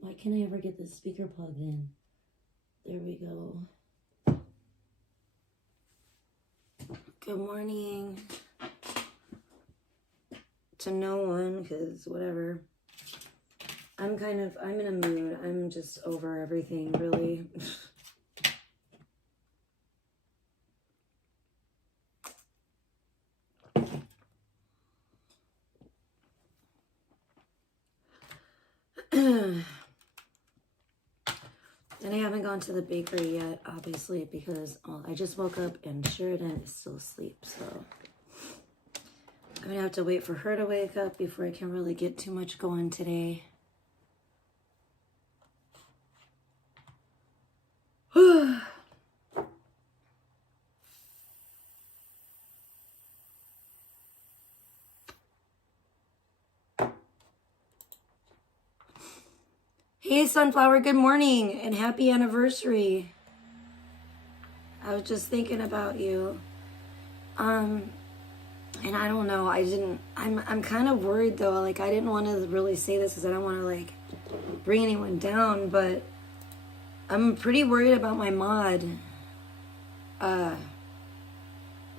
Why can't I ever get this speaker plugged in? There we go. Good morning to no one, because whatever. I'm in a mood. I'm just over everything, really. And I haven't gone to the bakery yet, obviously, because I just woke up and Sheridan is still asleep, so I'm gonna have to wait for her to wake up before I can really get too much going today. Hey, Sunflower, good morning and happy anniversary. I was just thinking about you. And I don't know, I'm kind of worried though. Like, I didn't want to really say this because I don't want to like bring anyone down, but I'm pretty worried about my mod,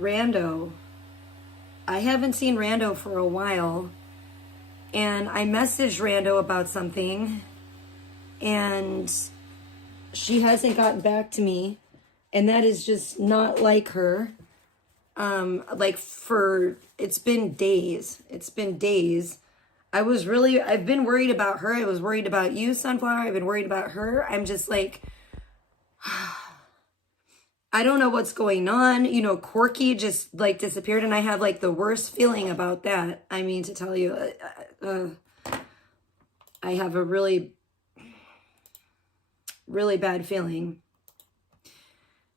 Rando. I haven't seen Rando for a while, and I messaged Rando about something, and she hasn't gotten back to me, and that is just not like her. It's been days. I've been worried about her. I was worried about you, Sunflower. I've been worried about her. I'm just like, I don't know what's going on. You know, Corky just like disappeared, and I have like the worst feeling about that. I mean, to tell you, I have a really, really bad feeling.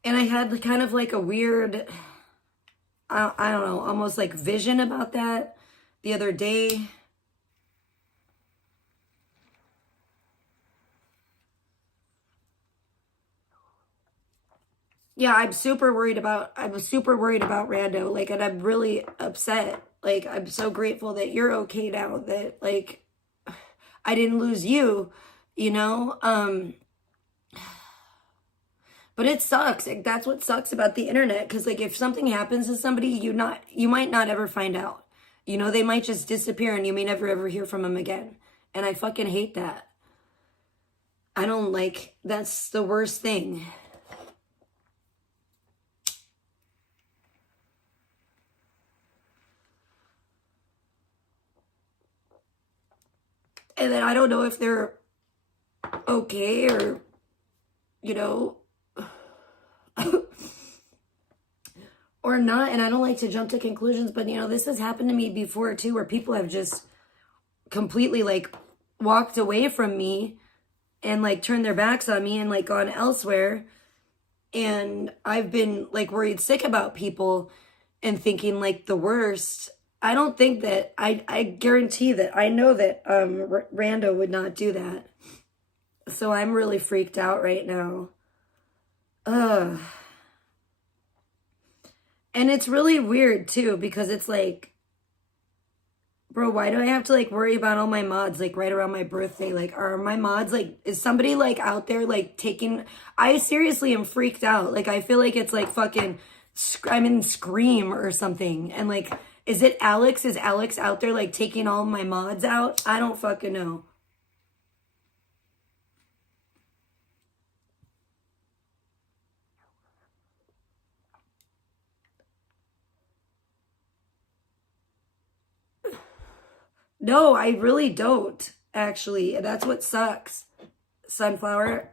And I had kind of like a weird, I don't know, almost like vision about that the other day. Yeah, I was super worried about Rando, like, and I'm really upset. Like, I'm so grateful that you're okay now, that like I didn't lose you, you know? But it sucks. Like, that's what sucks about the internet, because like if something happens to somebody, you might not ever find out. You know, they might just disappear and you may never ever hear from them again. And I fucking hate that. I don't like, that's the worst thing. And then I don't know if they're okay or, you know, or not. And I don't like to jump to conclusions, but you know, this has happened to me before too, where people have just completely like walked away from me and like turned their backs on me and like gone elsewhere. And I've been like worried sick about people and thinking like the worst. I don't think that, I guarantee that, I know that Rando would not do that. So I'm really freaked out right now. And it's really weird too, because it's like, bro, why do I have to like worry about all my mods like right around my birthday? Like, are my mods like, is somebody like out there like taking, I seriously am freaked out. Like, I feel like it's like fucking, I'm in Scream or something. And like, is it Alex? Is Alex out there like taking all my mods out? I don't fucking know. No, I really don't, actually. That's what sucks, Sunflower.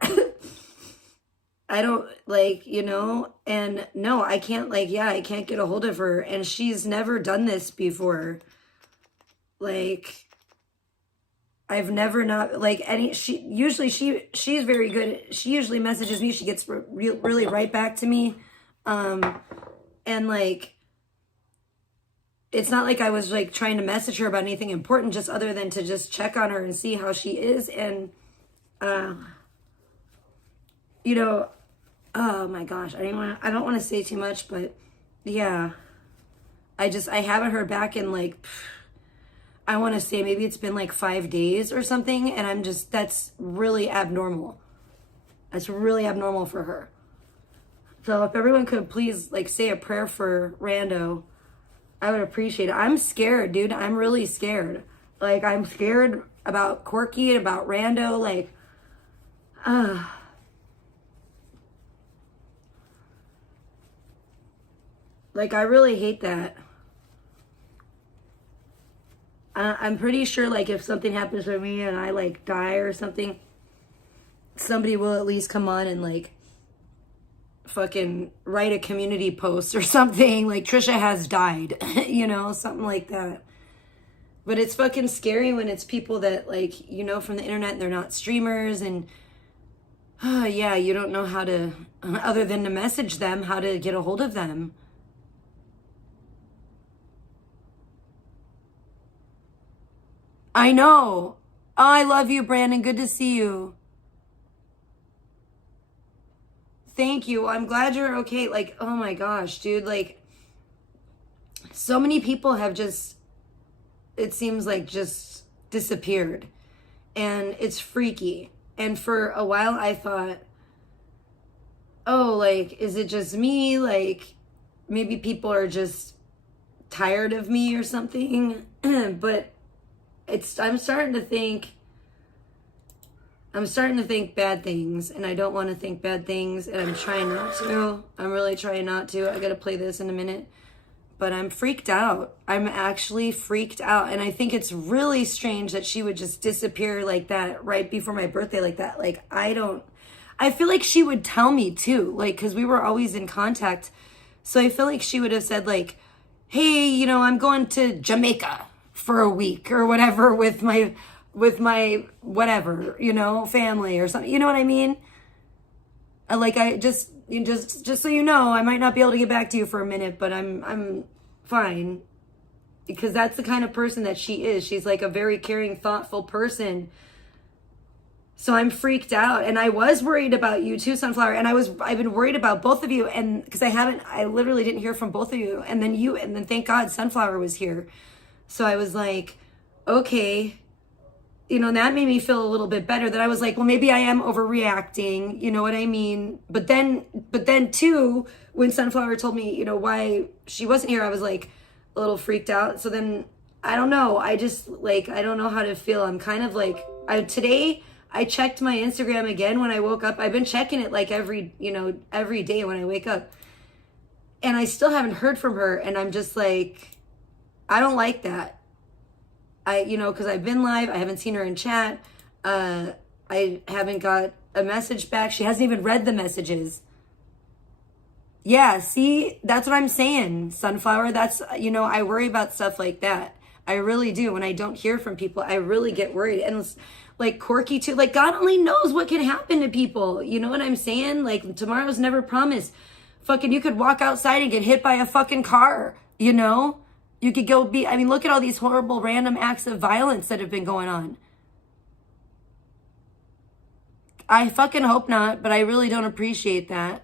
I don't, like, you know, and no, I can't, like, yeah, I can't get a hold of her, and she's never done this before. Like, I've never not, like, she's very good. She usually messages me. She gets really right back to me. And, like, it's not like I was like trying to message her about anything important, just other than to just check on her and see how she is. And, you know, Oh my gosh, I don't want to say too much, but yeah. I haven't heard back in like, I want to say maybe it's been like 5 days or something, and that's really abnormal. That's really abnormal for her. So if everyone could please like say a prayer for Rando, I would appreciate it. I'm scared, dude. I'm really scared. Like, I'm scared about Corky and about Rando. Like, like, I really hate that. I'm pretty sure, like, if something happens with me and I, like, die or something, somebody will at least come on and, like, fucking write a community post or something. Like, Trisha has died, you know, something like that. But it's fucking scary when it's people that, like, you know, from the internet, and they're not streamers, and, yeah, you don't know how to, other than to message them, how to get a hold of them. I know. Oh, I love you, Brandon. Good to see you. Thank you. I'm glad you're okay. Like, oh my gosh, dude. Like, so many people have just, it seems like, just disappeared. And it's freaky. And for a while I thought, oh, like, is it just me? Like, maybe people are just tired of me or something. But I'm starting to think bad things, and I don't want to think bad things, and I'm trying not to. I'm really trying not to. I gotta play this in a minute. But I'm freaked out. I'm actually freaked out. And I think it's really strange that she would just disappear like that right before my birthday like that. Like, I feel like she would tell me too, like, because we were always in contact. So I feel like she would have said, like, hey, you know, I'm going to Jamaica for a week or whatever with my whatever, you know, family or something. You know what I mean? Like, just so you know, I might not be able to get back to you for a minute, but I'm fine, because that's the kind of person that she is. She's like a very caring, thoughtful person. So I'm freaked out, and I was worried about you too, Sunflower, and I've been worried about both of you, and because I literally didn't hear from both of you, and then thank God Sunflower was here. So I was like, okay, you know, and that made me feel a little bit better, that I was like, well, maybe I am overreacting, you know what I mean? But then too, when Sunflower told me, you know, why she wasn't here, I was like a little freaked out. So then, I don't know. I just, like, I don't know how to feel. I'm kind of like, today I checked my Instagram again when I woke up. I've been checking it like every day when I wake up. And I still haven't heard from her. And I'm just like, I don't like that. Because I've been live. I haven't seen her in chat. I haven't got a message back. She hasn't even read the messages. Yeah, see, that's what I'm saying, Sunflower. That's, I worry about stuff like that. I really do. When I don't hear from people, I really get worried. And it's like Corky too. Like, God only knows what can happen to people. You know what I'm saying? Like, tomorrow's never promised. Fucking, you could walk outside and get hit by a fucking car, you know? You could go look at all these horrible random acts of violence that have been going on. I fucking hope not, but I really don't appreciate that.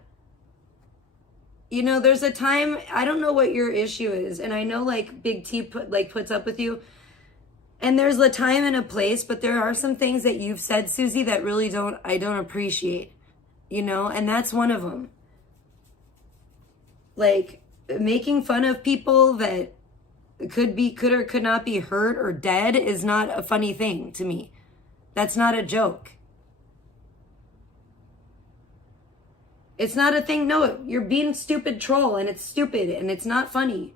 You know, there's a time, I don't know what your issue is, and I know, like, Big T puts up with you, and there's a time and a place, but there are some things that you've said, Susie, that really I don't appreciate, you know, and that's one of them. Like, making fun of people that could or could not be hurt or dead is not a funny thing to me. That's not a joke. It's not a thing. No, you're being stupid troll, and it's stupid, and it's not funny.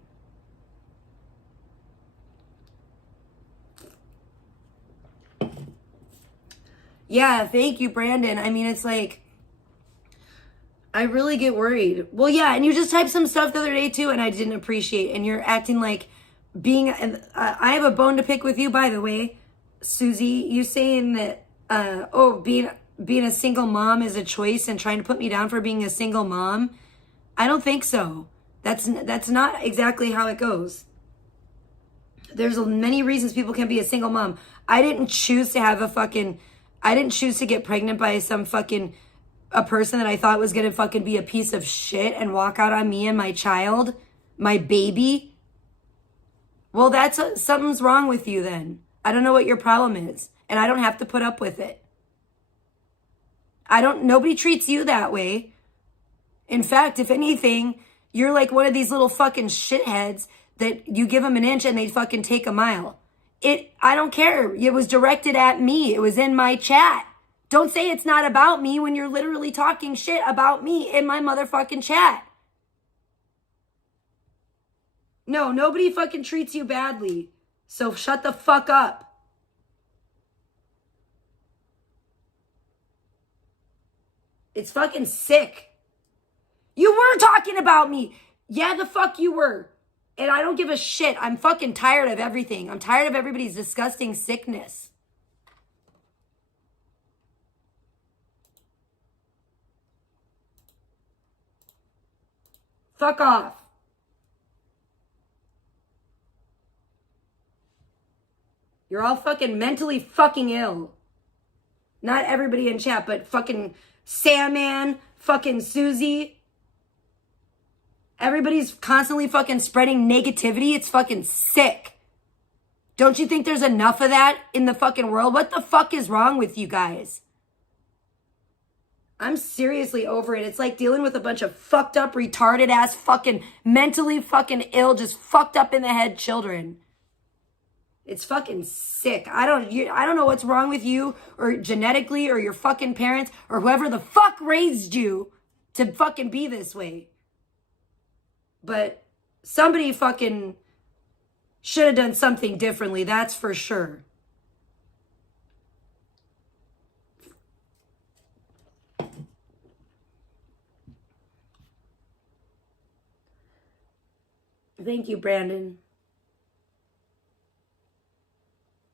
Yeah, thank you, Brandon. I mean, it's like, I really get worried. Well, yeah, and you just typed some stuff the other day too, and I didn't appreciate, and you're acting like and I have a bone to pick with you, by the way, Susie. You saying that, being a single mom is a choice, and trying to put me down for being a single mom. I don't think so. That's not exactly how it goes. There's many reasons people can be a single mom. I didn't choose to get pregnant by some fucking a person that I thought was gonna fucking be a piece of shit and walk out on me and my child, my baby. Well, something's wrong with you then. I don't know what your problem is, and I don't have to put up with it. Nobody treats you that way. In fact, if anything, you're like one of these little fucking shitheads that you give them an inch and they fucking take a mile. I don't care. It was directed at me. It was in my chat. Don't say it's not about me when you're literally talking shit about me in my motherfucking chat. No, nobody fucking treats you badly. So shut the fuck up. It's fucking sick. You were talking about me. Yeah, the fuck you were. And I don't give a shit. I'm fucking tired of everything. I'm tired of everybody's disgusting sickness. Fuck off. You're all fucking mentally fucking ill. Not everybody in chat, but fucking Sandman, fucking Susie. Everybody's constantly fucking spreading negativity. It's fucking sick. Don't you think there's enough of that in the fucking world? What the fuck is wrong with you guys? I'm seriously over it. It's like dealing with a bunch of fucked up, retarded ass, fucking mentally fucking ill, just fucked up in the head children. It's fucking sick. I don't know what's wrong with you or genetically or your fucking parents or whoever the fuck raised you to fucking be this way. But somebody fucking should have done something differently, that's for sure. Thank you, Brandon.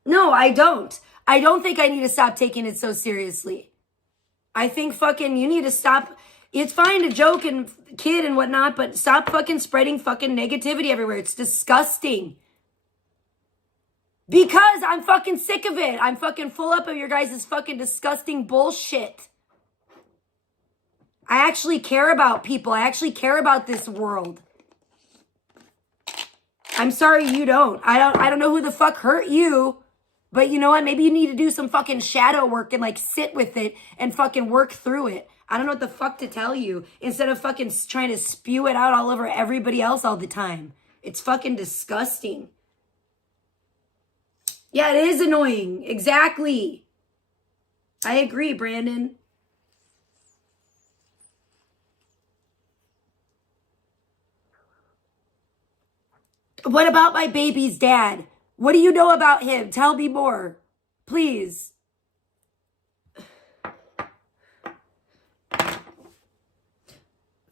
No, I don't. I don't think I need to stop taking it so seriously. I think fucking you need to stop. It's fine to joke and kid and whatnot, but stop fucking spreading fucking negativity everywhere. It's disgusting. Because I'm fucking sick of it. I'm fucking full up of your guys' fucking disgusting bullshit. I actually care about people. I actually care about this world. I'm sorry you don't. I don't know who the fuck hurt you. But you know what? Maybe you need to do some fucking shadow work and like sit with it and fucking work through it. I don't know what the fuck to tell you. Instead of fucking trying to spew it out all over everybody else all the time. It's fucking disgusting. Yeah, it is annoying. Exactly. I agree, Brandon. What about my baby's dad? What do you know about him? Tell me more. Please.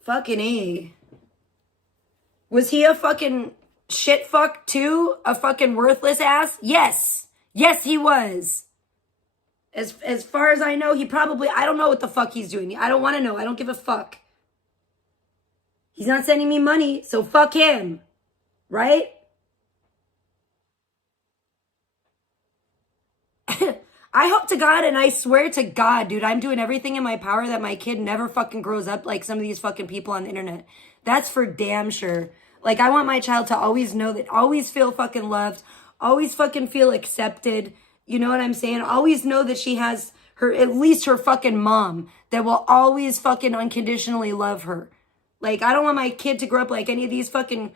Fucking A. Was he a fucking shit fuck too? A fucking worthless ass? Yes. Yes, he was. As far as I know, he probably, I don't know what the fuck he's doing. I don't want to know. I don't give a fuck. He's not sending me money, so fuck him. Right? I hope to God and I swear to God, dude, I'm doing everything in my power that my kid never fucking grows up like some of these fucking people on the internet. That's for damn sure. Like, I want my child to always know that, always feel fucking loved, always fucking feel accepted. You know what I'm saying? Always know that she has her, at least her fucking mom that will always fucking unconditionally love her. Like, I don't want my kid to grow up like any of these fucking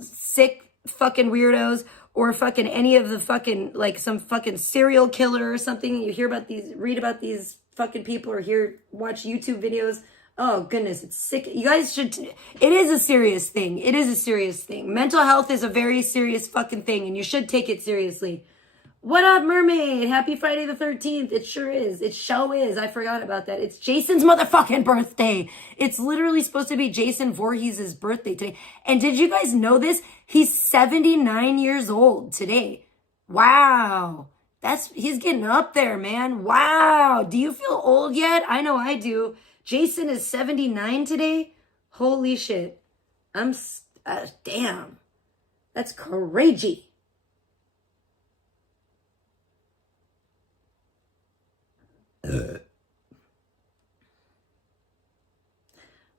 sick fucking weirdos or fucking any of the fucking, like some fucking serial killer or something. You hear about these, read about these fucking people or watch YouTube videos. Oh goodness, it's sick. You guys should, it is a serious thing. It is a serious thing. Mental health is a very serious fucking thing and you should take it seriously. What up, mermaid? Happy Friday the 13th. It sure is. It show is. I forgot about that. It's Jason's motherfucking birthday. It's literally supposed to be Jason Voorhees' birthday today. And did you guys know this? He's 79 years old today. Wow. He's getting up there, man. Wow. Do you feel old yet? I know I do. Jason is 79 today. Holy shit. Damn. That's crazy.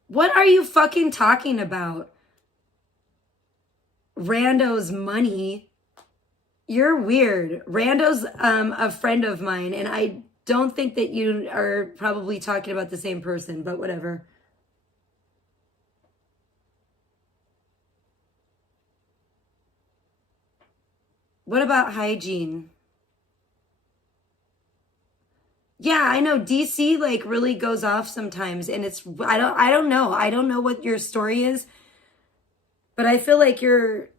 What are you fucking talking about? Rando's money. You're weird. Rando's a friend of mine, and I don't think that you are probably talking about the same person, but whatever. What about hygiene? Yeah, I know DC like really goes off sometimes, and it's I don't know. I don't know what your story is, but I feel like you're,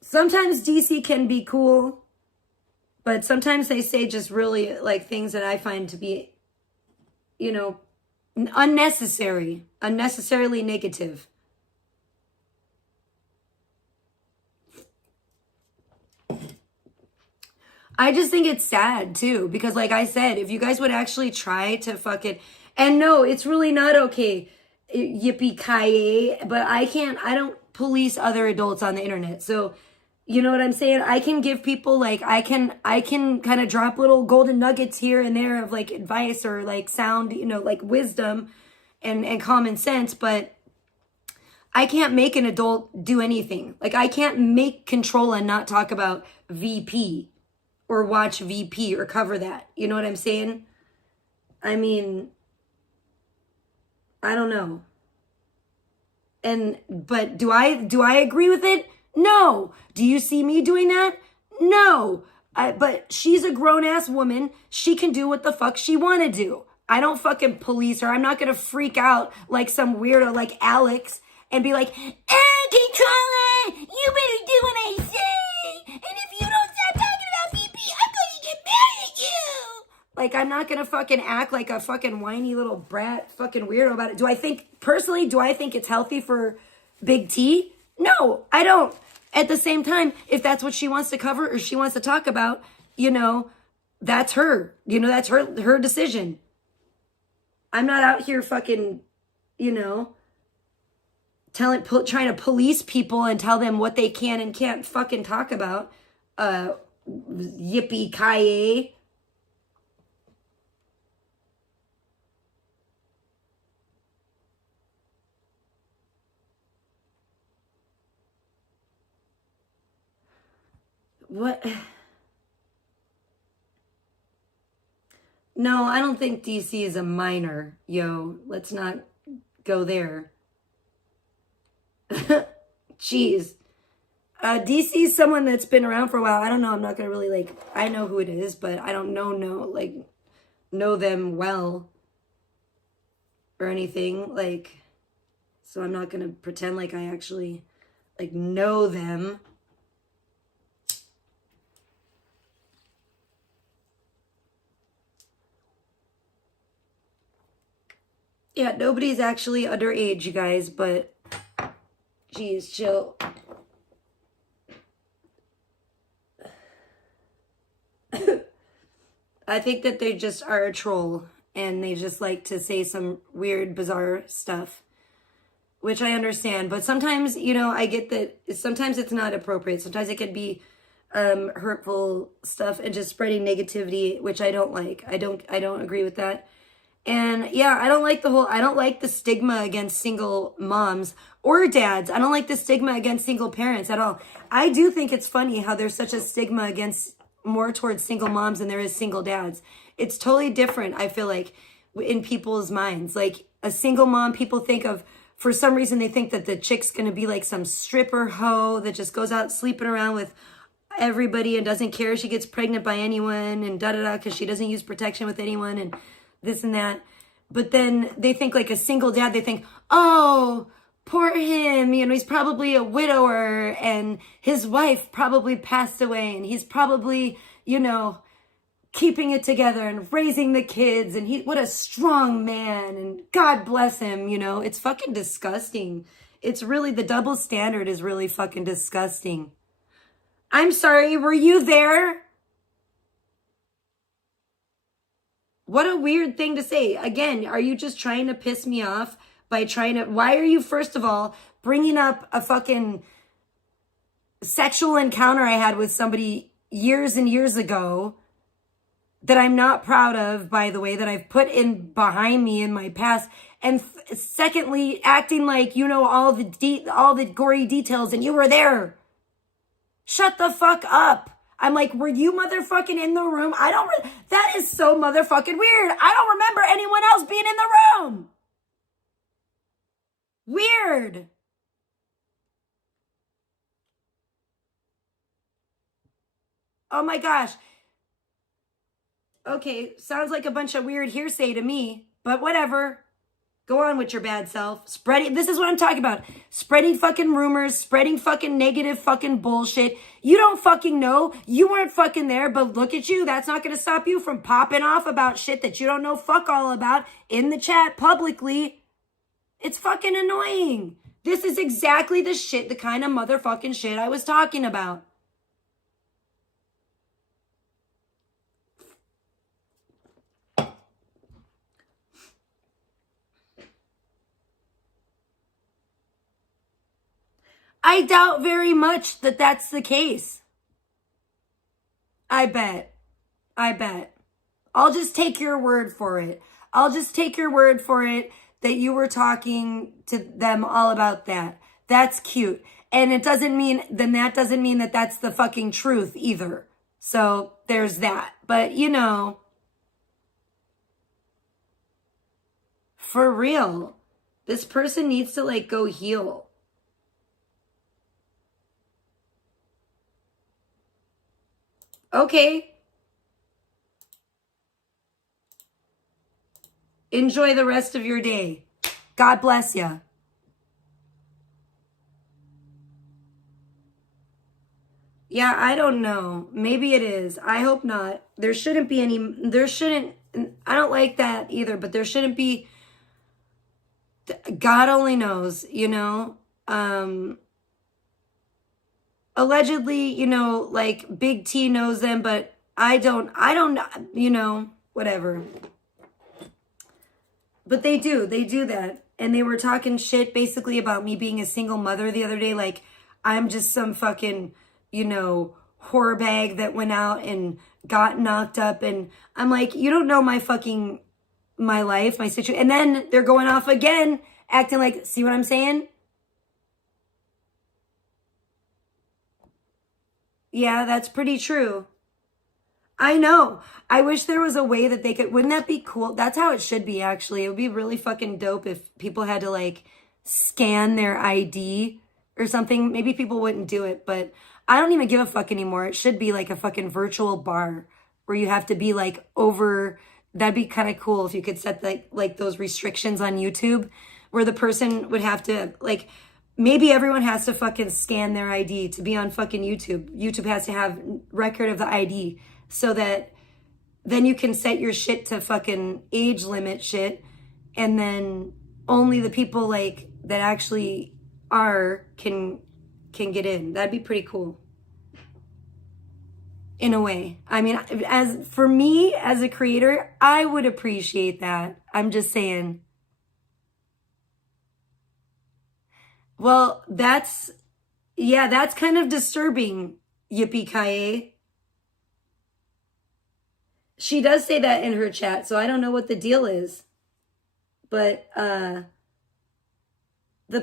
sometimes DC can be cool, but sometimes they say just really like things that I find to be, unnecessarily negative. I just think it's sad too, because like I said, if you guys would actually try to fucking, and no, it's really not okay, yippee-ki-yay, but I don't police other adults on the internet. So, you know what I'm saying? I can give people like, I can kind of drop little golden nuggets here and there of like advice or like sound, like wisdom and common sense, but I can't make an adult do anything. Like I can't make control and not talk about VP or watch VP or cover that. You know what I'm saying? I mean, I don't know. But do I agree with it? No. Do you see me doing that? No. But she's a grown ass woman. She can do what the fuck she want to do. I don't fucking police her. I'm not going to freak out like some weirdo like Alex and be like, controller, you better do what I say. And if you don't stop talking about VP, I'm going to get mad at you. Like, I'm not going to fucking act like a fucking whiny little brat fucking weirdo about it. Personally, do I think it's healthy for Big T? No, I don't. At the same time, if that's what she wants to cover or she wants to talk about, that's her. That's her decision. I'm not out here fucking, trying to police people and tell them what they can and can't fucking talk about. Yippee-ki-yay. What? No, I don't think DC is a minor, yo. Let's not go there. Jeez. DC is someone that's been around for a while. I don't know. I'm not going to really I know who it is, but I don't know them well or anything. So I'm not going to pretend like I actually know them. Yeah, nobody's actually underage, you guys, but geez, chill. I think that they just are a troll and they just like to say some weird, bizarre stuff, which I understand. But sometimes, I get that sometimes it's not appropriate. Sometimes it could be hurtful stuff and just spreading negativity, which I don't like. I don't agree with that. And yeah, I don't like the stigma against single moms or dads. I don't like the stigma against single parents at all. I do think it's funny how there's such a stigma against more towards single moms than there is single dads. It's totally different, I feel like, in people's minds. Like a single mom, people think of, for some reason, they think that the chick's going to be like some stripper hoe that just goes out sleeping around with everybody and doesn't care if she gets pregnant by anyone and da-da-da because she doesn't use protection with anyone and this and that. But then they think like a single dad, they think, oh, poor him, he's probably a widower and his wife probably passed away and he's probably, keeping it together and raising the kids and what a strong man and God bless him, it's fucking disgusting. It's really, the double standard is really fucking disgusting. I'm sorry, were you there? What a weird thing to say. Again, are you just trying to piss me off by why are you, first of all, bringing up a fucking sexual encounter I had with somebody years and years ago that I'm not proud of, by the way, that I've put in behind me in my past. And secondly, acting like you know all the gory details and you were there. Shut the fuck up. I'm like, were you motherfucking in the room? That is so motherfucking weird. I don't remember anyone else being in the room. Weird. Oh my gosh. Okay, sounds like a bunch of weird hearsay to me, but whatever. Go on with your bad self. This is what I'm talking about. Spreading fucking rumors, spreading fucking negative fucking bullshit. You don't fucking know. You weren't fucking there, but look at you. That's not going to stop you from popping off about shit that you don't know fuck all about in the chat publicly. It's fucking annoying. This is exactly the kind of motherfucking shit I was talking about. I doubt very much that that's the case. I bet. I'll just take your word for it. That you were talking to them all about that. That's cute. And that doesn't mean that that's the fucking truth either. So there's that. But you know, for real, this person needs to like go heal. Okay. Enjoy the rest of your day. God bless ya. Yeah, I don't know. Maybe it is. I hope not. I don't like that either, but there shouldn't be, God only knows, you know? Allegedly, you know, like Big T knows them, but I don't, you know, whatever. But they do that. And they were talking shit basically about me being a single mother the other day. Like I'm just some fucking, you know, whore bag that went out and got knocked up. And I'm like, you don't know my life, my situation. And then they're going off again, acting like, see what I'm saying? Yeah, that's pretty true. I know. I wish there was a way that they could, wouldn't that be cool? That's how it should be, actually. It would be really fucking dope if people had to like scan their ID or something. Maybe people wouldn't do it, but I don't even give a fuck anymore. It should be like a fucking virtual bar where you have to be like over, that'd be kind of cool if you could set like those restrictions on YouTube where the person would have to like, maybe everyone has to fucking scan their ID to be on fucking YouTube. YouTube has to have record of the ID so that then you can set your shit to fucking age limit shit. And then only the people like that actually are can get in. That'd be pretty cool. In a way. I mean, as for me as a creator, I would appreciate that. I'm just saying. Well, that's kind of disturbing, Yippee-ki-yay. She does say that in her chat, so I don't know what the deal is. But the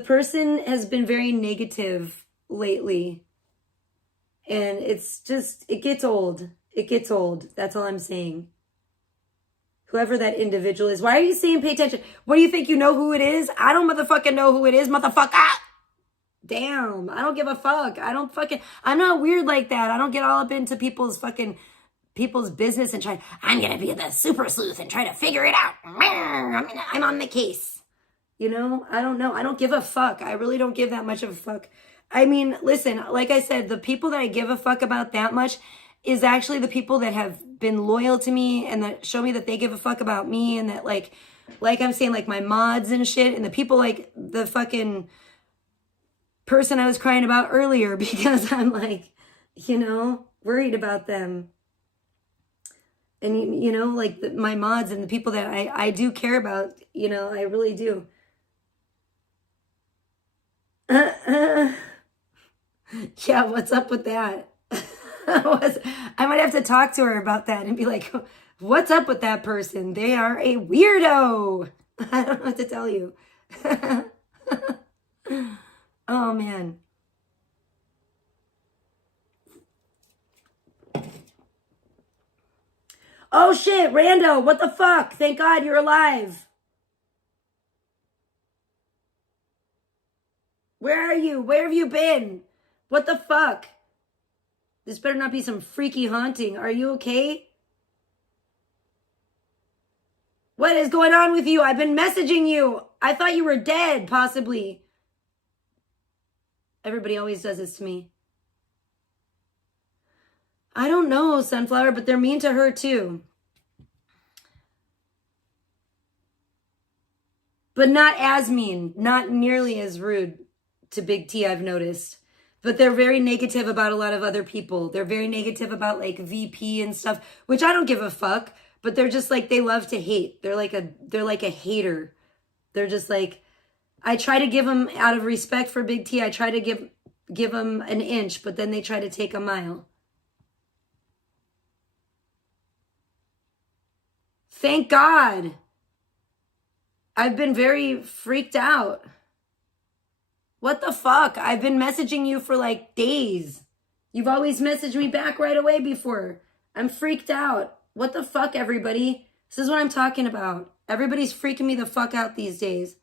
person has been very negative lately. And it's just, it gets old. It gets old. That's all I'm saying. Whoever that individual is. Why are you saying pay attention? What do you think? You know who it is? I don't motherfucking know who it is, motherfucker. Damn. I don't give a fuck. I'm not weird like that. I don't get all up into people's business and I'm going to be the super sleuth and try to figure it out. I'm on the case. You know? I don't know. I don't give a fuck. I really don't give that much of a fuck. I mean, listen, like I said, the people that I give a fuck about that much is actually the people that have been loyal to me and that show me that they give a fuck about me and that like I'm saying, like my mods and shit and the people like the fucking person I was crying about earlier because I'm like, you know, worried about them. And, you know, like my mods and the people that I do care about, you know, I really do. Yeah, what's up with that? I might have to talk to her about that and be like, what's up with that person? They are a weirdo. I don't know what to tell you. Oh, man. Oh, shit, Rando, what the fuck? Thank God you're alive. Where are you? Where have you been? What the fuck? This better not be some freaky haunting. Are you okay? What is going on with you? I've been messaging you. I thought you were dead, possibly. Everybody always does this to me. I don't know, Sunflower, but they're mean to her too. But not as mean. Not nearly as rude to Big T, I've noticed. But they're very negative about a lot of other people. They're very negative about like VP and stuff, which I don't give a fuck. But they're just like, they love to hate. They're like a hater. They're just like, I try to give them, out of respect for Big T, I try to give them an inch, but then they try to take a mile. Thank God. I've been very freaked out. What the fuck? I've been messaging you for like days. You've always messaged me back right away before. I'm freaked out. What the fuck, everybody? This is what I'm talking about. Everybody's freaking me the fuck out these days.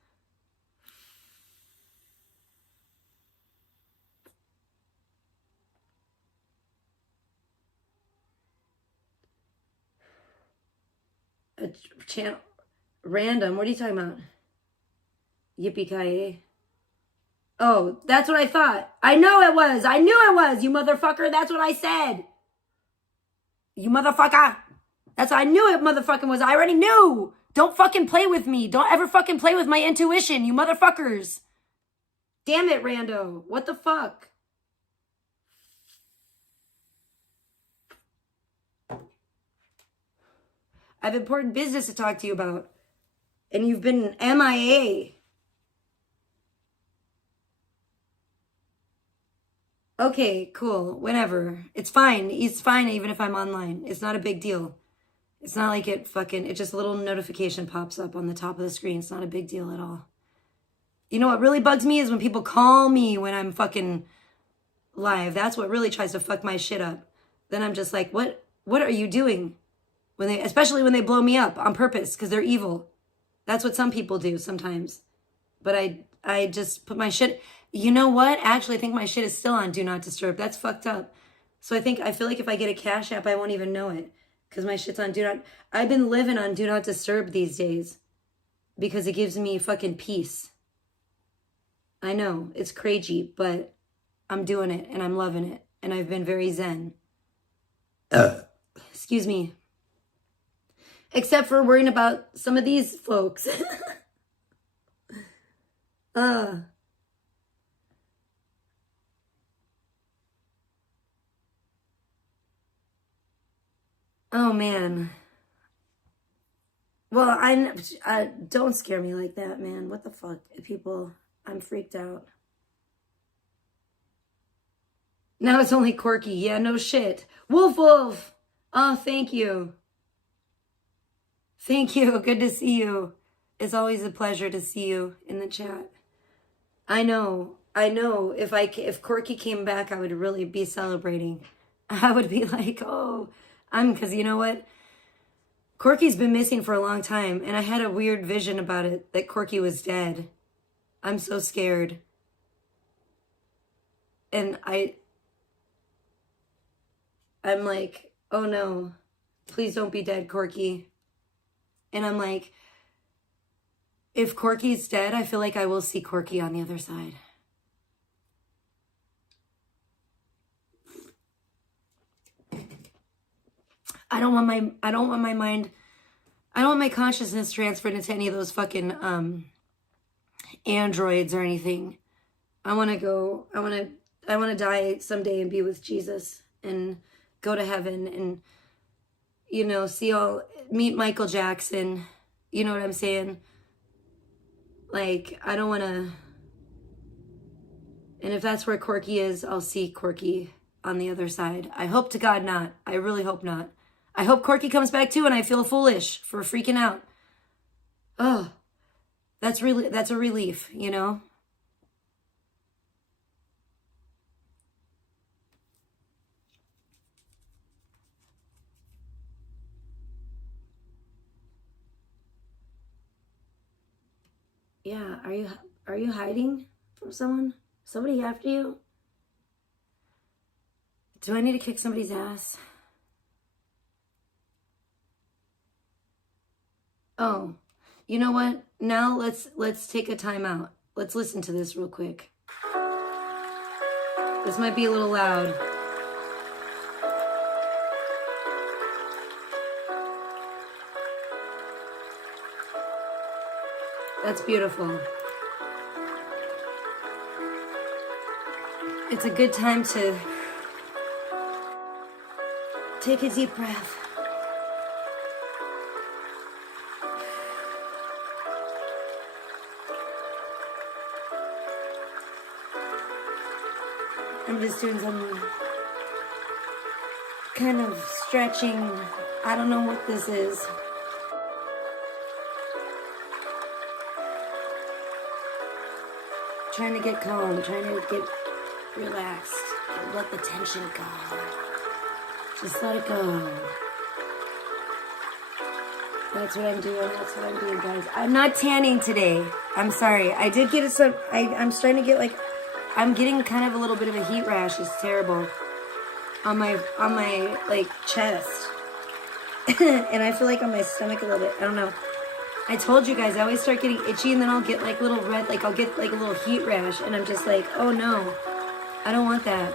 A channel. Random. What are you talking about? Yippee-ki-yay. Oh, that's what I thought. I know it was. I knew it was, you motherfucker. That's what I said. You motherfucker. That's what I knew it motherfucking was. I already knew. Don't fucking play with me. Don't ever fucking play with my intuition, you motherfuckers. Damn it, Rando. What the fuck? I have important business to talk to you about. And you've been MIA. Okay, cool. Whenever. It's fine. It's fine even if I'm online. It's not a big deal. It's not like it just a little notification pops up on the top of the screen. It's not a big deal at all. You know what really bugs me is when people call me when I'm fucking live. That's what really tries to fuck my shit up. Then I'm just like, what are you doing? Especially when they blow me up on purpose because they're evil. That's what some people do sometimes. But I just put my shit. You know what? Actually, I think my shit is still on Do Not Disturb. That's fucked up. So I feel like if I get a Cash App, I won't even know it. Because my shit's on Do Not. I've been living on Do Not Disturb these days. Because it gives me fucking peace. I know, it's crazy, but I'm doing it and I'm loving it. And I've been very zen. Excuse me. Except for worrying about some of these folks. Oh, man. Well, I don't scare me like that, man. What the fuck? People, I'm freaked out. Now it's only Corky. Yeah, no shit. Wolf. Oh, thank you. Thank you. Good to see you. It's always a pleasure to see you in the chat. I know. If Corky came back, I would really be celebrating. I would be like, oh, because you know what? Corky's been missing for a long time, and I had a weird vision about it, that Corky was dead. I'm so scared. And I'm like, oh no, please don't be dead, Corky. And I'm like, if Corky's dead, I feel like I will see Corky on the other side. I don't want my consciousness transferred into any of those fucking androids or anything. I want to die someday and be with Jesus and go to heaven and, you know, meet Michael Jackson. You know what I'm saying? Like, I don't want to, and if that's where Corky is, I'll see Corky on the other side. I hope to God not. I really hope not. I hope Corky comes back too and I feel foolish for freaking out. Oh, that's a relief, you know? Yeah, are you hiding from someone? Somebody after you? Do I need to kick somebody's ass? Oh, you know what? Now let's take a time out. Let's listen to this real quick. This might be a little loud. That's beautiful. It's a good time to take a deep breath. I'm just doing some kind of stretching. I don't know what this is. Trying to get calm, trying to get relaxed, let the tension go. Just let it go. That's what I'm doing, guys. I'm not tanning today. I'm sorry. I did get some, I'm starting to get like, I'm getting kind of a little bit of a heat rash. It's terrible. On my like chest. And I feel like on my stomach a little bit. I don't know. I told you guys, I always start getting itchy and then I'll get like little red, like I'll get like a little heat rash and I'm just like, oh no, I don't want that.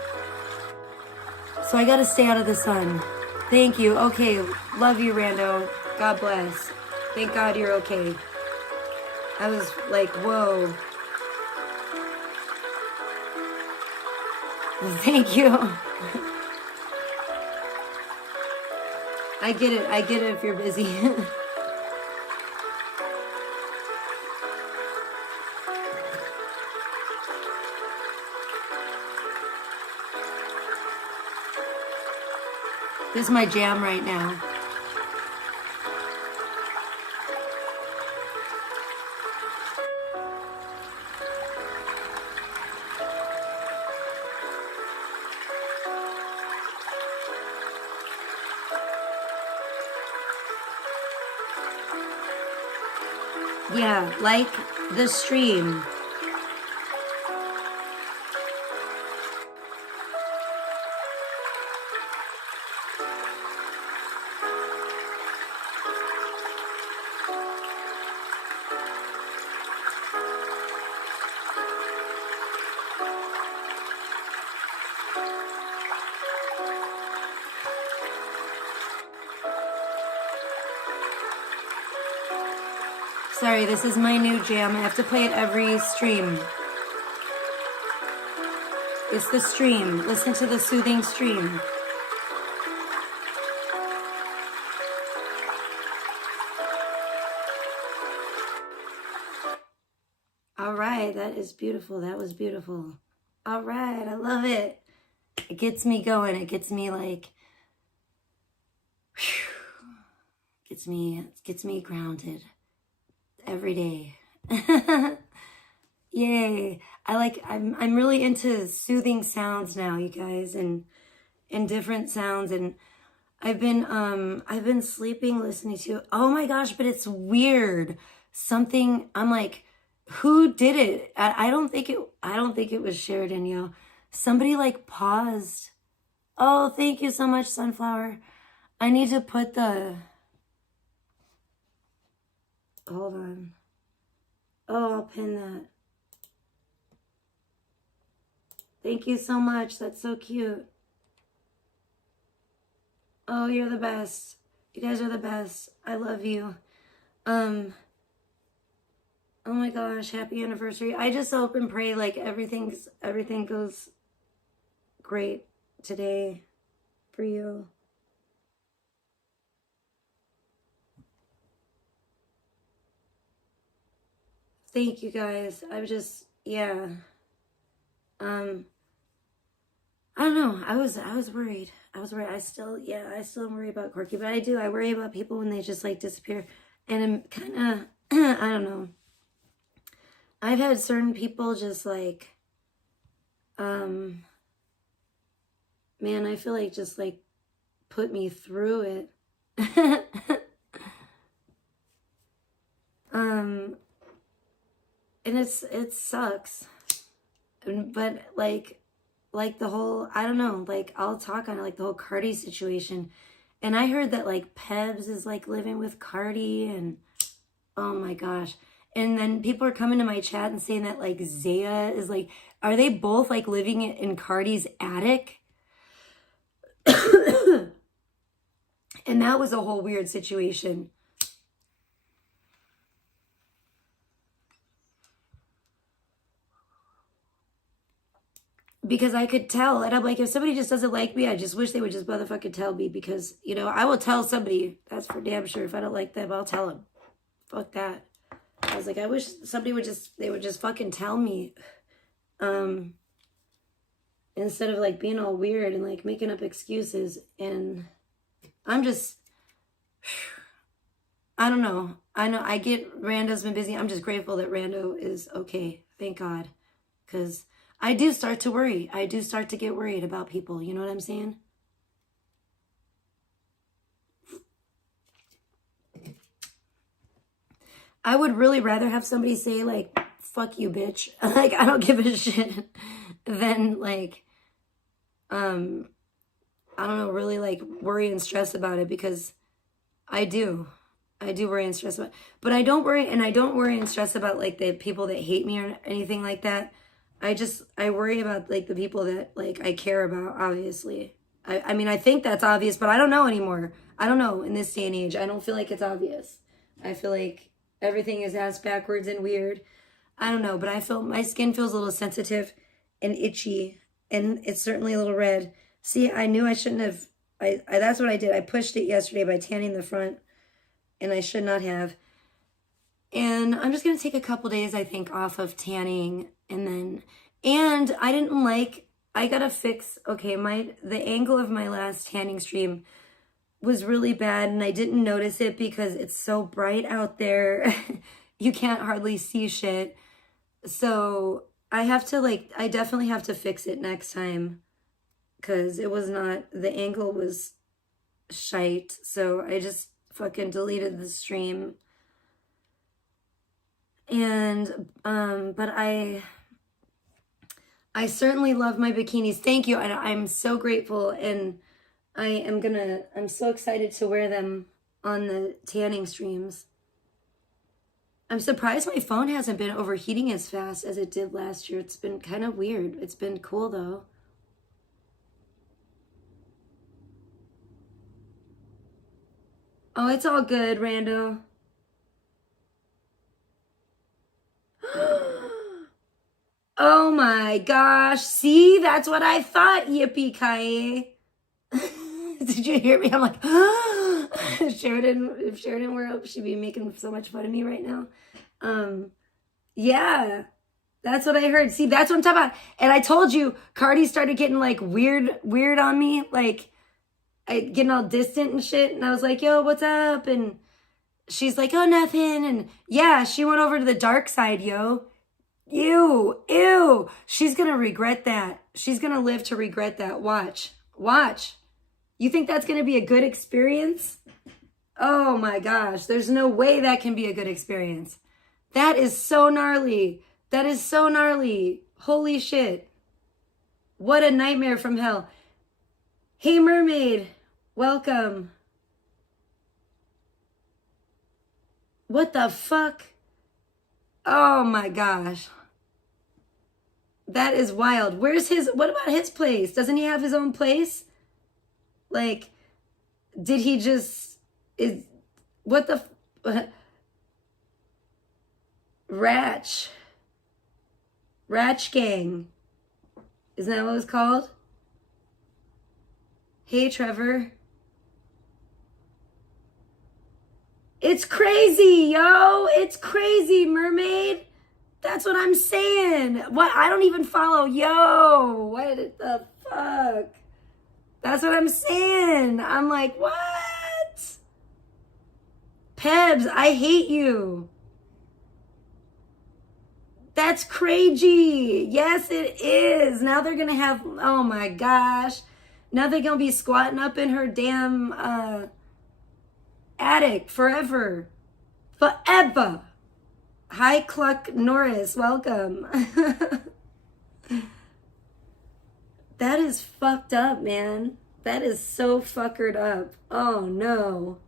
So I gotta stay out of the sun. Thank you. Okay, love you, Rando. God bless. Thank God you're okay. I was like, whoa. Thank you. I get it if you're busy. This is my jam right now. Yeah, like the stream. Sorry, this is my new jam. I have to play it every stream. It's the stream. Listen to the soothing stream. All right, that is beautiful. That was beautiful. All right, I love it. It gets me going. It gets me like, whew, gets me grounded every day. Yay. I'm really into soothing sounds now, you guys, and different sounds, and I've been sleeping listening to, oh my gosh, but it's weird. Something, I'm like, who did it? I don't think it was Sheridan, yo. Somebody like paused. Oh, thank you so much, Sunflower. I need to put the, hold on. Oh, I'll pin that. Thank you so much. That's so cute. Oh, you're the best. You guys are the best. I love you. Oh my gosh, happy anniversary. I just hope and pray like everything goes great today for you. Thank you guys. I'm just, yeah. I don't know. I was worried. I was worried. I still am worried about Corky, but I worry about people when they just like disappear. And I'm kind of, I don't know. I've had certain people just like, man, I feel like just like put me through it. And it sucks. But like the whole, I don't know, like I'll talk on it, like the whole Cardi situation. And I heard that like Pebs is like living with Cardi, and oh my gosh. And then people are coming to my chat and saying that like Zaya is like, are they both like living in Cardi's attic? And that was a whole weird situation. Because I could tell, and I'm like, if somebody just doesn't like me, I just wish they would just motherfucking tell me, because, you know, I will tell somebody, that's for damn sure. If I don't like them, I'll tell them. Fuck that. I was like, I wish somebody would just fucking tell me. Instead of like being all weird and like making up excuses. And I'm just, I don't know. I know I get Rando's been busy. I'm just grateful that Rando is okay. Thank God. Because I do start to worry. I do start to get worried about people. You know what I'm saying? I would really rather have somebody say like, fuck you, bitch. Like, I don't give a shit. Than like, I don't know, really like worry and stress about it, because I do worry and stress about it. But I don't worry and stress about like the people that hate me or anything like that. I worry about like the people that like I care about, obviously. I mean, I think that's obvious, but I don't know anymore. I don't know in this day and age. I don't feel like it's obvious. I feel like everything is ass backwards and weird. I don't know, but I feel my skin feels a little sensitive and itchy, and it's certainly a little red. See, I knew I shouldn't have. That's what I did. I pushed it yesterday by tanning the front, and I should not have. And I'm just going to take a couple days, I think, off of tanning. And I got to fix, okay, the angle of my last tanning stream was really bad, and I didn't notice it because it's so bright out there. You can't hardly see shit. So I definitely have to fix it next time, because the angle was shite. So I just fucking deleted the stream. And, but I certainly love my bikinis. Thank you. And I'm so grateful. And I'm so excited to wear them on the tanning streams. I'm surprised my phone hasn't been overheating as fast as it did last year. It's been kind of weird. It's been cool though. Oh, it's all good, Rando. Oh my gosh. See, that's what I thought, yippee-ki-yay. Did you hear me? I'm like, if Sheridan were up, she'd be making so much fun of me right now. Yeah, that's what I heard. See, that's what I'm talking about. And I told you, Cardi started getting like weird on me, like getting all distant and shit. And I was like, yo, what's up? And she's like, oh, nothing. And yeah, she went over to the dark side, yo. Ew. She's going to regret that. She's going to live to regret that. Watch. You think that's going to be a good experience? Oh my gosh. There's no way that can be a good experience. That is so gnarly. Holy shit. What a nightmare from hell. Hey, mermaid. Welcome. What the fuck? Oh my gosh. That is wild. What about his place? Doesn't he have his own place? Like, did he just, what the, Ratch Gang. Isn't that what it's called? Hey, Trevor. It's crazy, yo. It's crazy, mermaid. That's what I'm saying. What? I don't even follow. Yo, what the Fuck. That's what I'm saying. I'm like, what? Pebs, I hate you. That's crazy. Yes, it is. Now they're going to have, oh my gosh. Now they're going to be squatting up in her damn attic forever. Forever. Hi, Cluck Norris. Welcome. That is fucked up, man. That is so fuckered up. Oh, no.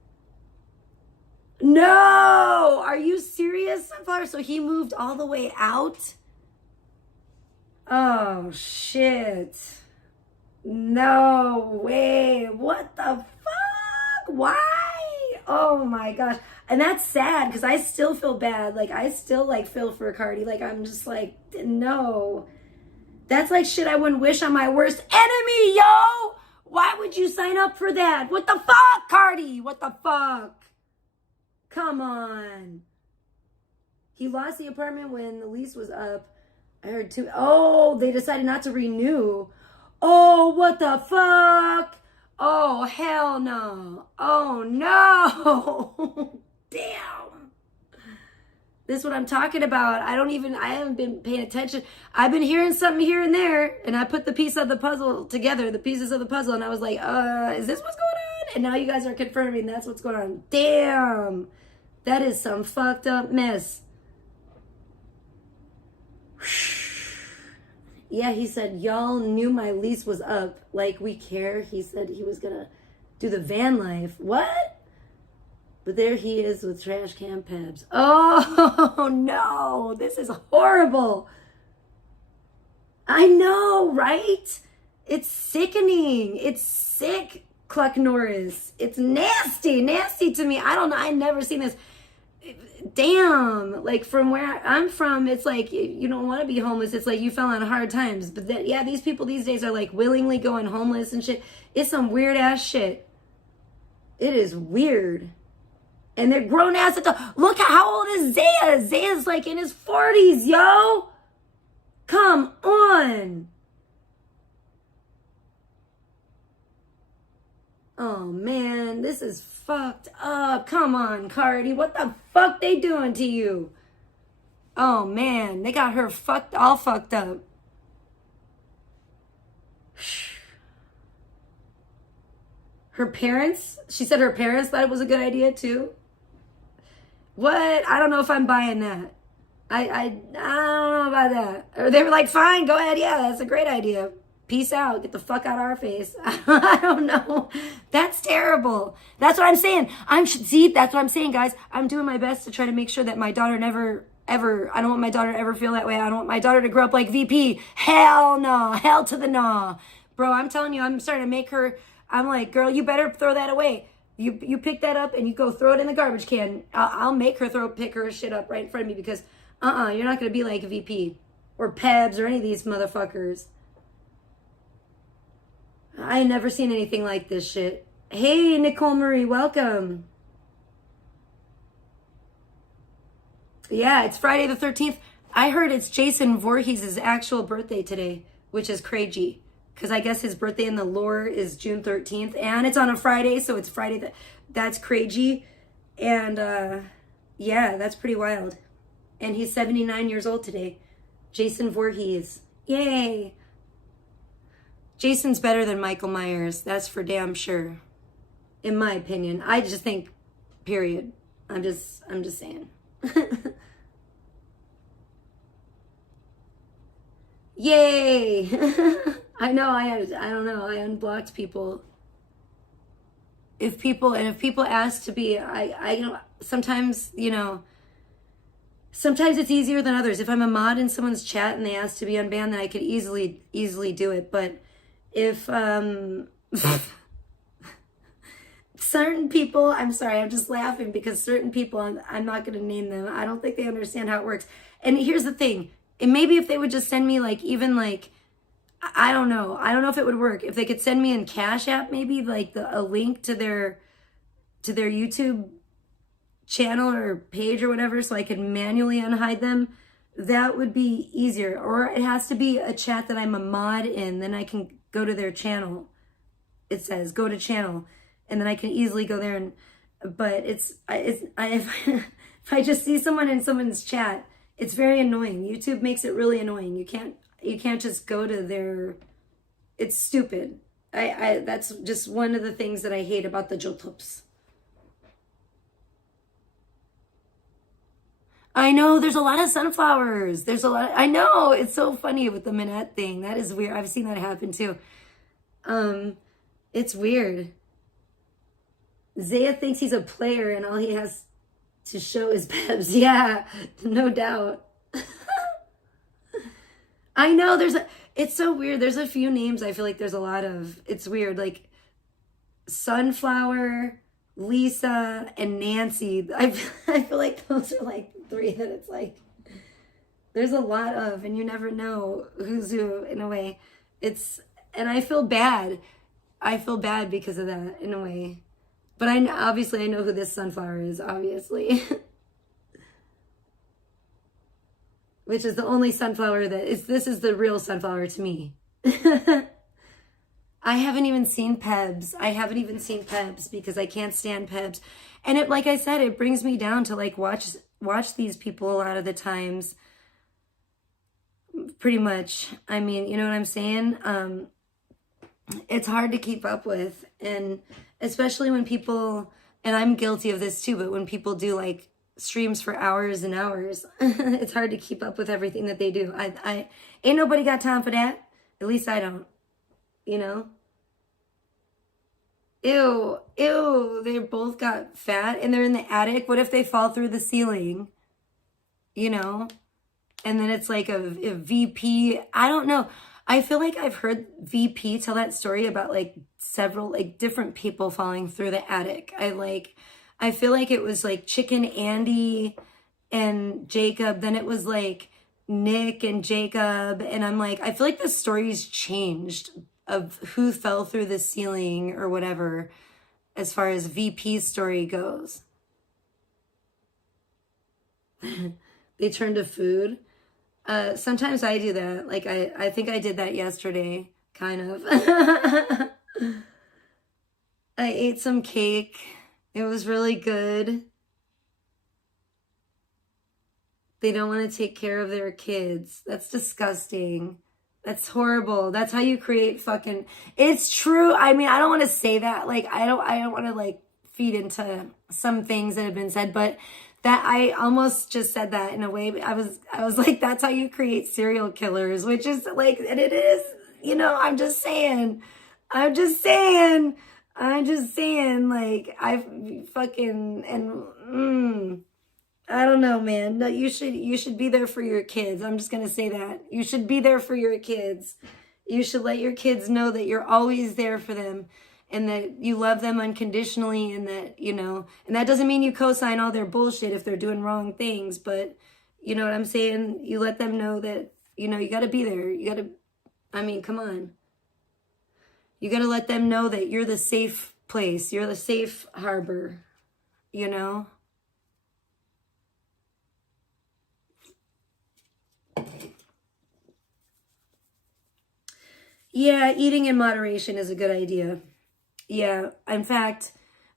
No! Are you serious, Sunflower? So he moved all the way out? Oh, shit. No way. What the fuck? Why? Oh, my gosh. And that's sad because I still feel bad. Like, I still, like, feel for Cardi. Like, I'm just like, no. That's like shit I wouldn't wish on my worst enemy, yo! Why would you sign up for that? What the fuck, Cardi? What the fuck? Come on. He lost the apartment when the lease was up. I heard too. Oh, they decided not to renew. Oh, what the fuck? Oh, hell no. Oh, no. Damn. This is what I'm talking about. I haven't been paying attention. I've been hearing something here and there, and I put the piece of the puzzle together, the pieces of the puzzle, and I was like, is this what's going on? And now you guys are confirming that's what's going on. Damn. That is some fucked up mess. Yeah, he said, y'all knew my lease was up. Like, we care. He said he was gonna do the van life. What? But there he is with trash can Pebs. Oh, no. This is horrible. I know, right? It's sickening. It's sick, Cluck Norris. It's nasty. Nasty to me. I don't know. I never seen this. Damn. Like, from where I'm from, it's like, you don't want to be homeless. It's like you fell on hard times. But then, yeah, these people these days are like willingly going homeless and shit. It's some weird ass shit. It is weird. And they're grown ass adults. Look at how old is Zaya? Zaya's like in his 40s, yo. Come on. Oh, man. This is fucked up. Come on, Cardi. What the fuck they doing to you? Oh, man. They got her all fucked up. Her parents? She said her parents thought it was a good idea, too. What? I don't know if I'm buying that. I don't know about that. Or they were like, fine, go ahead. Yeah, that's a great idea. Peace out. Get the fuck out of our face. I don't know. That's terrible. That's what I'm saying. See, that's what I'm saying, guys. I'm doing my best to try to make sure that my daughter never, ever, I don't want my daughter to ever feel that way. I don't want my daughter to grow up like VP. Hell no. Hell to the no. Bro, I'm telling you, I'm starting to make her, I'm like, girl, you better throw that away. You pick that up and you go throw it in the garbage can. I'll make her pick her shit up right in front of me because, you're not going to be like a VP or Pebs or any of these motherfuckers. I ain't never seen anything like this shit. Hey, Nicole Marie, welcome. Yeah, it's Friday the 13th. I heard it's Jason Voorhees' actual birthday today, which is crazy. Because I guess his birthday in the lore is June 13th. And it's on a Friday, so it's Friday. That's crazy. And, yeah, that's pretty wild. And he's 79 years old today. Jason Voorhees. Yay. Jason's better than Michael Myers. That's for damn sure. In my opinion. I just think, period. I'm just saying. Yay. I know, I don't know, I unblocked people. If people ask to be, I know, sometimes, sometimes it's easier than others. If I'm a mod in someone's chat and they ask to be unbanned, then I could easily do it. But if, certain people, I'm sorry, I'm just laughing because certain people, I'm not going to name them. I don't think they understand how it works. And here's the thing. And maybe if they would just send me I don't know if it would work. If they could send me in Cash App, maybe a link to their YouTube channel or page or whatever, so I could manually unhide them. That would be easier. Or it has to be a chat that I'm a mod in. Then I can go to their channel. It says go to channel. And then I can easily go there and, but if I just see someone in someone's chat, it's very annoying. YouTube makes it really annoying. You can't just go to their, it's stupid. That's just one of the things that I hate about the YouTubes. I know there's a lot of sunflowers. There's a lot. I know it's so funny with the Minette thing. That is weird. I've seen that happen too. It's weird. Zaya thinks he's a player and all he has to show is Pebs. Yeah, no doubt. I know it's so weird. There's a few names I feel like there's a lot of. It's weird. Like Sunflower, Lisa, and Nancy. I feel like those are like three that it's like there's a lot of, and you never know who's who in a way. And I feel bad. I feel bad because of that in a way. But obviously I know who this sunflower is, obviously. Which is the only sunflower this is the real sunflower to me. I haven't even seen Pebs. I haven't even seen Pebs because I can't stand Pebs. And it, like I said, it brings me down to like watch these people a lot of the times. Pretty much. I mean, you know what I'm saying? It's hard to keep up with. And especially when people, and I'm guilty of this too, but when people do like streams for hours and hours, it's hard to keep up with everything that they do. I ain't nobody got time for that. At least I don't, you know? Ew, they both got fat and they're in the attic. What if they fall through the ceiling? You know? And then it's like a VP. I don't know. I feel like I've heard VP tell that story about like several like different people falling through the attic. I feel like it was like Chicken Andy and Jacob. Then it was like Nick and Jacob. And I'm like, I feel like the story's changed of who fell through the ceiling or whatever as far as VP's story goes. They turn to food. Sometimes I do that. Like I think I did that yesterday, kind of. I ate some cake. It was really good. They don't want to take care of their kids. That's disgusting. That's horrible. That's how you create fucking, it's true. I mean, I don't want to say that. Like, I don't want to like feed into some things that have been said, but that I almost just said that in a way. I was like, that's how you create serial killers, which is like, and it is, you know, I'm just saying, like, I fucking, and, I don't know, man. No, you should be there for your kids. I'm just going to say that. You should be there for your kids. You should let your kids know that you're always there for them and that you love them unconditionally and that, you know, and that doesn't mean you co-sign all their bullshit if they're doing wrong things, but you know what I'm saying? You let them know that, you know, you got to be there. You got to, I mean, come on. You got to let them know that you're the safe place. You're the safe harbor, you know? Yeah, eating in moderation is a good idea. Yeah, in fact,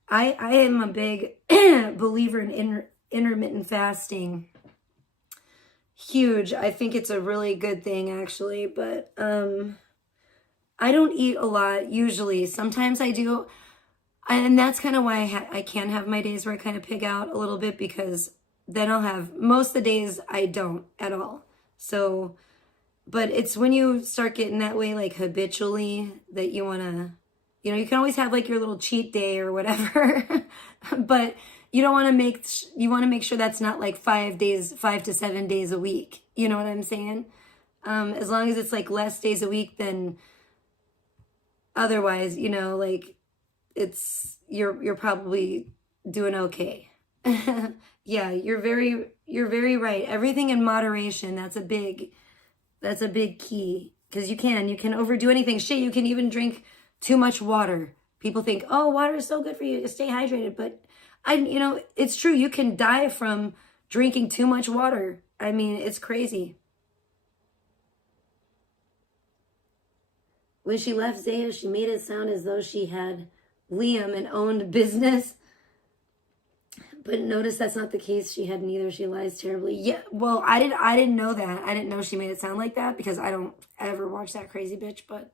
I am a big believer in intermittent fasting. Huge. I think it's a really good thing, actually, but I don't eat a lot usually. Sometimes I do, and that's kind of why I can have my days where I kind of pig out a little bit because then I'll have, most of the days I don't at all. So, but it's when you start getting that way, like habitually, that you want to, you know, you can always have like your little cheat day or whatever, but you don't want to you want to make sure that's not like 5 to 7 days a week. You know what I'm saying? As long as it's like less days a week than otherwise, you know, like you're probably doing okay. Yeah, you're very right. Everything in moderation, that's a big key, because you can overdo anything. Shit, you can even drink too much water. People think, oh, water is so good for you to stay hydrated, but you know, it's true. You can die from drinking too much water. I mean, it's crazy. When she left Zaya, she made it sound as though she had Liam and owned business. But notice that's not the case. She had neither. She lies terribly. Yeah, well, I didn't know that. I didn't know she made it sound like that because I don't ever watch that crazy bitch. But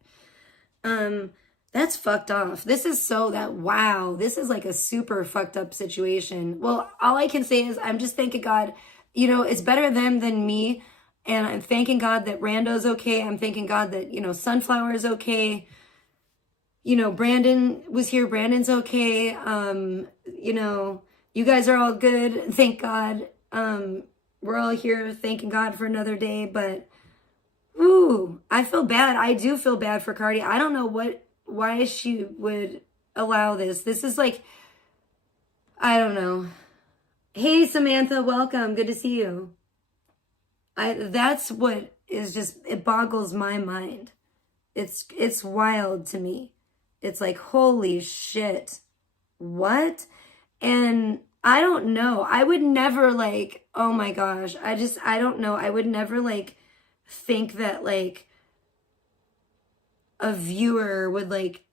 that's fucked off. This is so that, wow, this is like a super fucked up situation. Well, all I can say is I'm just thanking God, you know, it's better them than me. And I'm thanking God that Rando's okay. I'm thanking God that, you know, Sunflower is okay. You know, Brandon was here. Brandon's okay. You know, you guys are all good. Thank God. We're all here thanking God for another day. But, ooh, I feel bad. I do feel bad for Cardi. I don't know why she would allow this. This is like, I don't know. Hey, Samantha, welcome. Good to see you. That's what is just, it boggles my mind. It's wild to me. It's like, holy shit. What? And I don't know. I would never like, oh my gosh. I don't know. I would never like think that like a viewer would like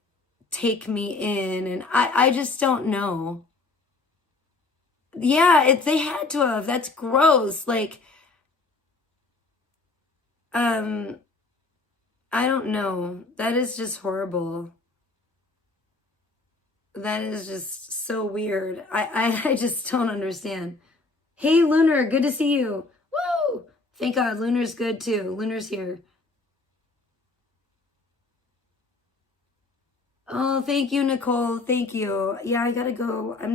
take me in. And I just don't know. Yeah, they had to have. That's gross. Like, I don't know. That is just horrible. That is just so weird. I just don't understand. Hey, Lunar, good to see you. Woo! Thank God, Lunar's good too. Lunar's here. Oh, thank you, Nicole. Thank you. Yeah, I gotta go. I'm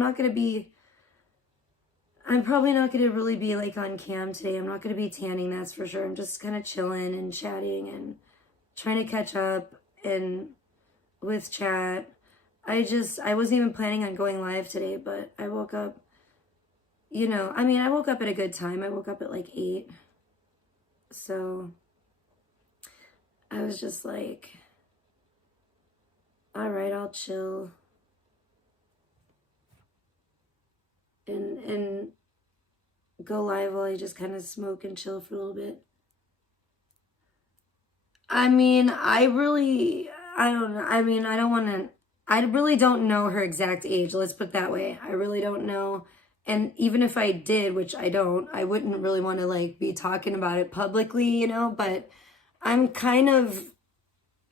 probably not gonna really be like on cam today. I'm not gonna be tanning, that's for sure. I'm just kind of chilling and chatting and trying to catch up and with chat. I wasn't even planning on going live today, but I woke up, you know, I mean, I woke up at a good time. I woke up at like 8. So I was just like, all right, I'll chill. And go live while I just kind of smoke and chill for a little bit. I mean, I don't know. I mean, I really don't know her exact age. Let's put it that way. I really don't know. And even if I did, which I don't, I wouldn't really want to like be talking about it publicly, you know, but I'm kind of,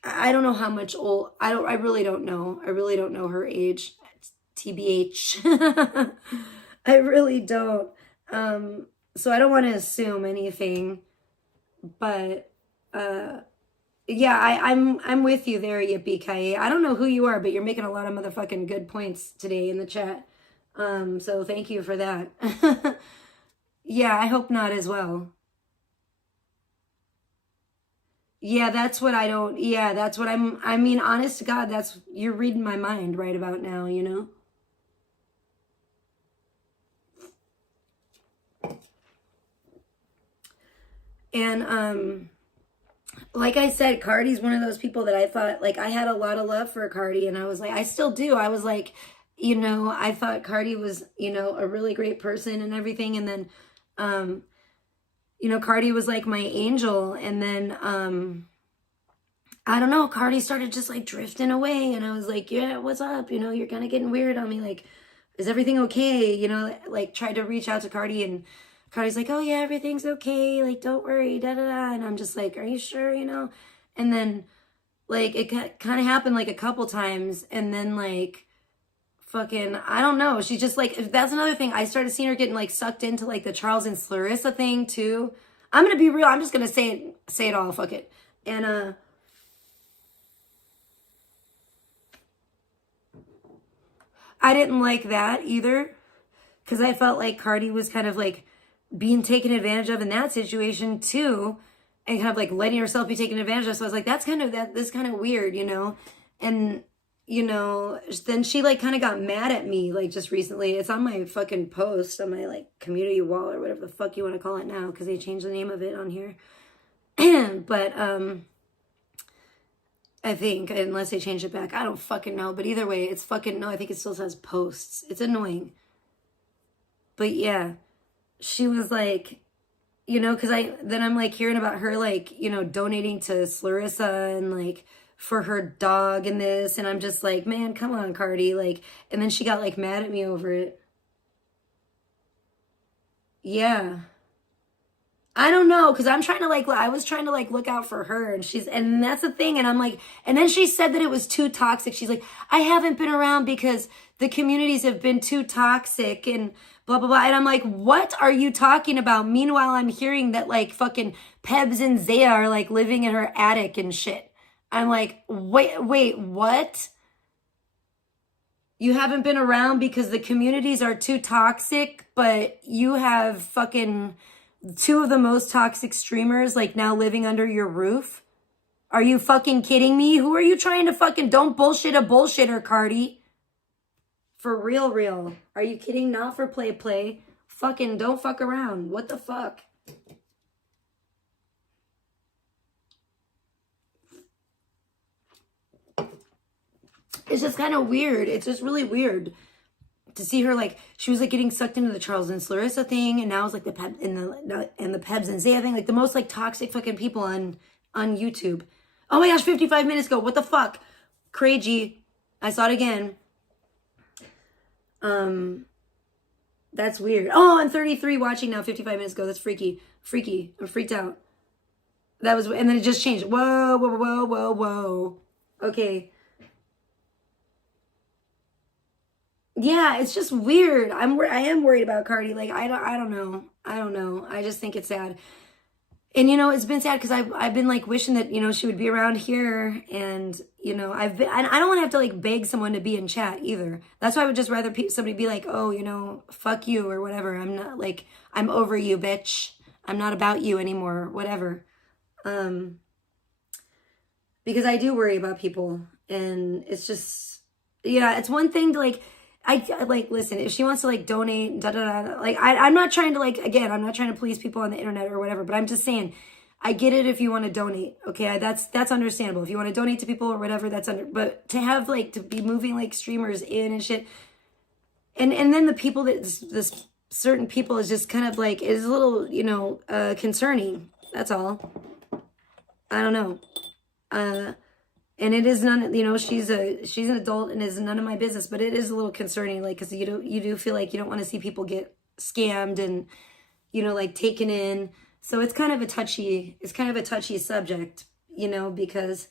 I don't know how much old, I really don't know. I really don't know her age. TBH. I really don't. So I don't want to assume anything, but, yeah, I'm with you there, Yippee Ki. I don't know who you are, but you're making a lot of motherfucking good points today in the chat. So thank you for that. Yeah, I hope not as well. Yeah, that's what I mean, honest to God, you're reading my mind right about now, you know? And, like I said, Cardi's one of those people that I thought, like, I had a lot of love for Cardi, and I was like, I still do. I was like, you know, I thought Cardi was, you know, a really great person and everything. And then, you know, Cardi was like my angel. And then, I don't know, Cardi started just like drifting away. And I was like, yeah, what's up? You know, you're kind of getting weird on me. Like, is everything okay? You know, like tried to reach out to Cardi, and Cardi's like, oh yeah, everything's okay. Like, don't worry, da da da. And I'm just like, are you sure? You know? And then like, it kind of happened like a couple times. And then like, fucking, I don't know. She just like, that's another thing. I started seeing her getting like sucked into like the Charles and Clarissa thing too. I'm going to be real. I'm just going to say it all. Fuck it. And, I didn't like that either, because I felt like Cardi was kind of like being taken advantage of in that situation too, and kind of like letting herself be taken advantage of. So I was like, that's kind of weird, you know? And, you know, then she like kind of got mad at me like just recently. It's on my fucking post on my like community wall or whatever the fuck you want to call it now, because they changed the name of it on here. But, I think, unless they change it back. I don't fucking know. But either way, it's fucking, no, I think it still says posts. It's annoying. But yeah, she was like, you know, because then I'm like hearing about her, like, you know, donating to Clarissa and like for her dog and this, and I'm just like, man, come on, Cardi, like, and then she got like mad at me over it. Yeah. I don't know, because I'm trying to like, I was trying to like look out for her, and that's the thing, and I'm like, and then she said that it was too toxic. She's like, I haven't been around because the communities have been too toxic and blah, blah, blah. And I'm like, what are you talking about? Meanwhile, I'm hearing that like fucking Pebs and Zaya are like living in her attic and shit. I'm like, wait, what? You haven't been around because the communities are too toxic, but you have fucking two of the most toxic streamers like now living under your roof? Are you fucking kidding me? Who are you trying to fucking, don't bullshit a bullshitter, Cardi? For real, real. Are you kidding? Not for play. Fucking don't fuck around. What the fuck? It's just kind of weird. It's just really weird to see her, like, she was like getting sucked into the Charles and Clarissa thing, and now it's like the Peb and the Pebs and Zaya thing, like the most like toxic fucking people on YouTube. Oh my gosh, 55 minutes ago. What the fuck? Crazy. I saw it again. That's weird. Oh, I'm 33 watching now 55 minutes ago. That's freaky. Freaky. I'm freaked out. That was, and then it just changed. Whoa. Okay. Yeah, it's just weird. I am worried about Cardi. Like, I don't know. I just think it's sad. And you know, it's been sad because I've been like wishing that, you know, she would be around here, and you know, I don't want to have to like beg someone to be in chat either. That's why I would just rather somebody be like, oh, you know, fuck you or whatever. I'm not like, I'm over you, bitch. I'm not about you anymore, whatever. Because I do worry about people, and it's just, yeah, it's one thing to like, I like, listen, if she wants to like donate, like, I'm not trying to like, again, I'm not trying to please people on the internet or whatever, but I'm just saying, I get it if you want to donate. Okay. That's understandable. If you want to donate to people or whatever, but to have like, to be moving like streamers in and shit. And then the people that this certain people is just kind of like, is a little, you know, concerning. That's all. I don't know. And it is none, you know, she's an adult and is none of my business, but it is a little concerning, like, because you do feel like you don't want to see people get scammed and, you know, like taken in. So it's kind of a touchy subject, you know, because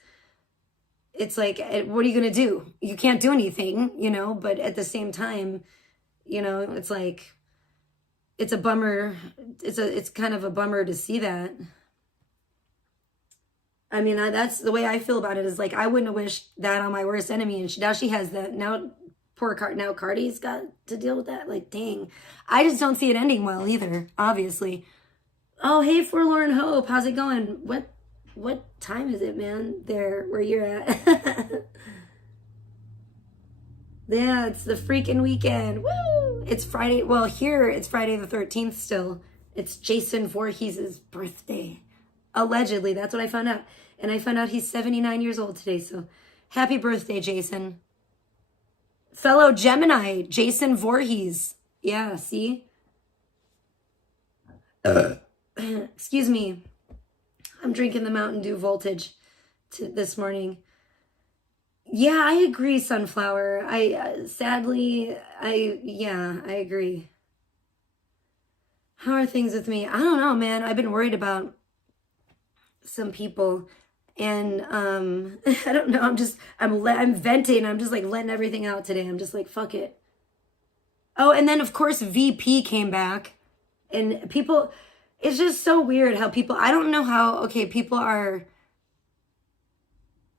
it's like, what are you going to do? You can't do anything, you know, but at the same time, you know, it's like, it's a bummer. It's kind of a bummer to see that. I mean, that's the way I feel about it, is like, I wouldn't have wished that on my worst enemy. And now she has that. Now, now Cardi's got to deal with that. Like, dang. I just don't see it ending well either, obviously. Oh, hey, Forlorn Hope. How's it going? What time is it, man, there where you're at? Yeah, it's the freaking weekend. Woo! It's Friday. Well, here it's Friday the 13th still. It's Jason Voorhees' birthday. Allegedly, that's what I found out. And I found out he's 79 years old today, so happy birthday, Jason. Fellow Gemini, Jason Voorhees. Yeah, see? Excuse me. I'm drinking the Mountain Dew Voltage this morning. Yeah, I agree, Sunflower. Sadly, I agree. How are things with me? I don't know, man. I've been worried about some people, and I don't know. I'm venting. I'm just like letting everything out today. I'm just like, fuck it. Oh, and then of course VP came back, and people, it's just so weird how people, I don't know how, okay, people are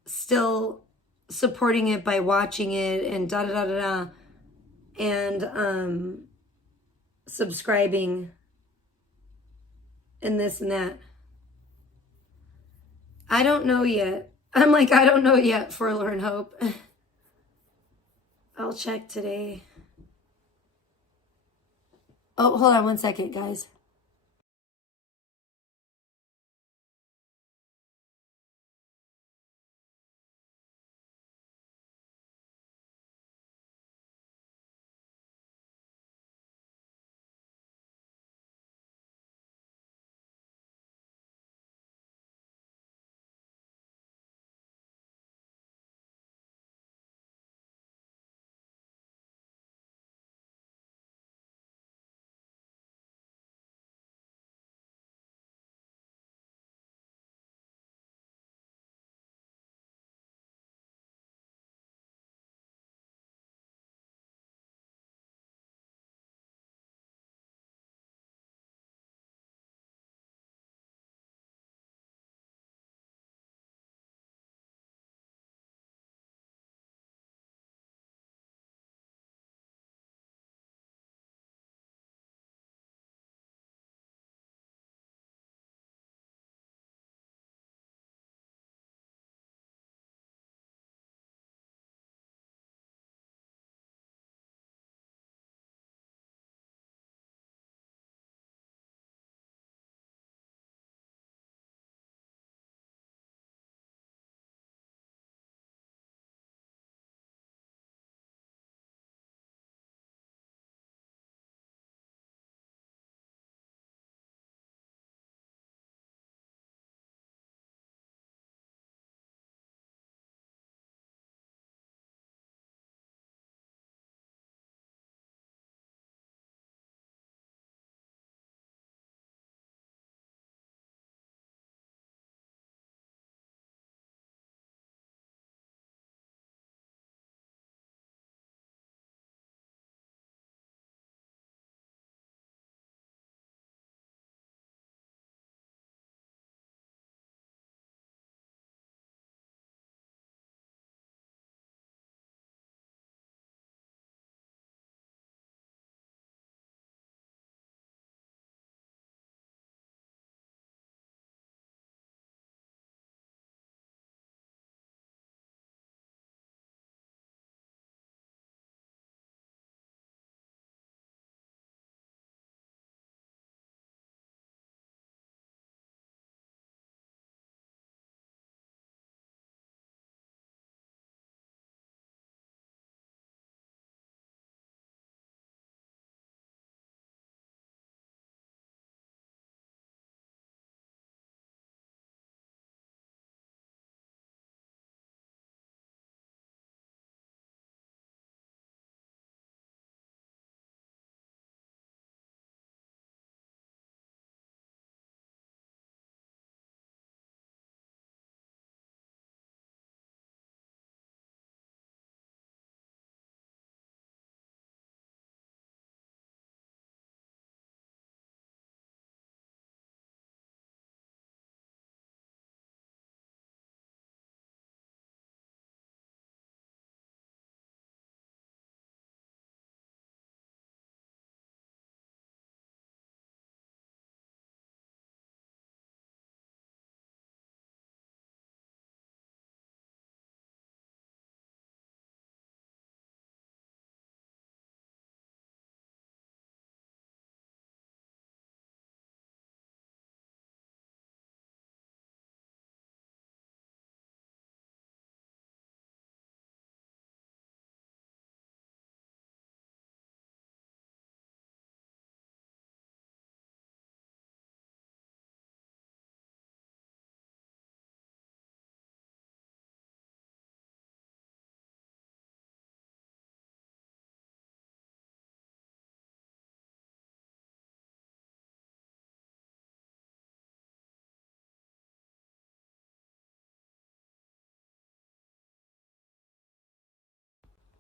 still supporting it by watching it and and subscribing and this and that. I don't know yet. I'm like, I don't know yet, Forlorn Hope. I'll check today. Oh, hold on one second, guys.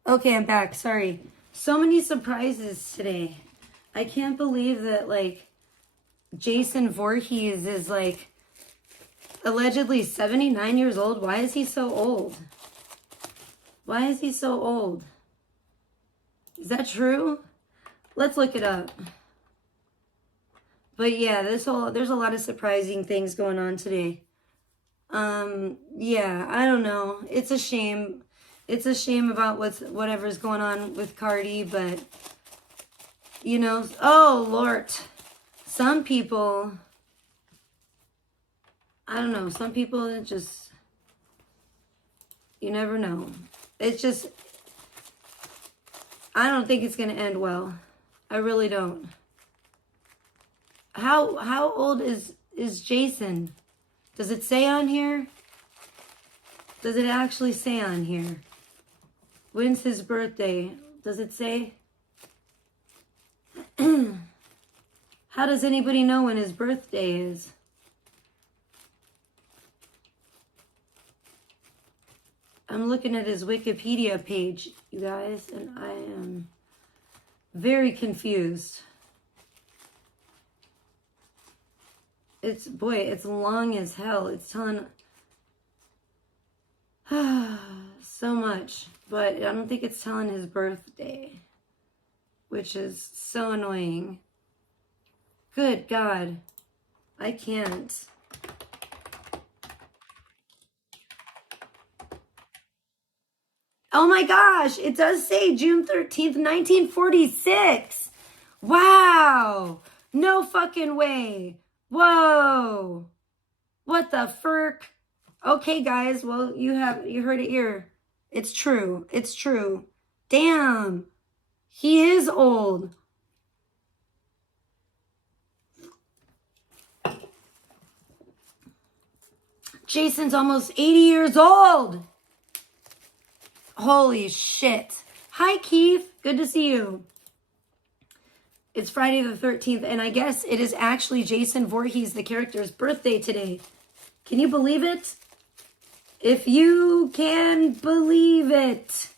Okay, I'm back. Sorry. So many surprises today. I can't believe that, like, Jason Voorhees is, like, allegedly 79 years old. Why is he so old? Why is he so old? Is that true? Let's look it up. But yeah, there's a lot of surprising things going on today. Yeah, I don't know. It's a shame. It's a shame about whatever's going on with Cardi, but you know, oh Lord. Some people, I don't know, some people it just, you never know. It's just, I don't think it's going to end well. I really don't. How old is Jason? Does it say on here? Does it actually say on here? When's his birthday? Does it say? How does anybody know when his birthday is? I'm looking at his Wikipedia page, you guys, and I am very confused. It's, boy, it's long as hell. It's telling so much, but I don't think it's telling his birthday, which is so annoying. Good God, I can't. Oh my gosh, it does say June 13th, 1946. Wow, no fucking way. Whoa. What the frick? Okay, guys. Well, you heard it here. It's true. It's true. Damn. He is old. Jason's almost 80 years old. Holy shit. Hi, Keith. Good to see you. It's Friday the 13th, and I guess it is actually Jason Voorhees, the character's birthday today. Can you believe it? If you can believe it.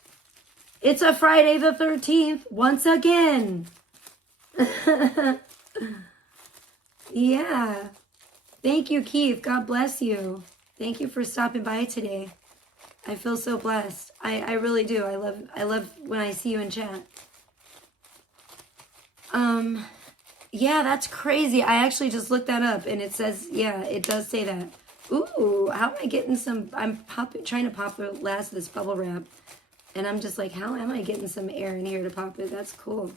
It's a Friday the 13th once again. Yeah. Thank you, Keith. God bless you. Thank you for stopping by today. I feel so blessed. I really do. I love when I see you in chat. Yeah, that's crazy. I actually just looked that up and it says, yeah, it does say that. Ooh, how am I getting some, trying to pop the last of this bubble wrap. And I'm just like, how am I getting some air in here to pop it? That's cool.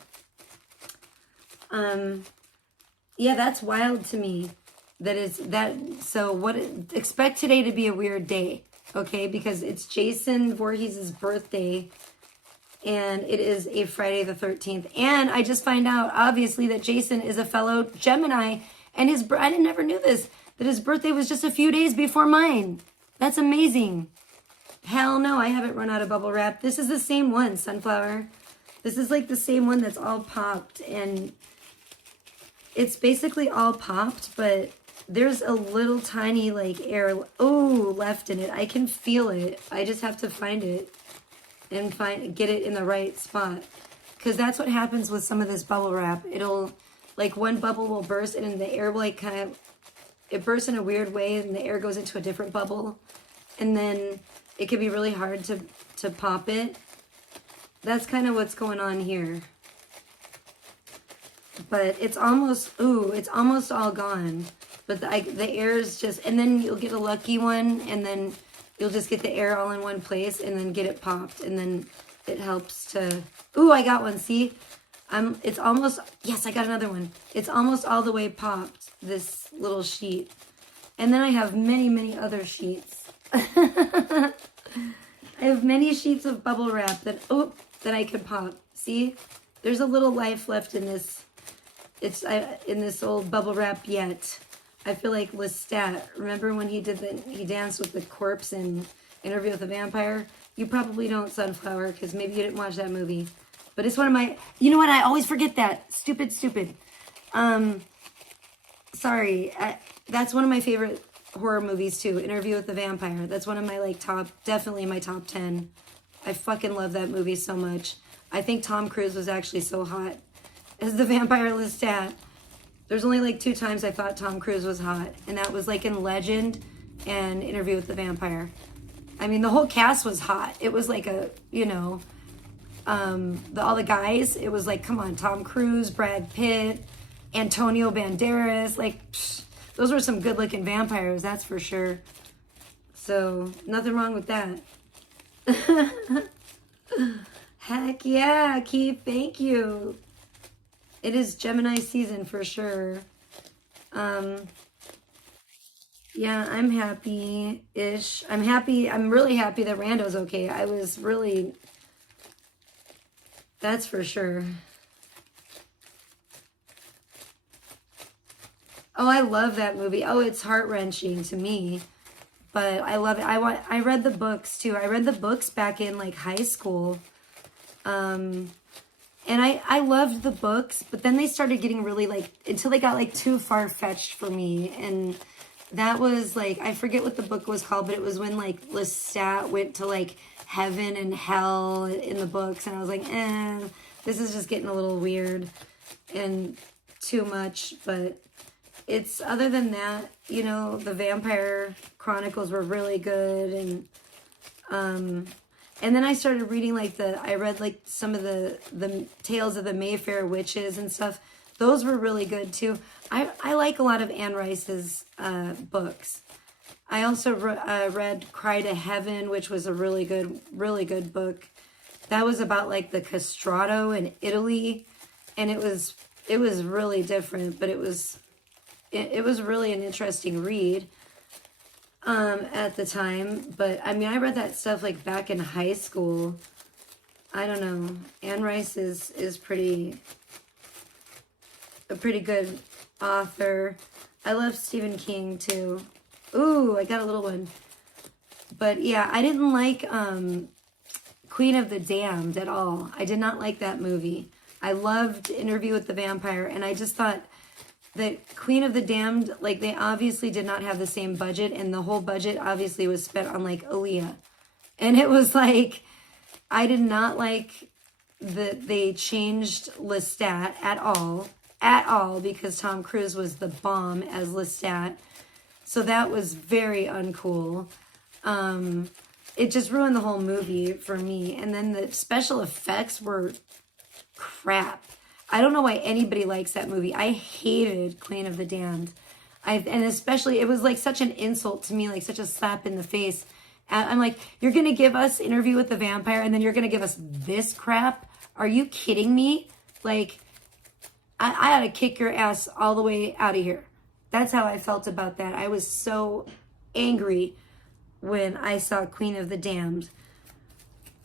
Yeah, that's wild to me. Expect today to be a weird day, okay? Because it's Jason Voorhees' birthday. And it is a Friday the 13th. And I just find out, obviously, that Jason is a fellow Gemini. And I never knew this, that his birthday was just a few days before mine. That's amazing. Hell no, I haven't run out of bubble wrap. This is the same one, Sunflower. This is like the same one that's all popped. And it's basically all popped, but there's a little tiny like air, left in it. I can feel it. I just have to find it. And get it in the right spot. Because that's what happens with some of this bubble wrap. It'll, like one bubble will burst and then the air will like it bursts in a weird way and the air goes into a different bubble. And then it can be really hard to pop it. That's kind of what's going on here. But it's almost all gone. But the air is just, and then you'll get a lucky one and then you'll just get the air all in one place and then get it popped. And then it helps to... Ooh, I got one. See? It's almost... Yes, I got another one. It's almost all the way popped, this little sheet. And then I have many, many other sheets. I have many sheets of bubble wrap that I could pop. See? There's a little life left in this. In this old bubble wrap yet. I feel like Lestat, remember when he danced with the corpse in Interview with a Vampire? You probably don't, Sunflower, because maybe you didn't watch that movie. But it's one of my, you know what, I always forget that. Stupid. Sorry, that's one of my favorite horror movies too, Interview with the Vampire. That's one of my definitely my top 10 I fucking love that movie so much. I think Tom Cruise was actually so hot as the vampire Lestat. There's only like 2 times I thought Tom Cruise was hot, and that was like in Legend and Interview with the Vampire. I mean, the whole cast was hot. It was like a, you know, all the guys, it was like, come on, Tom Cruise, Brad Pitt, Antonio Banderas, like, psh, those were some good looking vampires, that's for sure. So, nothing wrong with that. Heck yeah, Keith, thank you. It is Gemini season for sure. Yeah, I'm happy-ish. I'm really happy that Rando's okay. I was really, that's for sure. Oh, I love that movie. Oh, it's heart-wrenching to me, but I love it. I read the books too. I read the books back in like high school. And I loved the books, but then they started getting really like, until they got like too far-fetched for me. And that was like, I forget what the book was called, but it was when like Lestat went to like heaven and hell in the books. And I was like, this is just getting a little weird and too much. But it's, other than that, you know, the Vampire Chronicles were really good. And then I started reading like I read like some of the Tales of the Mayfair Witches and stuff. Those were really good too. I like a lot of Anne Rice's books. I also read Cry to Heaven, which was a really good book. That was about like the castrato in Italy, and it was really different, but it was really an interesting read. At the time, but I mean, I read that stuff like back in high school. I don't know. Anne Rice is a pretty good author. I love Stephen King too. Ooh, I got a little one. But yeah, I didn't like Queen of the Damned at all. I did not like that movie. I loved Interview with the Vampire, and I just thought that Queen of the Damned, like, they obviously did not have the same budget, and the whole budget obviously was spent on, like, Aaliyah. And it was like, I did not like that they changed Lestat at all, because Tom Cruise was the bomb as Lestat. So that was very uncool. It just ruined the whole movie for me. And then the special effects were crap. I don't know why anybody likes that movie. I hated Queen of the Damned. And especially, it was like such an insult to me, like such a slap in the face. I'm like, you're going to give us Interview with the Vampire, and then you're going to give us this crap? Are you kidding me? Like, I ought to kick your ass all the way out of here. That's how I felt about that. I was so angry when I saw Queen of the Damned.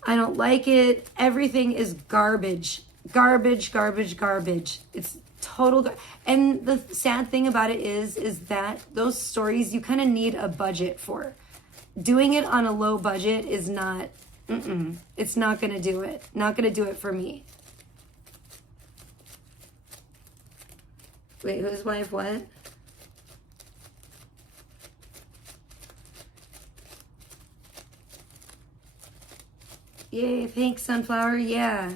I don't like it. Everything is garbage. Garbage. It's total and the sad thing about it is that those stories you kind of need a budget for. Doing it on a low budget is not, it's not going to do it. Not going to do it for me. Wait, whose wife what? Yay, thanks, Sunflower. Yeah.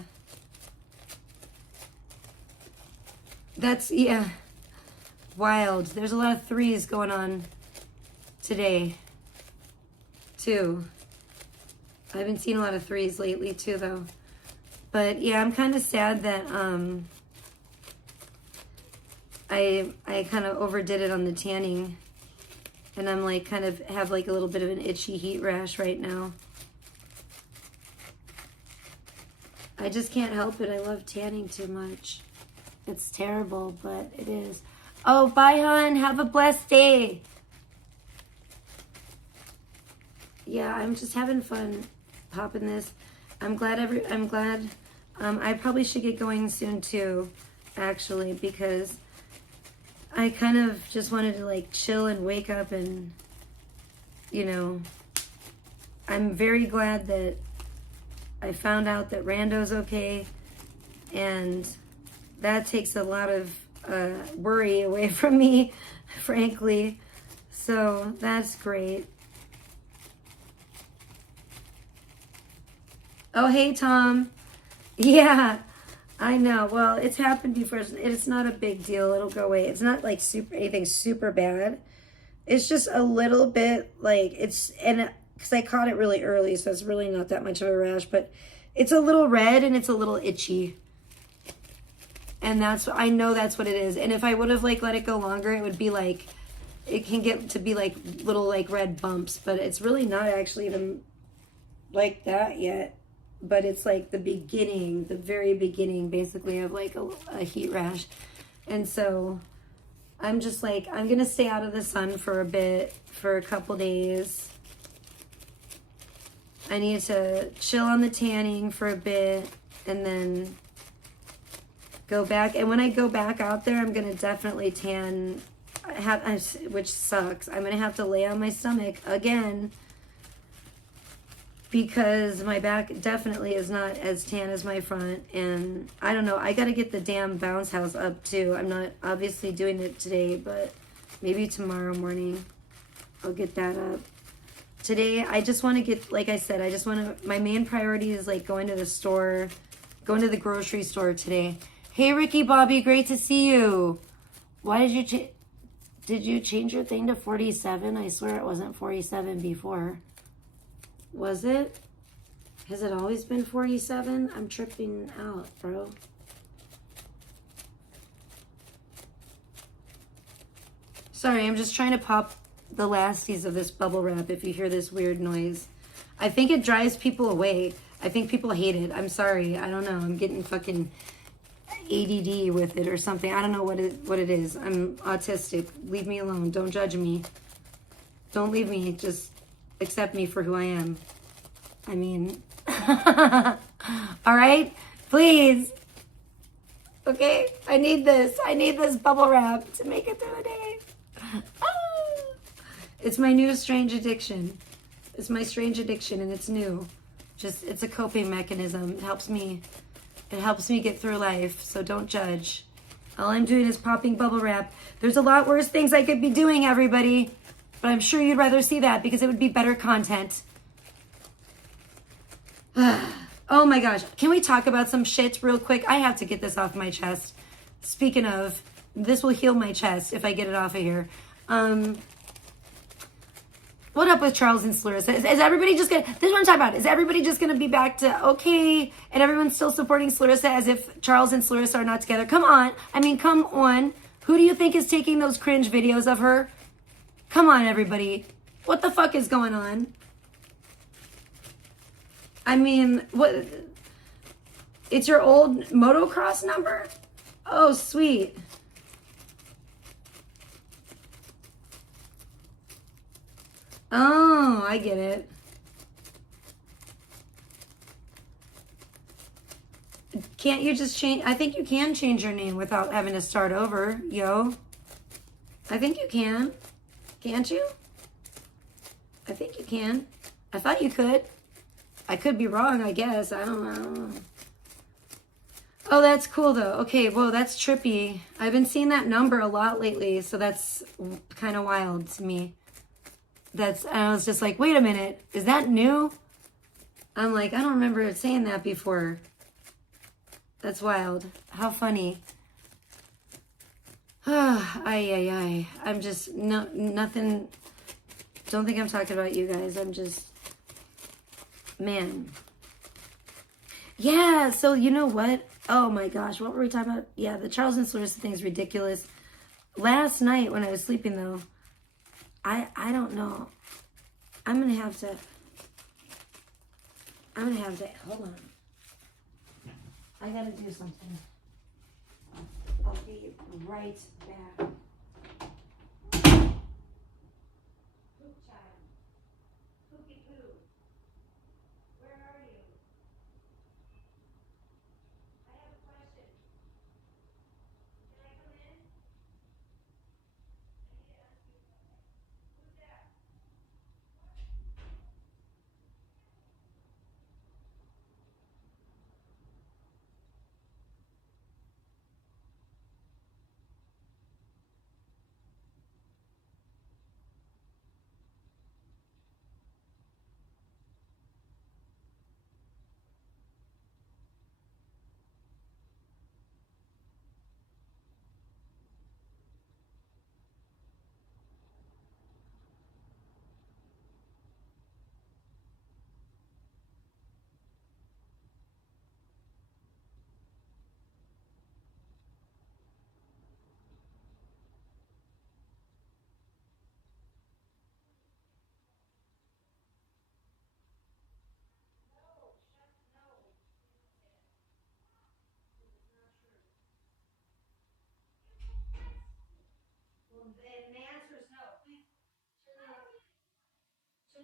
That's, yeah, wild. There's a lot of 3s going on today, too. I've been seeing a lot of 3s lately, too, though. But, yeah, I'm kind of sad that I kind of overdid it on the tanning. And I'm, like, kind of have, like, a little bit of an itchy heat rash right now. I just can't help it. I love tanning too much. It's terrible, but it is. Oh, bye, hon. Have a blessed day. Yeah, I'm just having fun popping this. I'm glad I probably should get going soon too, actually, because I kind of just wanted to like chill and wake up and, you know, I'm very glad that I found out that Rando's okay, and that takes a lot of worry away from me, frankly. So that's great. Oh, hey, Tom. Yeah, I know. Well, it's happened before. It's not a big deal. It'll go away. It's not like anything super bad. It's just a little bit like because I caught it really early, so it's really not that much of a rash, but it's a little red and it's a little itchy. And I know that's what it is. And if I would have like let it go longer, it would be like, it can get to be like little like red bumps, but it's really not actually even like that yet. But it's like the very beginning basically of like a heat rash. And so I'm just like, I'm going to stay out of the sun for a couple days. I need to chill on the tanning for a bit and then go back. And when I go back out there, I'm going to definitely tan, which sucks. I'm going to have to lay on my stomach again because my back definitely is not as tan as my front. And I don't know, I got to get the damn bounce house up too. I'm not obviously doing it today, but maybe tomorrow morning I'll get that up. Today, I just want to get, like I said, my main priority is like going to the grocery store today. Hey, Ricky Bobby, great to see you. Why did you change your thing to 47? I swear it wasn't 47 before. Was it? Has it always been 47? I'm tripping out, bro. Sorry, I'm just trying to pop the lasties of this bubble wrap if you hear this weird noise. I think it drives people away. I think people hate it. I'm sorry. I don't know. I'm getting fucking ADD with it or something. I don't know what it is. I'm autistic. Leave me alone. Don't judge me. Don't leave me. Just accept me for who I am. I mean, all right? Please. Okay? I need this. I need this bubble wrap to make it through the day. It's my new strange addiction. It's my strange addiction and it's new. It's a coping mechanism. It helps me get through life, so don't judge. All I'm doing is popping bubble wrap. There's a lot worse things I could be doing, everybody. But I'm sure you'd rather see that because it would be better content. Oh my gosh. Can we talk about some shit real quick? I have to get this off my chest. Speaking of, this will heal my chest if I get it off of here. What up with Charles and Clarissa? Is everybody just gonna, this is what I'm talking about. Is everybody just gonna be back to okay, and everyone's still supporting Clarissa as if Charles and Clarissa are not together? Come on. I mean, come on. Who do you think is taking those cringe videos of her? Come on, everybody. What the fuck is going on? I mean, what? It's your old motocross number? Oh, sweet. Oh, I get it. Can't you just change? I think you can change your name without having to start over, yo. I think you can. Can't you? I think you can. I thought you could. I could be wrong, I guess. I don't know. Oh, that's cool, though. Okay, well, that's trippy. I've been seeing that number a lot lately, so that's kind of wild to me. I was just like, wait a minute, is that new? I'm like, I don't remember saying that before. That's wild. How funny. Ay. I'm just, nothing. Don't think I'm talking about you guys. I'm just, man. Yeah, so you know what? Oh my gosh, what were we talking about? Yeah, the Charles and Clarissa thing is ridiculous. Last night when I was sleeping, though, I don't know. I'm gonna have to, hold on. I gotta do something. I'll be right back. Poop child. Poopy poo. Where are you? I have a question. Can I come in? I need to ask you something. Who's there?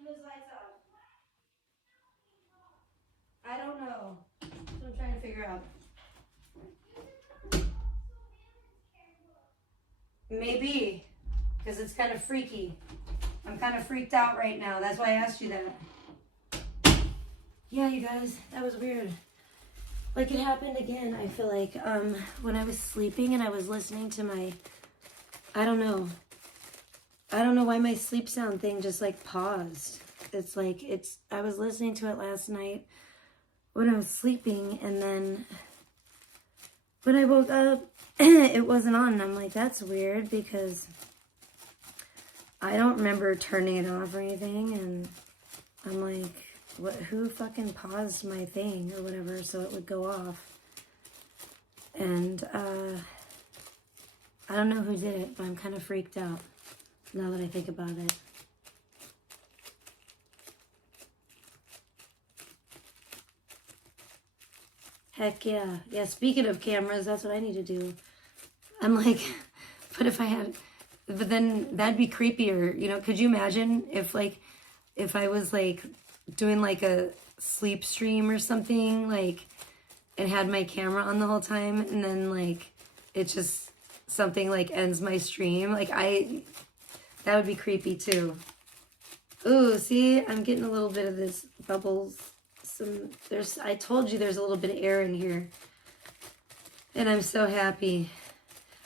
those lights off? I don't know. That's what I'm trying to figure out. Maybe. Because it's kind of freaky. I'm kind of freaked out right now. That's why I asked you that. Yeah, you guys, that was weird. Like, it happened again, I feel like, when I was sleeping and I was listening to my, I don't know why my sleep sound thing just, like, paused. It's like, I was listening to it last night when I was sleeping, and then when I woke up, it wasn't on, and I'm like, that's weird, because I don't remember turning it off or anything, and I'm like, who fucking paused my thing or whatever so it would go off? And I don't know who did it, but I'm kind of freaked out now that I think about it. Heck yeah. Yeah, speaking of cameras, that's what I need to do. I'm like, but then that'd be creepier, you know? Could you imagine if I was like doing like a sleep stream or something, like, and had my camera on the whole time, and then like it just something like ends my stream, like that would be creepy too. Ooh, see, I'm getting a little bit of this bubbles. I told you there's a little bit of air in here, and I'm so happy.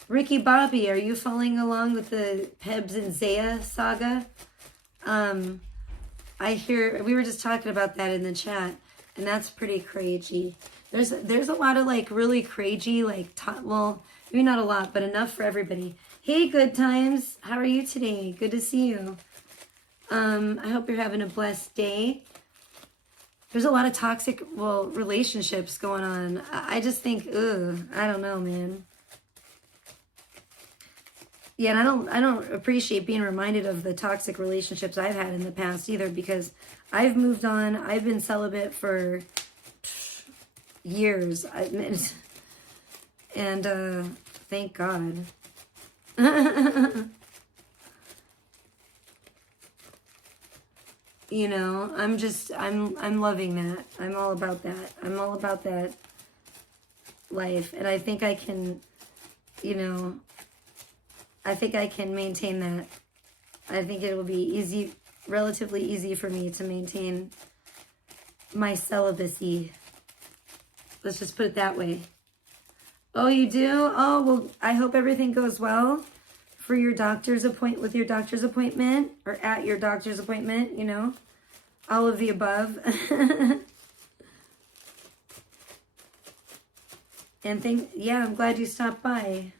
Ricky Bobby, are you following along with the Pebs and Zaya saga? I hear, we were just talking about that in the chat, and that's pretty crazy. There's a lot of like really crazy, like, well, maybe not a lot, but enough for everybody. Hey, good times. How are you today? Good to see you. I hope you're having a blessed day. There's a lot of toxic, well, relationships going on. I just think, I don't know, man. Yeah, and I don't appreciate being reminded of the toxic relationships I've had in the past either, because I've moved on. I've been celibate for years. And thank God. You know, I'm loving that. I'm all about that. I'm all about that life. And I think I can, you know, I think I can maintain that. I think it will be easy, relatively easy for me to maintain my celibacy. Let's just put it that way. Oh, you do? Oh, well, I hope everything goes well for your doctor's appointment, with your doctor's appointment, or at your doctor's appointment, you know, all of the above. And yeah, I'm glad you stopped by.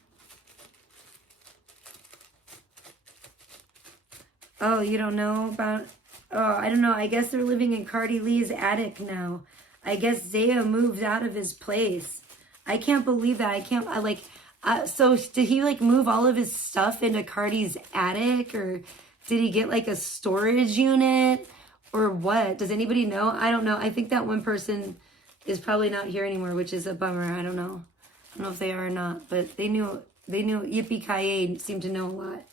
Oh, you don't know about, oh, I don't know. I guess they're living in Cardi Lee's attic now. I guess Zaya moved out of his place. I can't believe that. So did he like move all of his stuff into Cardi's attic, or did he get like a storage unit, or what? Does anybody know? I don't know. I think that one person is probably not here anymore, which is a bummer. I don't know. I don't know if they are or not, but they knew Yippee-ki-yay seemed to know a lot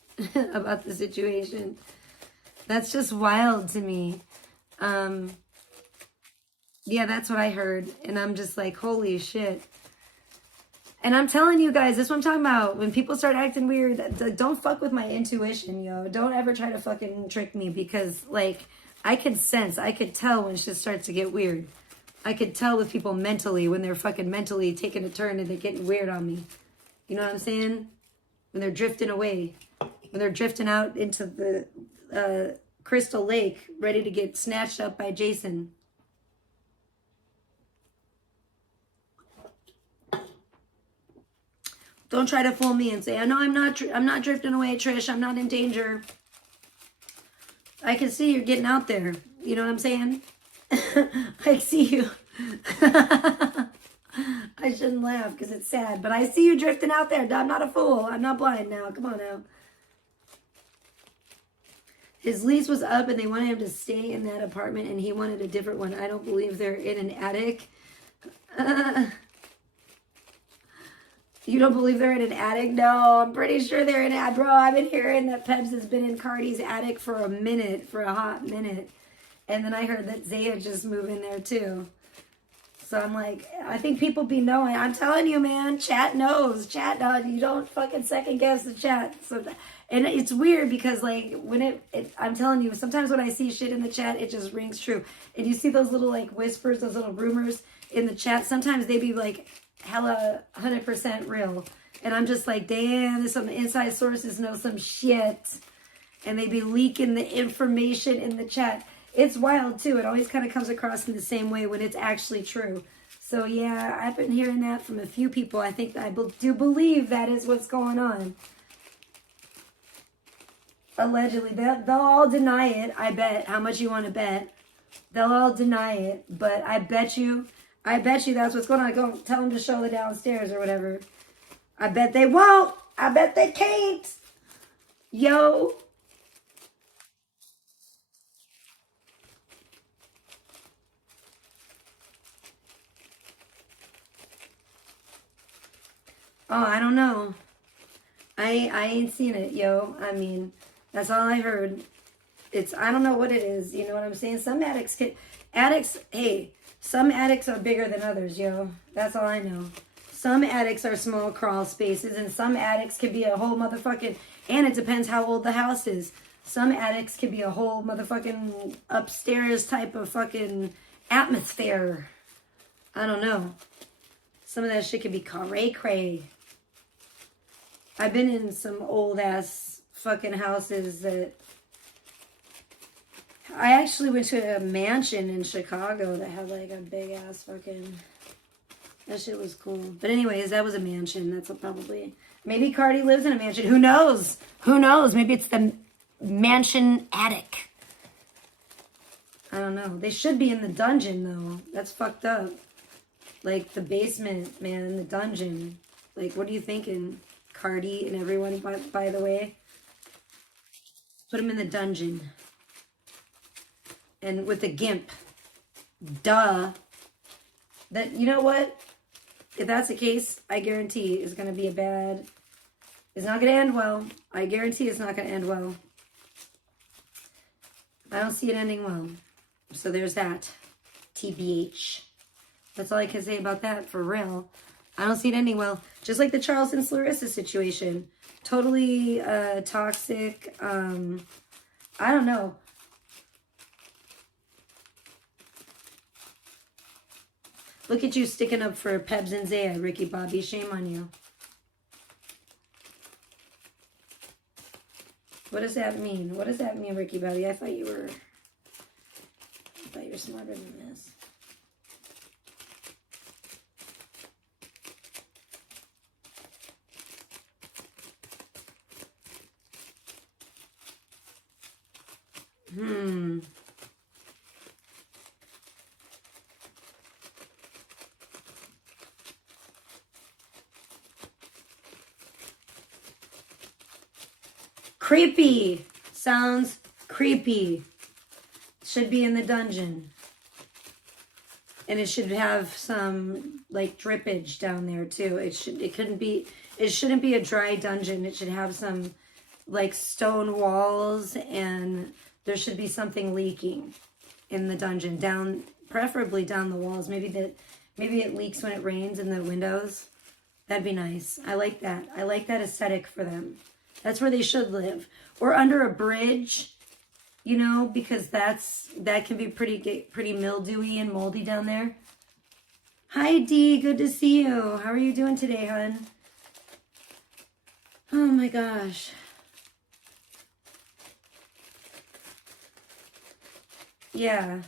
about the situation. That's just wild to me. Yeah, that's what I heard. And I'm just like, holy shit. And I'm telling you guys, this is what I'm talking about. When people start acting weird, don't fuck with my intuition, yo. Don't ever try to fucking trick me, because, like, I could tell when shit starts to get weird. I could tell with people mentally, when they're fucking mentally taking a turn and they're getting weird on me. You know what I'm saying? When they're drifting away. When they're drifting out into the Crystal Lake, ready to get snatched up by Jason. Don't try to fool me and say, "No, I'm not drifting away, Trish. I'm not in danger." I can see you're getting out there. You know what I'm saying? I see you. I shouldn't laugh because it's sad, but I see you drifting out there. I'm not a fool. I'm not blind now. Come on now. His lease was up and they wanted him to stay in that apartment, and he wanted a different one. I don't believe they're in an attic. You don't believe they're in an attic? No, I'm pretty sure they're in an attic. Bro, I've been hearing that Peps has been in Cardi's attic for a hot minute. And then I heard that Zaya just moved in there too. So I'm like, I think people be knowing. I'm telling you, man, chat knows. Chat knows. You don't fucking second guess the chat. So, and it's weird because like when I'm telling you, sometimes when I see shit in the chat, it just rings true. And you see those little like whispers, those little rumors in the chat. Sometimes they be like hella 100% real. And I'm just like, damn, there's some inside sources know some shit. And they be leaking the information in the chat. It's wild too. It always kind of comes across in the same way when it's actually true. So yeah, I've been hearing that from a few people. I think I do believe that is what's going on. Allegedly. They'll all deny it, I bet. How much you want to bet? They'll all deny it. But I bet you that's what's going on. Go tell them to show the downstairs or whatever. I bet they won't. I bet they can't. Yo. Oh, I don't know. I ain't seen it, yo. I mean, that's all I heard. I don't know what it is. You know what I'm saying? Some hey, some attics are bigger than others, yo. That's all I know. Some attics are small crawl spaces, and some attics could be a whole motherfucking, and it depends how old the house is. Some attics could be a whole motherfucking upstairs type of fucking atmosphere. I don't know. Some of that shit could be cray-cray. I've been in some old-ass fucking houses that... I actually went to a mansion in Chicago that had like a big-ass fucking... That shit was cool. But anyways, that was a mansion. That's probably... Maybe Cardi lives in a mansion. Who knows? Who knows? Maybe it's the mansion attic. I don't know. They should be in the dungeon, though. That's fucked up. Like, the basement, man, the dungeon. Like, what are you thinking? Cardi and everyone, by the way. Put them in the dungeon. And with a gimp. Duh. That, you know what? If that's the case, I guarantee it's going to be a bad... It's not going to end well. I guarantee it's not going to end well. I don't see it ending well. So there's that. TBH. That's all I can say about that, for real. I don't see it ending well. Just like the Charleston Clarissa situation. Totally toxic. I don't know. Look at you sticking up for Pebs and Zaya, Ricky Bobby. Shame on you. What does that mean? What does that mean, Ricky Bobby? I thought you were smarter than this. Creepy. Sounds creepy. Should be in the dungeon. And it should have some like drippage down there too. It shouldn't be a dry dungeon. It should have some like stone walls, and there should be something leaking in the dungeon, preferably down the walls. Maybe it leaks when it rains in the windows. That'd be nice. I like that. I like that aesthetic for them. That's where they should live. Or under a bridge, you know, because that can be pretty mildewy and moldy down there. Hi, Dee. Good to see you. How are you doing today, hon? Oh, my gosh. Yeah.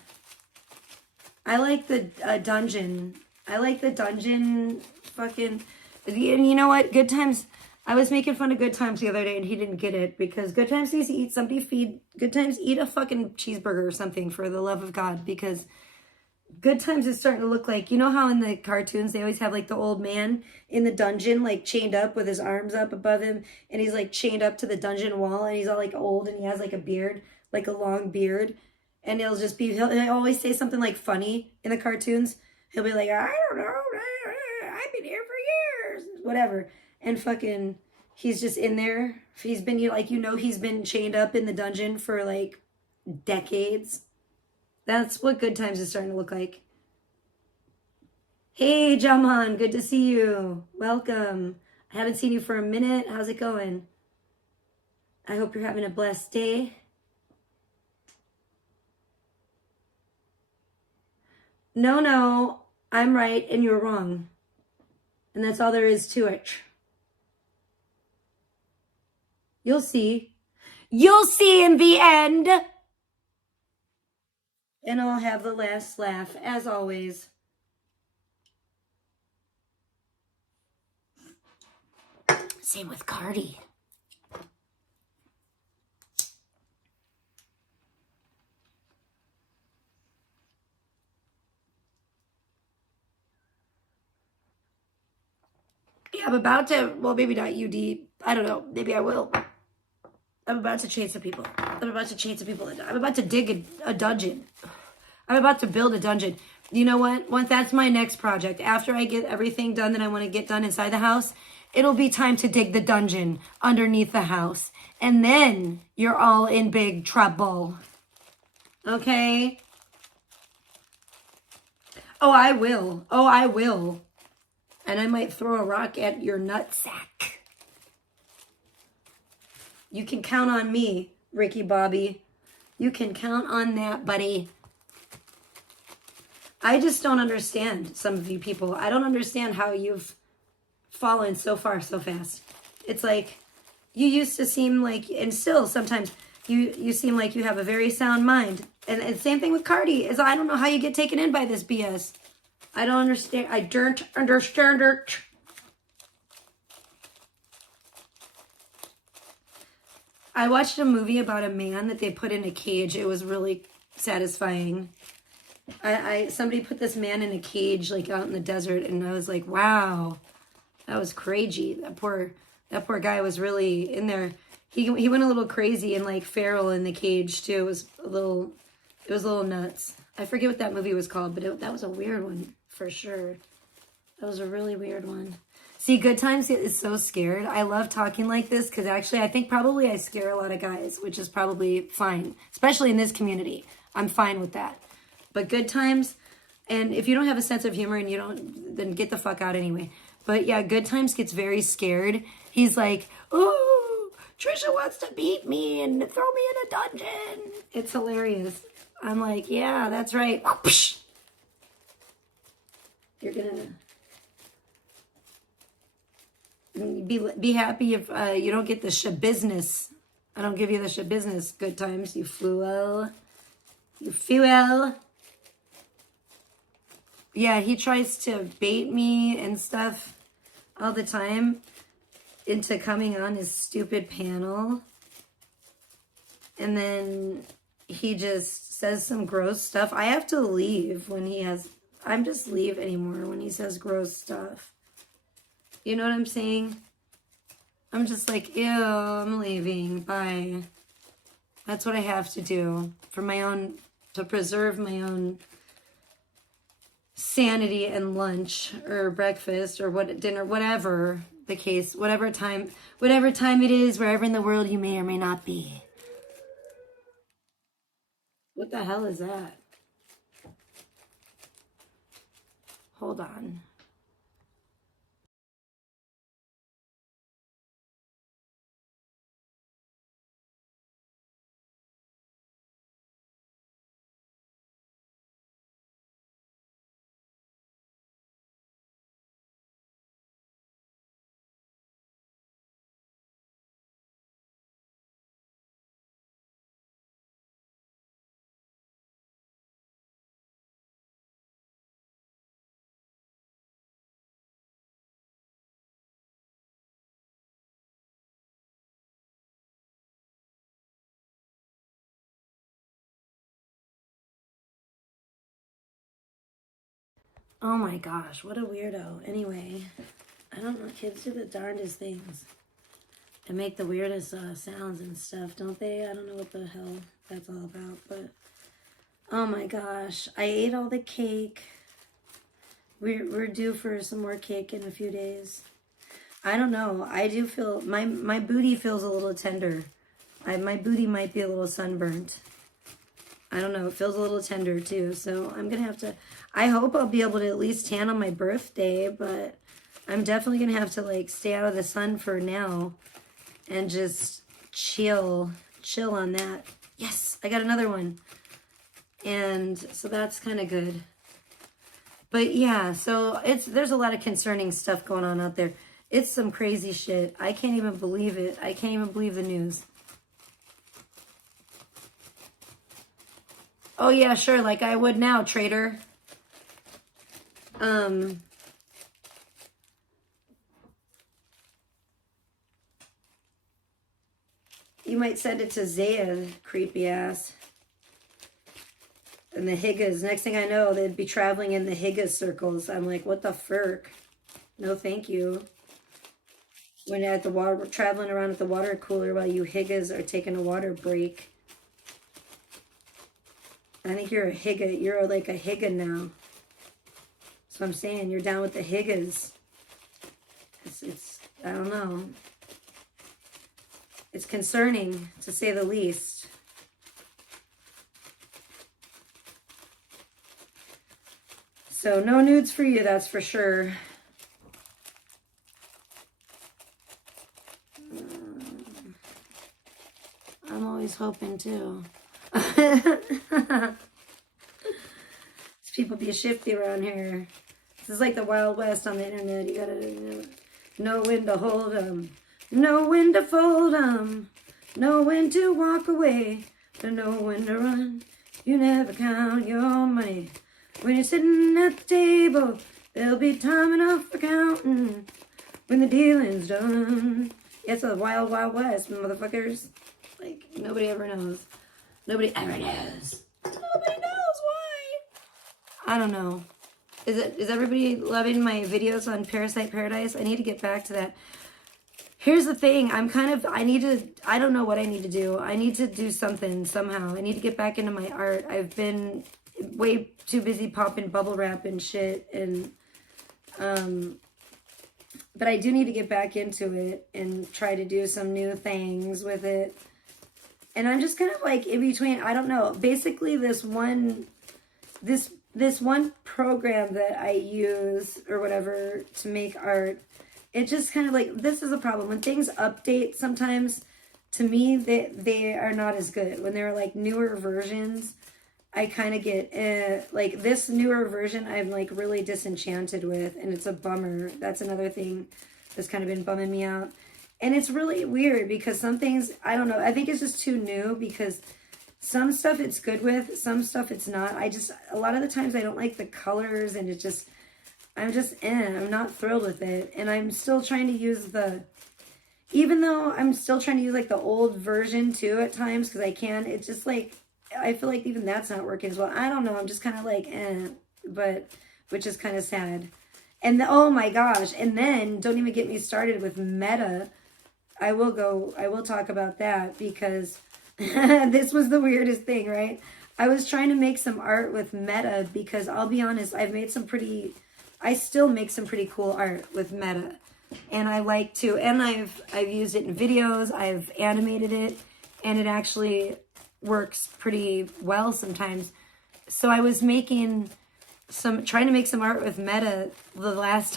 I like the dungeon. I like the dungeon fucking... You know what? Good Times... I was making fun of Good Times the other day, and he didn't get it, because Good Times needs to eat Good Times, eat a fucking cheeseburger or something, for the love of God, because Good Times is starting to look like, you know how in the cartoons they always have like the old man in the dungeon, like chained up with his arms up above him, and he's like chained up to the dungeon wall, and he's all like old, and he has like a beard, like a long beard, and he'll always say something like funny in the cartoons. He'll be like, I don't know, I've been here for years, whatever. And fucking, he's just in there. He's been, like, he's been chained up in the dungeon for, like, decades. That's what good times is starting to look like. Hey, Jaman, good to see you. Welcome. I haven't seen you for a minute. How's it going? I hope you're having a blessed day. No, I'm right and you're wrong. And that's all there is to it. You'll see. You'll see in the end. And I'll have the last laugh, as always. Same with Cardi. Yeah, I'm about to, well, maybe not UD. I don't know. Maybe I will. I'm about to chase some people. I'm about to dig a dungeon. I'm about to build a dungeon. You know what? Once that's my next project. After I get everything done that I want to get done inside the house, it'll be time to dig the dungeon underneath the house. And then you're all in big trouble. Okay? Oh, I will. And I might throw a rock at your nutsack. You can count on me, Ricky Bobby. You can count on that, buddy. I just don't understand some of you people. I don't understand how you've fallen so far so fast. It's like you used to seem like, and still sometimes you seem like you have a very sound mind. And same thing with Cardi, is I don't know how you get taken in by this BS. I don't understand. I don't understand it. I watched a movie about a man that they put in a cage. It was really satisfying. Somebody put this man in a cage, like out in the desert, and I was like, wow, that was crazy. That poor guy was really in there. He went a little crazy and like feral in the cage too. It was a little nuts. I forget what that movie was called, but that was a weird one for sure. That was a really weird one. See, Good Times is so scared. I love talking like this because actually I think probably I scare a lot of guys, which is probably fine, especially in this community. I'm fine with that. But Good Times, and if you don't have a sense of humor and you don't, then get the fuck out anyway. But yeah, Good Times gets very scared. He's like, oh, Trisha wants to beat me and throw me in a dungeon. It's hilarious. I'm like, yeah, that's right. You're gonna be happy if you don't get the shabusiness. I don't give you the shabusiness, Good Times, you fool. You fool. Yeah, he tries to bait me and stuff all the time into coming on his stupid panel. And then he just says some gross stuff. I have to leave when he has... I'm just leave anymore when he says gross stuff. You know what I'm saying? I'm just like, ew, I'm leaving. Bye. That's what I have to do for my own... to preserve my own sanity and lunch or breakfast or dinner, whatever the case, whatever time it is, wherever in the world you may or may not be. What the hell is that? Hold on. Oh my gosh, what a weirdo. Anyway, I don't know, kids do the darndest things and make the weirdest sounds and stuff, don't they? I don't know what the hell that's all about, but oh my gosh, I ate all the cake. We're due for some more cake in a few days. I don't know. I do feel my booty feels a little tender. My booty might be a little sunburnt. I don't know. It feels a little tender too. So I'm going to have to, I hope I'll be able to at least tan on my birthday, but I'm definitely going to have to like stay out of the sun for now and just chill on that. Yes, I got another one. And so that's kind of good. But yeah, so there's a lot of concerning stuff going on out there. It's some crazy shit. I can't even believe it. I can't even believe the news. Oh yeah, sure, like I would now, traitor. You might send it to Zaya, creepy ass. And the Higgas. Next thing I know, they'd be traveling in the Higgas circles. I'm like, what the furk? No, thank you. When at the water, traveling around at the water cooler while you Higgas are taking a water break. I think you're a Higga. You're like a Higga now. That's what I'm saying. You're down with the Higgas. It's I don't know. It's concerning, to say the least. So no nudes for you, that's for sure. I'm always hoping too. These people be shifty around here. This is like the Wild West on the internet. You gotta know when to hold them. Know when to fold them. Know when to walk away. But know when to run. You never count your money. When you're sitting at the table, there'll be time enough for counting when the dealing's done. It's a wild, wild west, motherfuckers. Like, nobody ever knows. Nobody ever knows. Nobody knows why. I don't know. Is everybody loving my videos on Parasite Paradise? I need to get back to that. Here's the thing. I don't know what I need to do. I need to do something somehow. I need to get back into my art. I've been way too busy popping bubble wrap and shit. And, but I do need to get back into it and try to do some new things with it. And I'm just kind of like in between, I don't know. Basically this one program that I use or whatever to make art, it just kind of like, this is a problem. When things update sometimes, to me, they are not as good. When they're like newer versions, I kind of get, like this newer version, I'm like really disenchanted with, and it's a bummer. That's another thing that's kind of been bumming me out. And it's really weird because some things, I don't know, I think it's just too new because some stuff it's good with, some stuff it's not. A lot of the times I don't like the colors and it just, I'm not thrilled with it. And I'm still trying to use even though I'm still trying to use like the old version too at times because I can, it's just like, I feel like even that's not working as well. I don't know, I'm just kind of like, but, which is kind of sad. And oh my gosh, and then don't even get me started with Meta. I will talk about that because this was the weirdest thing, right? I was trying to make some art with Meta because I'll be honest, I still make some pretty cool art with Meta. And I like to, and I've used it in videos, I've animated it, and it actually works pretty well sometimes. So I was trying to make some art with Meta the last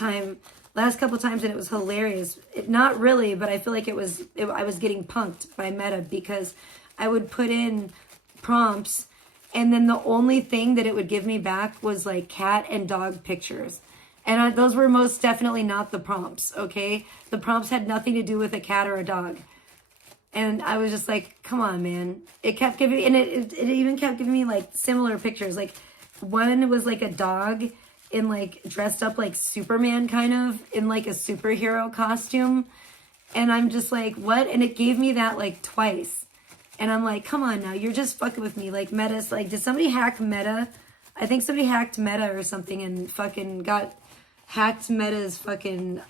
couple times, and it was hilarious. Not really, but I feel like I was getting punked by Meta because I would put in prompts and then the only thing that it would give me back was like cat and dog pictures. And those were most definitely not the prompts, okay? The prompts had nothing to do with a cat or a dog. And I was just like, come on, man. It kept giving me, and it even kept giving me like similar pictures. Like one was like a dog in like dressed up like Superman kind of in like a superhero costume. And I'm just like, what? And it gave me that like twice. And I'm like, come on now, you're just fucking with me. Like Meta's like, did somebody hack Meta? I think somebody hacked Meta or something and fucking hacked Meta's fucking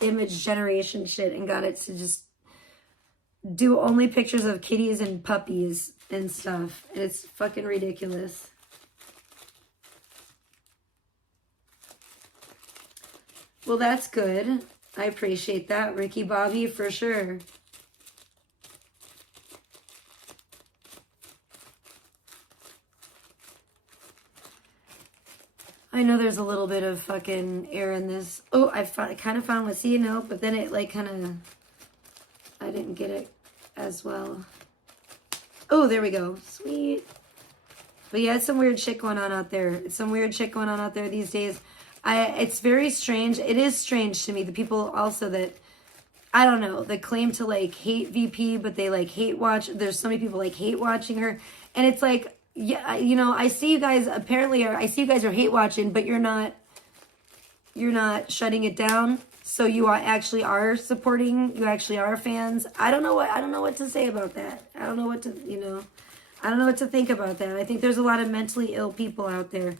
image generation shit and got it to just do only pictures of kitties and puppies and stuff. And it's fucking ridiculous. Well, that's good. I appreciate that, Ricky Bobby, for sure. I know there's a little bit of fucking air in this. Oh, I kind of found, see, no, but then it like kind of, I didn't get it as well. Oh, there we go. Sweet. But yeah, it's some weird shit going on out there. It's some weird shit going on out there these days. It's very strange. It is strange to me. The people also that, I don't know, that claim to like hate VP, but they like hate watch. There's so many people like hate watching her. And it's like, yeah, you know, I see you guys apparently I see you guys are hate watching, but you're not shutting it down. So you actually are supporting, you actually are fans. I don't know what to say about that. I don't know what to, you know, I don't know what to think about that. I think there's a lot of mentally ill people out there,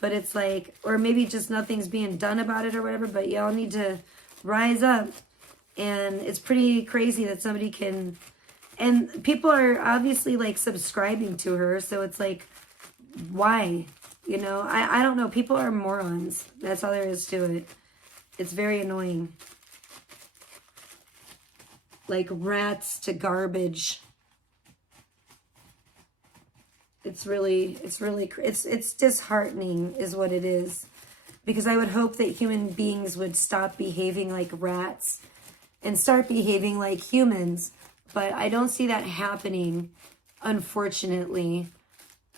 but it's like, or maybe just nothing's being done about it or whatever, but y'all need to rise up. And it's pretty crazy that somebody can, and people are obviously like subscribing to her. So it's like, why? You know, I don't know. People are morons. That's all there is to it. It's very annoying. Like rats to garbage. It's disheartening is what it is. Because I would hope that human beings would stop behaving like rats and start behaving like humans. But I don't see that happening, unfortunately.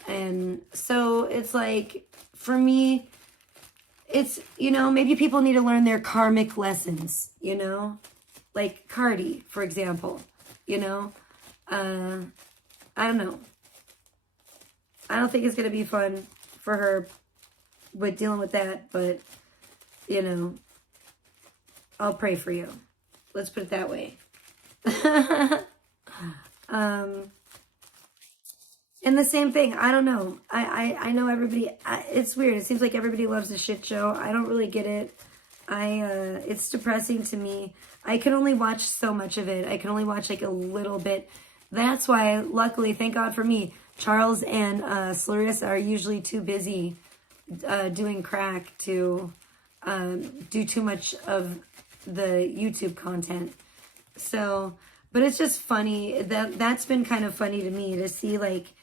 And so it's like, for me, it's, you know, maybe people need to learn their karmic lessons, you know? Like Cardi, for example, you know? I don't know. I don't think it's going to be fun for her with dealing with that, but, you know, I'll pray for you. Let's put it that way. And the same thing, I don't know. I know everybody, it's weird. It seems like everybody loves a shit show. I don't really get it. It's depressing to me. I can only watch so much of it. I can only watch like a little bit. That's why, luckily, thank God for me, Charles and Clarissa are usually too busy doing crack to do too much of the YouTube content. So, but it's just funny. That's been kind of funny to me to see like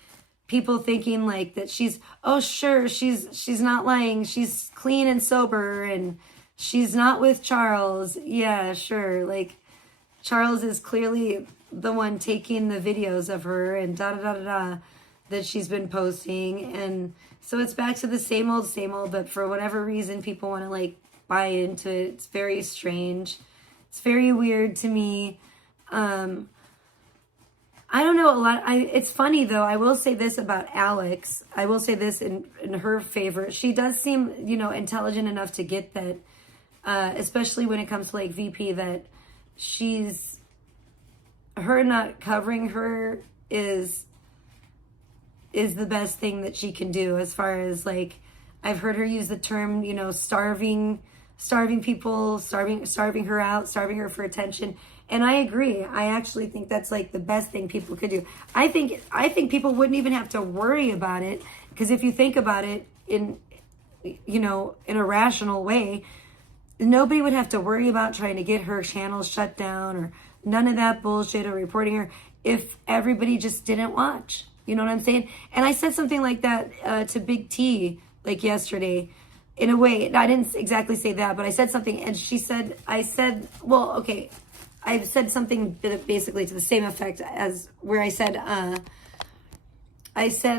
people thinking like that she's, oh sure, she's not lying. She's clean and sober and she's not with Charles. Yeah, sure. Like Charles is clearly the one taking the videos of her and da-da-da-da-da that she's been posting. And so it's back to the same old, but for whatever reason, people want to like buy into it. It's very strange. It's very weird to me. I don't know a lot. It's funny though. I will say this about Alex. I will say this in her favor. She does seem, you know, intelligent enough to get that, especially when it comes to like VP, that her not covering her is the best thing that she can do, as far as like, I've heard her use the term, you know, starving people, starving her out, starving her for attention. And I agree. I actually think that's like the best thing people could do. I think people wouldn't even have to worry about it, because if you think about it in, you know, in a rational way, nobody would have to worry about trying to get her channel shut down or none of that bullshit or reporting her if everybody just didn't watch. You know what I'm saying? And I said something like that to Big T like yesterday. In a way, I didn't exactly say that, but I said something, and I said, something basically to the same effect as where I said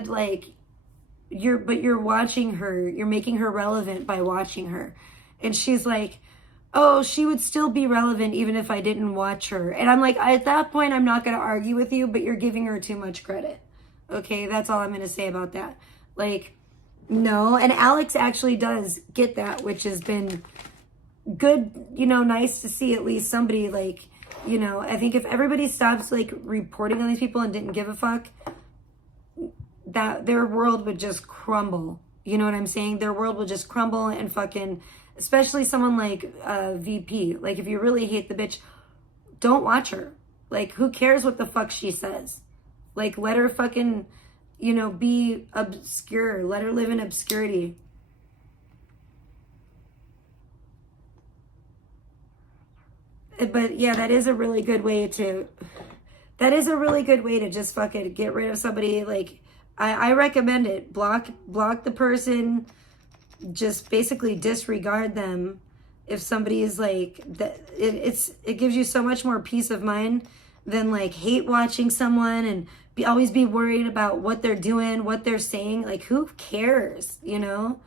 like, you're watching her, you're making her relevant by watching her. And she's like, oh, she would still be relevant even if I didn't watch her. And I'm like, at that point, I'm not going to argue with you, but you're giving her too much credit. Okay, that's all I'm going to say about that. Like, no, and Alex actually does get that, which has been good, you know, nice to see at least somebody like, you know, I think if everybody stops like reporting on these people and didn't give a fuck, that their world would just crumble. You know what I'm saying? Their world would just crumble and fucking, especially someone like VP. Like if you really hate the bitch, don't watch her. Like who cares what the fuck she says? Like let her fucking, you know, be obscure. Let her live in obscurity. But yeah, that is a really good way to just fucking get rid of somebody. Like I recommend it. Block the person, just basically disregard them. If somebody is like that, it gives you so much more peace of mind than like hate watching someone and always be worried about what they're doing, what they're saying. Like, who cares, you know?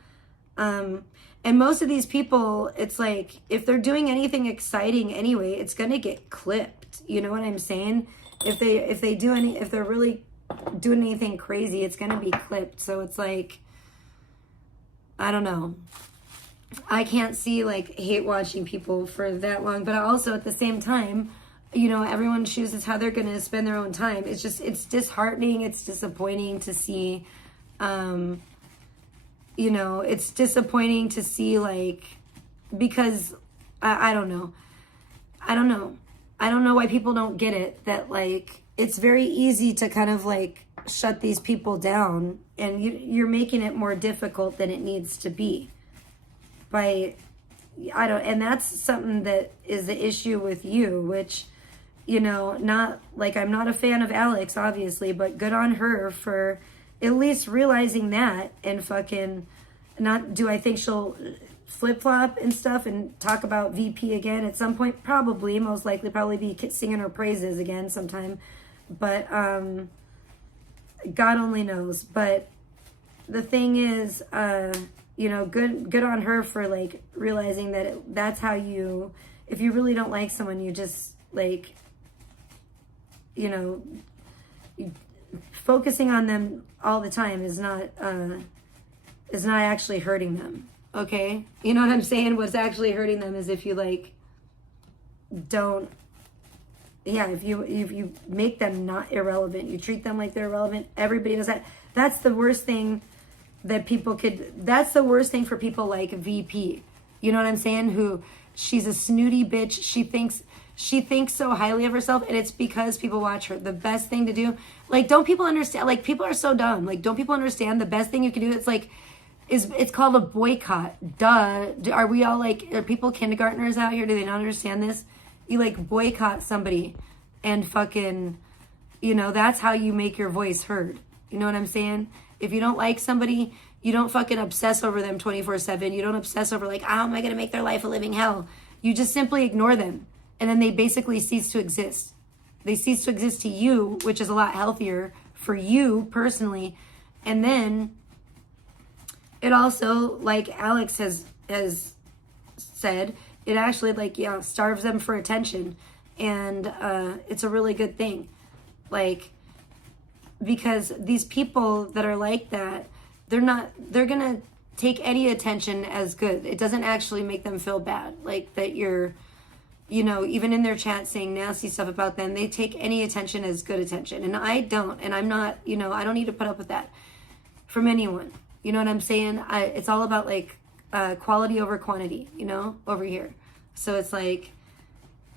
And most of these people, it's like, if they're doing anything exciting anyway, it's gonna get clipped. You know what I'm saying? If they're really doing anything crazy, it's gonna be clipped. So it's like, I don't know. I can't see like hate watching people for that long, but also at the same time, you know, everyone chooses how they're going to spend their own time. It's just, it's disheartening. It's disappointing to see, you know, it's disappointing to see like, because I don't know. I don't know. I don't know why people don't get it, that like, it's very easy to kind of like shut these people down, and you're making it more difficult than it needs to be. And that's something that is the issue with you, which, you know, not like, I'm not a fan of Alex, obviously, but good on her for at least realizing that, and fucking not, do I think she'll flip-flop and stuff and talk about VP again at some point? Probably, most likely, probably be singing her praises again sometime, but God only knows. But the thing is, you know, good on her for like realizing that that's how you, if you really don't like someone, you just like, you know, focusing on them all the time is not actually hurting them. Okay, you know what I'm saying? What's actually hurting them is if you like don't, yeah, if you make them not irrelevant, you treat them like they're irrelevant. Everybody does that. That's the worst thing that people could, that's the worst thing for people like VP. You know what I'm saying? Who, she's a snooty bitch. She thinks so highly of herself, and it's because people watch her. The best thing to do, like, don't people understand? Like, people are so dumb. Like, don't people understand the best thing you can do? It's like, it's called a boycott. Duh. Are we all like, are people kindergartners out here? Do they not understand this? You like boycott somebody and fucking, you know, that's how you make your voice heard. You know what I'm saying? If you don't like somebody, you don't fucking obsess over them 24/7. You don't obsess over like, how am I going to make their life a living hell? You just simply ignore them. And then they basically cease to exist. They cease to exist to you, which is a lot healthier for you personally. And then it also, like Alex has said, it actually like, yeah, starves them for attention. And it's a really good thing. Like, because these people that are like that, they're going to take any attention as good. It doesn't actually make them feel bad. Like that you're, you know, even in their chat saying nasty stuff about them, they take any attention as good attention. And I don't, and I'm not, you know, I don't need to put up with that from anyone. You know what I'm saying? It's all about like quality over quantity, you know, over here. So it's like,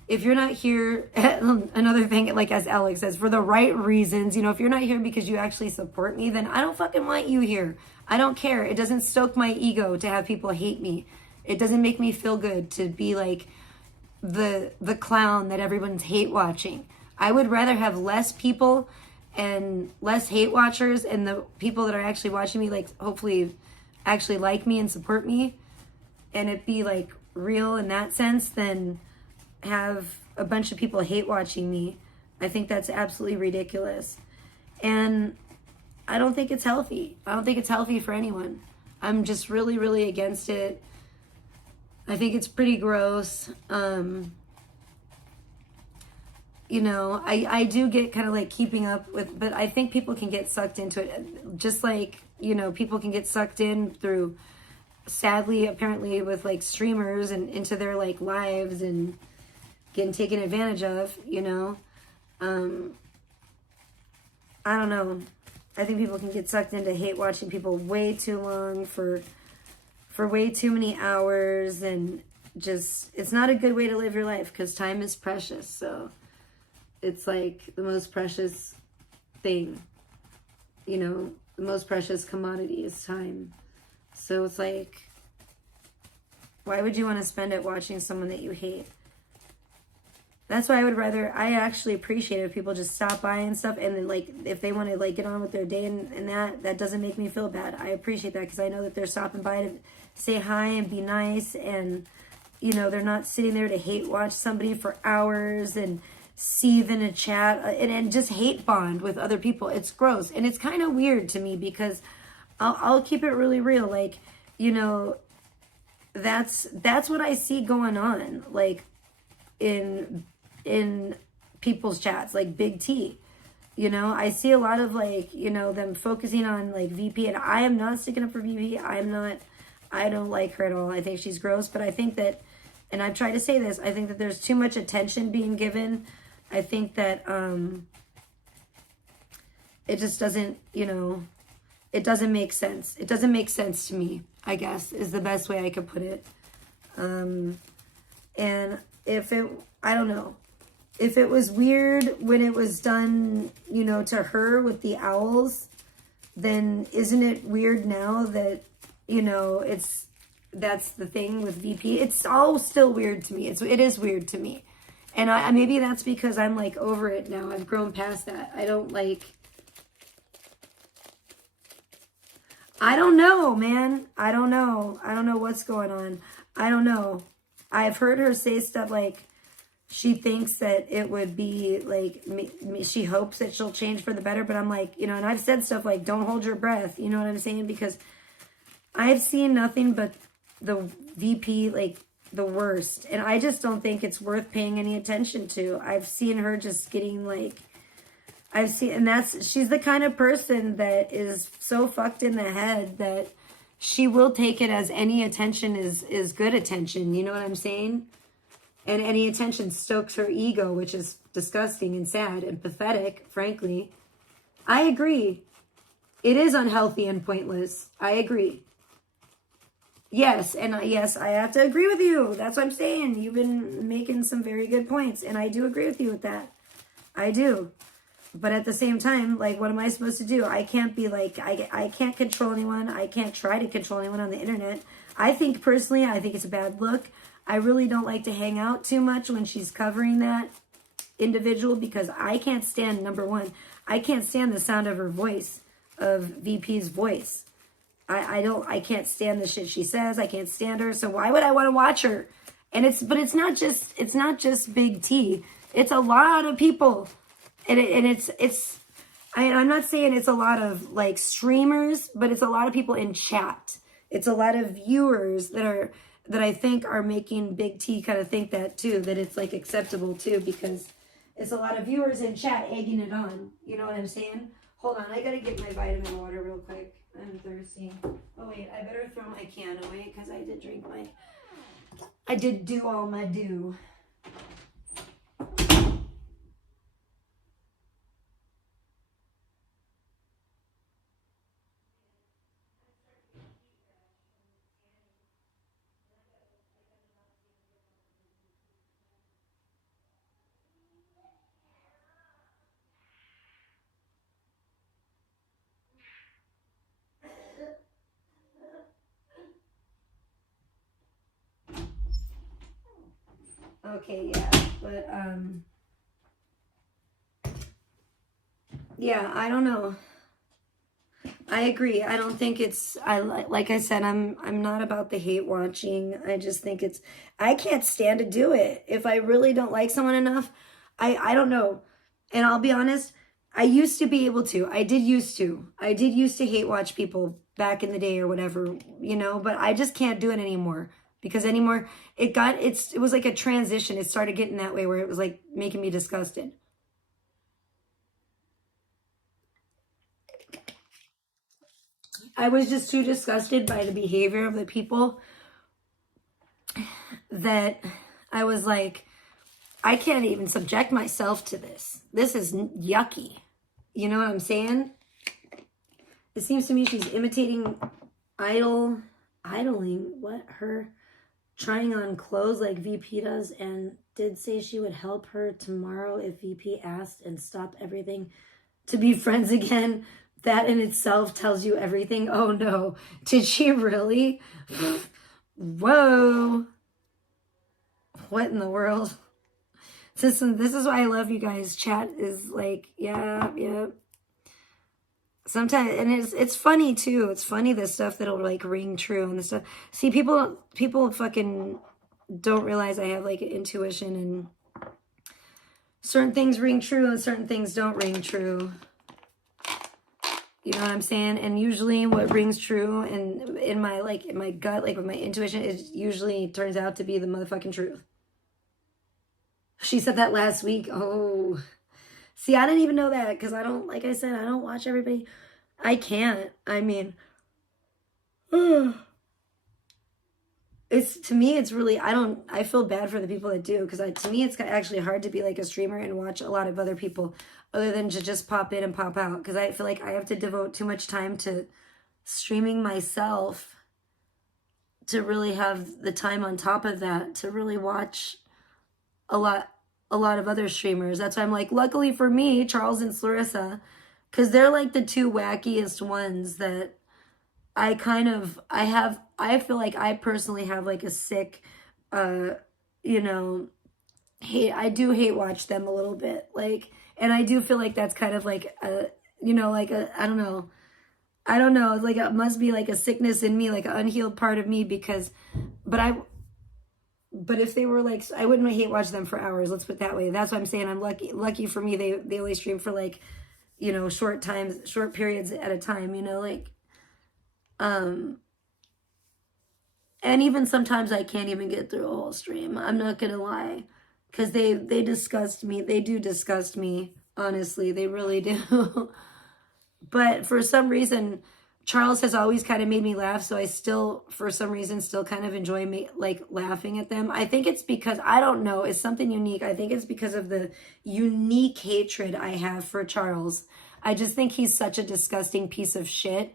if you're not here, another thing, like as Alex says, for the right reasons, you know, if you're not here because you actually support me, then I don't fucking want you here. I don't care. It doesn't stoke my ego to have people hate me. It doesn't make me feel good to be like the clown that everyone's hate watching. I would rather have less people and less hate watchers, and the people that are actually watching me, like, hopefully actually like me and support me, and it be like real in that sense, than have a bunch of people hate watching me. I think that's absolutely ridiculous. And I don't think it's healthy. I don't think it's healthy for anyone. I'm just really, really against it. I think it's pretty gross. You know, I do get kind of like keeping up with, but I think people can get sucked into it. Just like, you know, people can get sucked in through, sadly, apparently with like streamers and into their like lives and getting taken advantage of, you know. I don't know. I think people can get sucked into hate watching people way too long for way too many hours, and just, it's not a good way to live your life, because time is precious. So it's like the most precious thing, you know, the most precious commodity is time. So it's like, why would you want to spend it watching someone that you hate? That's why I actually appreciate it if people just stop by and stuff, and then like if they want to like get on with their day, and that doesn't make me feel bad. I appreciate that because I know that they're stopping by to say hi and be nice, and you know, they're not sitting there to hate watch somebody for hours and seethe in a chat, and just hate bond with other people. It's gross, and it's kind of weird to me because I'll keep it really real, like, you know, that's what I see going on, like in people's chats, like Big T. You know, I see a lot of like, you know, them focusing on like VP, and I am not sticking up for VP. I don't like her at all. I think she's gross, but I think that, and I've tried to say this, I think that there's too much attention being given. I think that it just doesn't, you know, it doesn't make sense. It doesn't make sense to me, I guess, is the best way I could put it. And if it, I don't know, if it was weird when it was done, you know, to her with the owls, then isn't it weird now that, you know, that's the thing with VP? It's all still weird to me. It is weird to me. And I maybe that's because I'm like over it now. I've grown past that. I don't know, man. I don't know. I don't know what's going on. I don't know. I've heard her say stuff like she thinks that it would be like, she hopes that she'll change for the better. But I'm like, you know, and I've said stuff like, don't hold your breath. You know what I'm saying? Because I've seen nothing but the VP, like the worst. And I just don't think it's worth paying any attention to. I've seen her just getting like, she's the kind of person that is so fucked in the head that she will take it as any attention is good attention. You know what I'm saying? And any attention stokes her ego, which is disgusting and sad and pathetic, frankly. I agree. It is unhealthy and pointless. I agree. Yes, and yes, I have to agree with you. That's what I'm saying. You've been making some very good points, and I do agree with you with that. I do. But at the same time, like, what am I supposed to do? I can't be like, I can't control anyone. I can't try to control anyone on the internet. I think it's a bad look. I really don't like to hang out too much when she's covering that individual because I can't stand, number one, I can't stand the sound of her voice, of VP's voice. I can't stand the shit she says. I can't stand her. So why would I want to watch her? And it's not just Big T. It's a lot of people. I'm not saying it's a lot of like streamers, but it's a lot of people in chat. It's a lot of viewers that I think are making Big T kind of think that too, that it's like acceptable too, because it's a lot of viewers in chat egging it on. You know what I'm saying? Hold on, I gotta get my vitamin water real quick. I'm thirsty. Oh wait, I better throw my can away because I did do all my do. Okay, yeah, but, yeah, I don't know. I agree. I don't think like I said, I'm not about the hate watching. I just think I can't stand to do it. If I really don't like someone enough, I don't know. And I'll be honest, I used to be able to. I did used to hate watch people back in the day or whatever, you know, but I just can't do it anymore. Because anymore, it was like a transition. It started getting that way where it was like making me disgusted. I was just too disgusted by the behavior of the people that I was like, I can't even subject myself to this. This is yucky. You know what I'm saying? It seems to me she's imitating idling. What? Her trying on clothes like VP does, and did say she would help her tomorrow if VP asked and stop everything to be friends again. That in itself tells you everything. Oh no, did she really? Whoa. What in the world? This is why I love you guys. Chat is like, yeah, yeah. Sometimes, and it's funny too. It's funny the stuff that'll like ring true and the stuff. See, people fucking don't realize I have like an intuition, and certain things ring true and certain things don't ring true. You know what I'm saying? And usually what rings true and in my gut, like with my intuition, it usually turns out to be the motherfucking truth. She said that last week. Oh, see, I didn't even know that because I don't, like I said, I don't watch everybody. I can't. I mean, it's, to me, it's really, I feel bad for the people that do, because to me, it's actually hard to be like a streamer and watch a lot of other people other than to just pop in and pop out, because I feel like I have to devote too much time to streaming myself to really have the time on top of that to really watch a lot of other streamers. That's why I'm like, luckily for me, Charles and Clarissa, because they're like the two wackiest ones that I feel like I personally have like a sick, you know, I do hate watch them a little bit. Like, and I do feel like that's kind of like a, you know, like a, I don't know. Like it must be like a sickness in me, like an unhealed part of me, because, but if they were like, I wouldn't hate watch them for hours. Let's put it that way. That's what I'm saying. I'm lucky for me. They only stream for like, you know, short periods at a time, you know, like, and even sometimes I can't even get through a whole stream. I'm not gonna lie, because they disgust me. They do disgust me, honestly. They really do. But for some reason, Charles has always kind of made me laugh, so I still, for some reason, still kind of enjoy like laughing at them. I think it's because, I don't know, it's something unique. I think it's because of the unique hatred I have for Charles. I just think he's such a disgusting piece of shit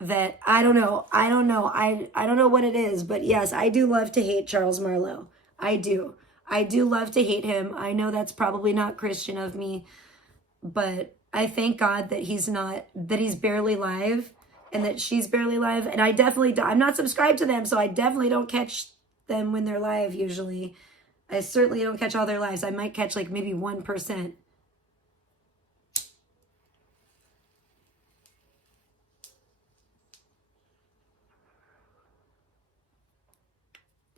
that I don't know. I don't know what it is, but yes, I do love to hate Charles Marlowe. I do love to hate him. I know that's probably not Christian of me, but I thank God that he's barely live, and that she's barely live. And I'm not subscribed to them, so I definitely don't catch them when they're live usually. I certainly don't catch all their lives. I might catch like maybe 1%.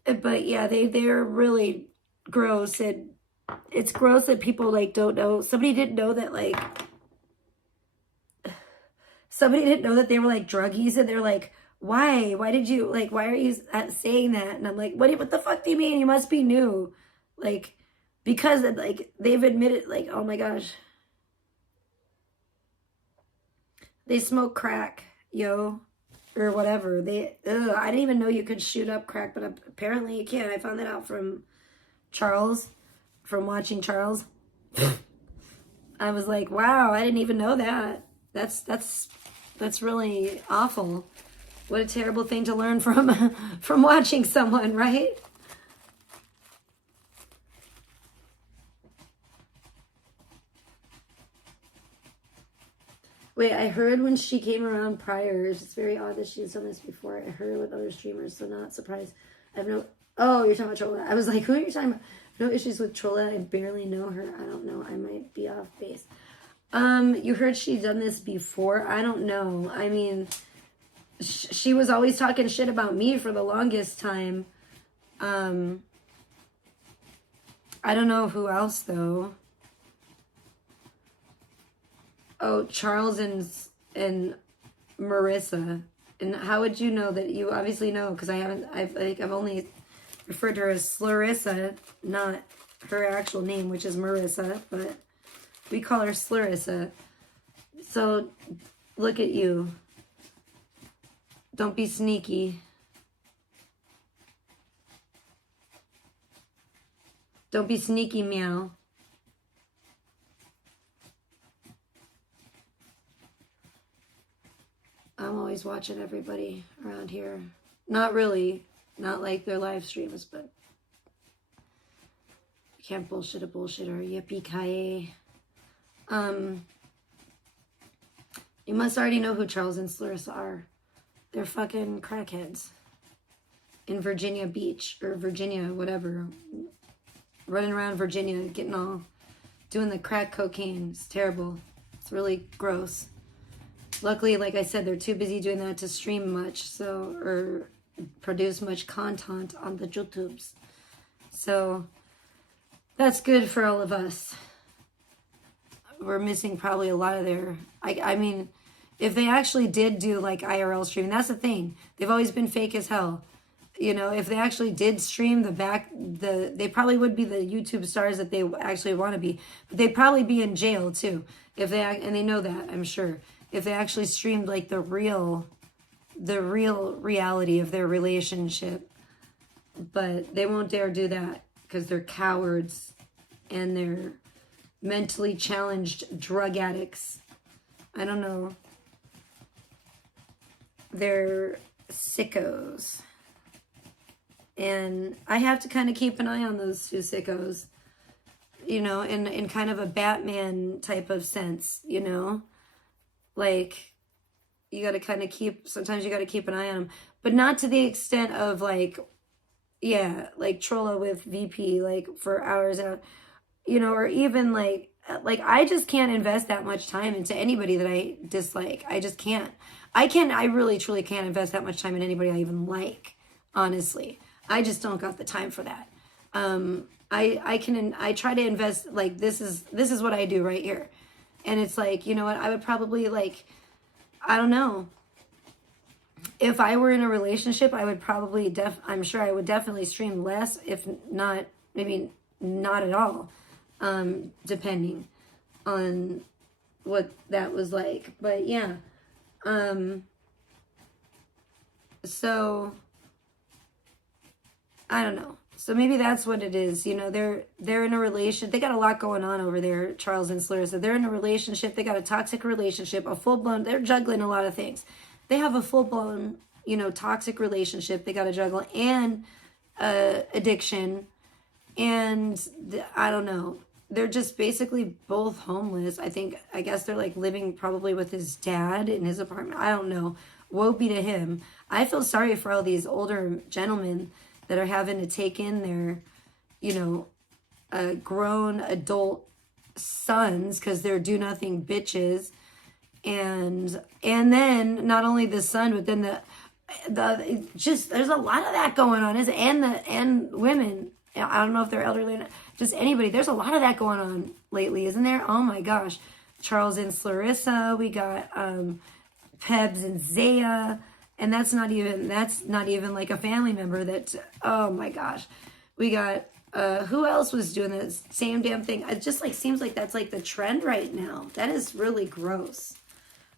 But yeah, they're really gross, and it's gross that people like don't know. Somebody didn't know that they were like druggies, and they're like, why did you, like, why are you saying that? And I'm like, what the fuck do you mean? You must be new. Like, because like they've admitted, like, oh my gosh, they smoke crack, yo, or whatever. I didn't even know you could shoot up crack, but apparently you can. I found that out from Charles, from watching Charles. I was like, wow, I didn't even know that. That's really awful. What a terrible thing to learn from watching someone, right? Wait, I heard when she came around prior, it's very odd that she's done this before. I heard with other streamers, so not surprised. I have no, oh, you're talking about Chola. I was like, who are you talking about? No issues with Chola. I barely know her. I don't know. I might be off base. You heard she done this before? I don't know. I mean, she was always talking shit about me for the longest time. I don't know who else though. Oh, Charles and Marissa. And how would you know that? You obviously know, because I've only referred to her as Clarissa, not her actual name, which is Marissa, but we call her Clarissa. So look at you. Don't be sneaky. Don't be sneaky, meow. I'm always watching everybody around here. Not really. Not like their live streams, but I can't bullshit a bullshitter. Yippee-ki-yay. You must already know who Charles and Clarissa are. They're fucking crackheads. In Virginia Beach, or Virginia, whatever. running around Virginia, getting all, doing the crack cocaine. It's terrible. It's really gross. Luckily, like I said, they're too busy doing that to stream much, so, or produce much content on the YouTubes. So that's good for all of us. We're missing probably a lot of their, I mean, if they actually did do like IRL streaming, that's the thing. They've always been fake as hell. You know, if they actually did stream they probably would be the YouTube stars that they actually want to be. But they'd probably be in jail too. If they, and they know that, I'm sure. If they actually streamed like the real reality of their relationship. But they won't dare do that because they're cowards and they're mentally challenged drug addicts. I don't know. They're sickos. And I have to kind of keep an eye on those two sickos, you know, in kind of a Batman type of sense, you know? Like, you got to kind of sometimes you got to keep an eye on them. But not to the extent of like, yeah, like Trollo with VP, like for hours out, you know, or even like I just can't invest that much time into anybody that I dislike. I just can't. I really truly can't invest that much time in anybody I even like, honestly. I just don't got the time for that. I try to invest, like, this is what I do right here. And it's like, you know what, I would probably like, I don't know. If I were in a relationship, I would probably I'm sure I would definitely stream less, if not, maybe not at all, depending on what that was like. But yeah, so I don't know. So maybe that's what it is. You know, they're in a relation. They got a lot going on over there, Charles and Clarissa. They're in a relationship. They got a toxic relationship, a full-blown, they're juggling a lot of things. They have a full-blown, you know, toxic relationship they got to juggle, and addiction. And I don't know. They're just basically both homeless. I guess they're like living probably with his dad in his apartment. I don't know. Woe be to him. I feel sorry for all these older gentlemen that are having to take in their, you know, grown adult sons because they're do-nothing bitches. And then not only the son, but then the just, there's a lot of that going on, and women. I don't know if they're elderly, just anybody. There's a lot of that going on lately, isn't there? Oh my gosh. Charles and Clarissa, we got Pebs and Zaya. And that's not even like a family member that, oh my gosh. We got, who else was doing the same damn thing? It just like seems like that's like the trend right now. That is really gross.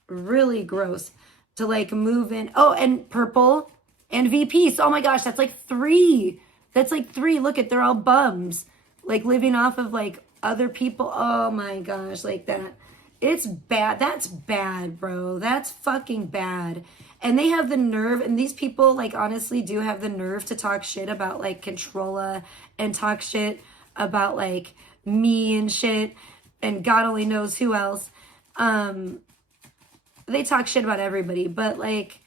Really gross to like move in. Oh, and Purple and VP. So, oh my gosh, that's like 3. That's like 3. Look at, they're all bums. Like living off of like other people. Oh my gosh, like that. It's bad. That's bad, bro. That's fucking bad. And they have the nerve, and these people, like, honestly do have the nerve to talk shit about, like, Controlla, and talk shit about, like, me and shit, and God only knows who else. They talk shit about everybody, but, like,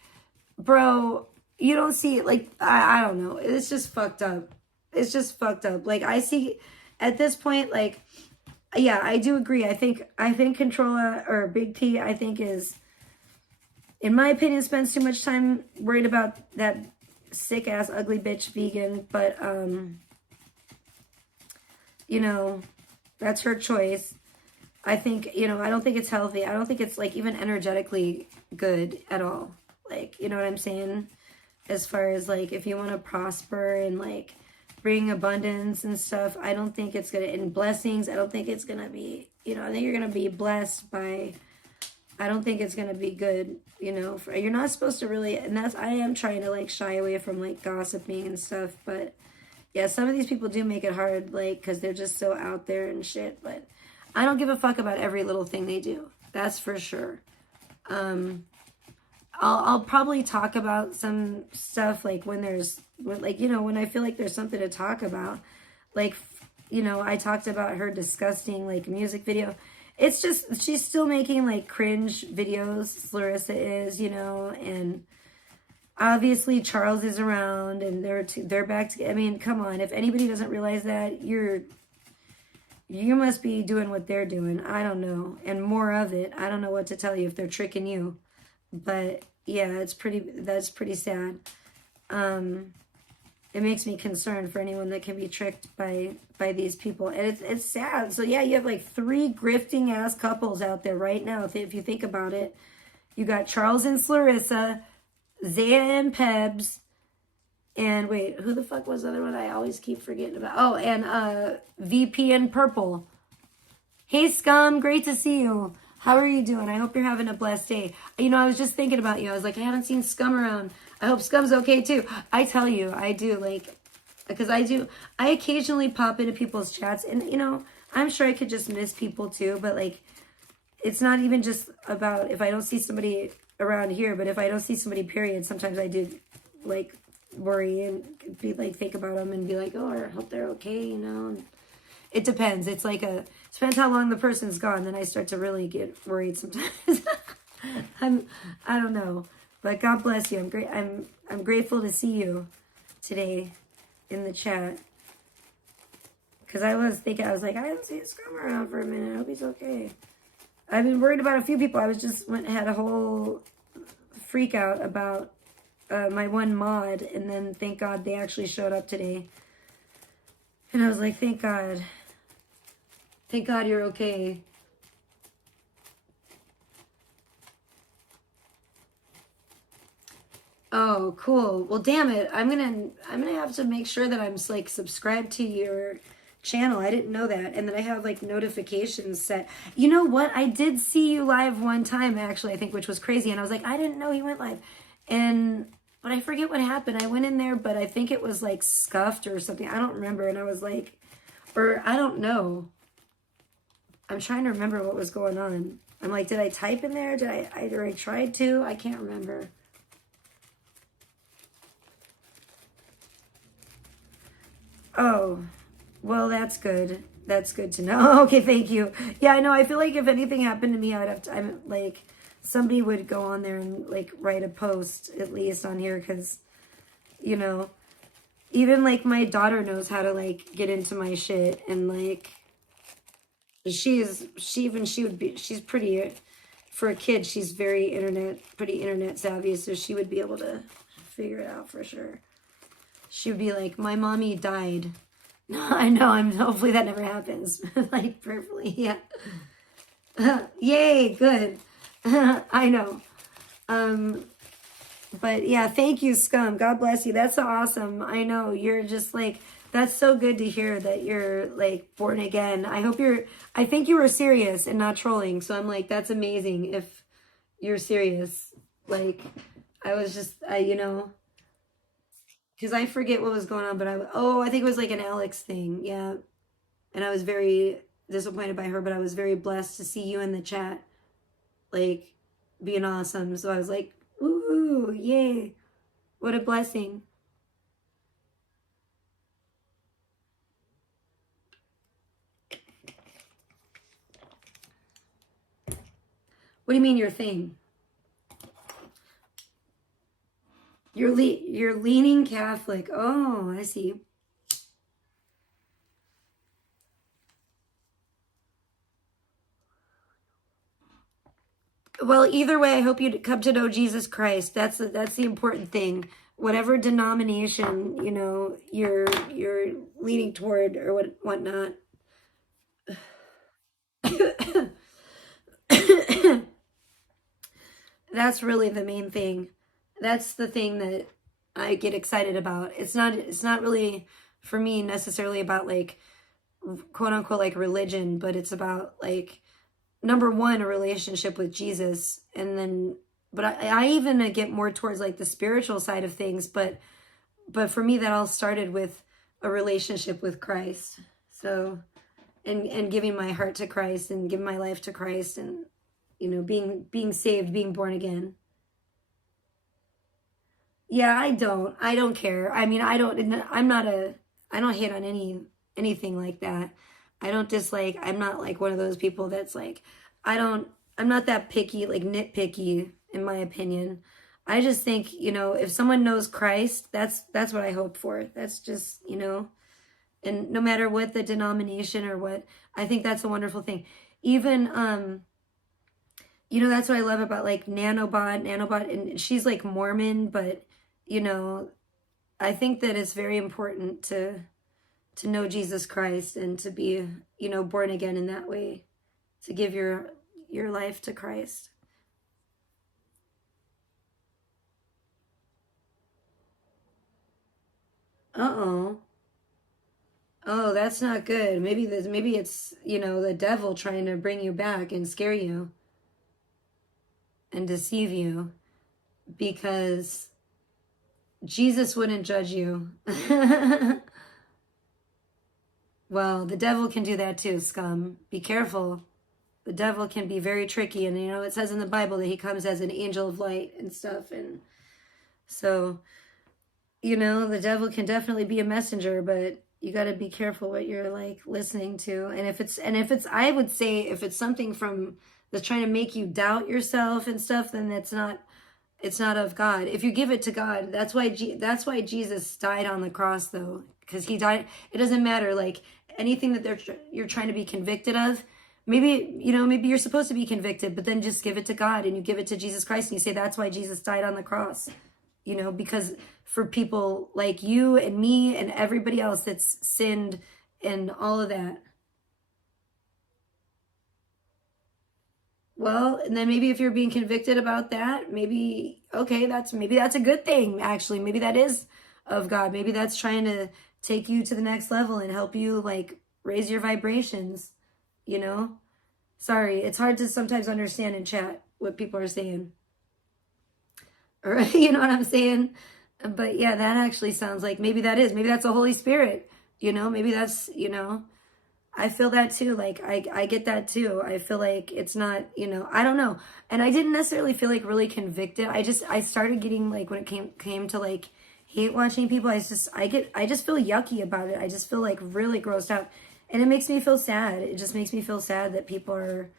bro, you don't see, like, I don't know. It's just fucked up. It's just fucked up. Like, I see, at this point, like, yeah, I do agree. I think Controlla, or Big T, I think is, in my opinion, spends too much time worried about that sick ass ugly bitch vegan. But you know, that's her choice. I think, you know, I don't think it's healthy. I don't think it's like even energetically good at all. Like, you know what I'm saying? As far as like, if you want to prosper and like bring abundance and stuff, I don't think it's gonna, and blessings, I don't think it's gonna be, you know, I think you're gonna be blessed by, I don't think it's gonna be good, you know, you're not supposed to really, and I am trying to like shy away from like gossiping and stuff, but yeah, some of these people do make it hard, like, because they're just so out there and shit, but I don't give a fuck about every little thing they do, that's for sure. I'll probably talk about some stuff like when you know, when I feel like there's something to talk about, like, you know, I talked about her disgusting like music video. It's just, she's still making like cringe videos, Larissa is, you know, and Obviously Charles is around and they're back together. I mean, come on. If anybody doesn't realize that, you must be doing what they're doing. I don't know. And more of it. I don't know what to tell you if they're tricking you. But yeah, that's pretty sad. It makes me concerned for anyone that can be tricked by these people. And it's sad. So yeah, you have like 3 grifting ass couples out there right now. If you think about it, you got Charles and Clarissa, Zaya and Pebs, and wait, who the fuck was the other one I always keep forgetting about? Oh, and VP and Purple. Hey Scum, great to see you. How are you doing? I hope you're having a blessed day. You know, I was just thinking about you. I was like, I haven't seen Scum around. I hope Scum's okay too. I tell you, I do, like, because I occasionally pop into people's chats, and you know, I'm sure I could just miss people too, but like, it's not even just about if I don't see somebody around here, but if I don't see somebody, period, sometimes I do like worry and be like, think about them and be like, oh, I hope they're okay, you know. And it depends. It's like depends how long the person's gone. Then I start to really get worried sometimes. I don't know, but God bless you. I'm grateful to see you today in the chat. Because I was like, I haven't seen Scrum around for a minute. I hope he's okay. I've been worried about a few people. I was just had a whole freak out about my one mod, and then thank God they actually showed up today. And I was like, thank God. Thank God you're okay. Oh, cool. Well, damn it. I'm gonna have to make sure that I'm like subscribed to your channel. I didn't know that. And then I have like notifications set. You know what? I did see you live one time actually, I think, which was crazy. And I was like, I didn't know he went live. But I forget what happened. I went in there, but I think it was like scuffed or something. I don't remember. And I was like, or I don't know. I'm trying to remember what was going on. I'm like, did I type in there? Did I tried to? I can't remember. Oh, well, that's good. That's good to know. Okay, thank you. Yeah, I know. I feel like if anything happened to me, I would have to, I'm like, somebody would go on there and like write a post at least on here, because, you know, even like my daughter knows how to like get into my shit, and like she's pretty, for a kid, she's pretty internet savvy, so she would be able to figure it out for sure. She would be like, my mommy died. I know, hopefully that never happens. Like, prayerfully, yeah. Yay, good. I know. But yeah, thank you, Scum. God bless you. That's awesome. I know, you're just like, that's so good to hear that you're like born again. I think you were serious and not trolling. So I'm like, that's amazing if you're serious. Like, I was just, you know, because I forget what was going on, but I think it was like an Alex thing. Yeah. And I was very disappointed by her, but I was very blessed to see you in the chat, like, being awesome. So I was like, ooh, yay. What a blessing. What do you mean your thing? You're leaning Catholic. Oh, I see. Well, either way, I hope you come to know Jesus Christ. That's the important thing. Whatever denomination, you know, you're leaning toward or whatnot. That's really the main thing. That's the thing that I get excited about. It's not really for me necessarily about like quote unquote like religion, but it's about like, number one, a relationship with Jesus. And then, but I even get more towards like the spiritual side of things, but for me that all started with a relationship with Christ. So, and giving my heart to Christ and giving my life to Christ, and, you know, being saved, being born again. Yeah, I don't care. I mean, I don't hate on anything like that. I don't dislike, I'm not like one of those people that's like, I'm not that picky, like nitpicky, in my opinion. I just think, you know, if someone knows Christ, that's what I hope for. That's just, you know, and no matter what the denomination or what, I think that's a wonderful thing. Even, you know, that's what I love about like Nanobot, and she's like Mormon, but, you know, I think that it's very important to know Jesus Christ and to be, you know, born again in that way, to give your life to Christ. Uh-oh. Oh, that's not good. Maybe it's, you know, the devil trying to bring you back and scare you and deceive you, because Jesus wouldn't judge you. Well, the devil can do that too, scum. Be careful. The devil can be very tricky, and you know, it says in the Bible that he comes as an angel of light and stuff, and so, you know, the devil can definitely be a messenger, but you got to be careful what you're like listening to. And if it's I would say if it's something from that's trying to make you doubt yourself and stuff, then it's not of God. If you give it to God, that's why Jesus died on the cross, though, because he died. It doesn't matter, like anything that you're trying to be convicted of. Maybe, you know, maybe you're supposed to be convicted, but then just give it to God and you give it to Jesus Christ and you say, that's why Jesus died on the cross. You know, because for people like you and me and everybody else that's sinned and all of that. Well, and then maybe if you're being convicted about that, maybe, okay, maybe that's a good thing, actually. Maybe that is of God. Maybe that's trying to take you to the next level and help you like raise your vibrations, you know? Sorry, it's hard to sometimes understand in chat what people are saying. Or, you know what I'm saying? But yeah, that actually sounds like maybe that's the Holy Spirit, you know? Maybe that's, you know, I feel that too. Like I get that too. I feel like it's not, you know, I don't know. And I didn't necessarily feel like really convicted. I started getting like, when it came to like hate watching people, I just feel yucky about it. I just feel like really grossed out. And it makes me feel sad. It just makes me feel sad that people are,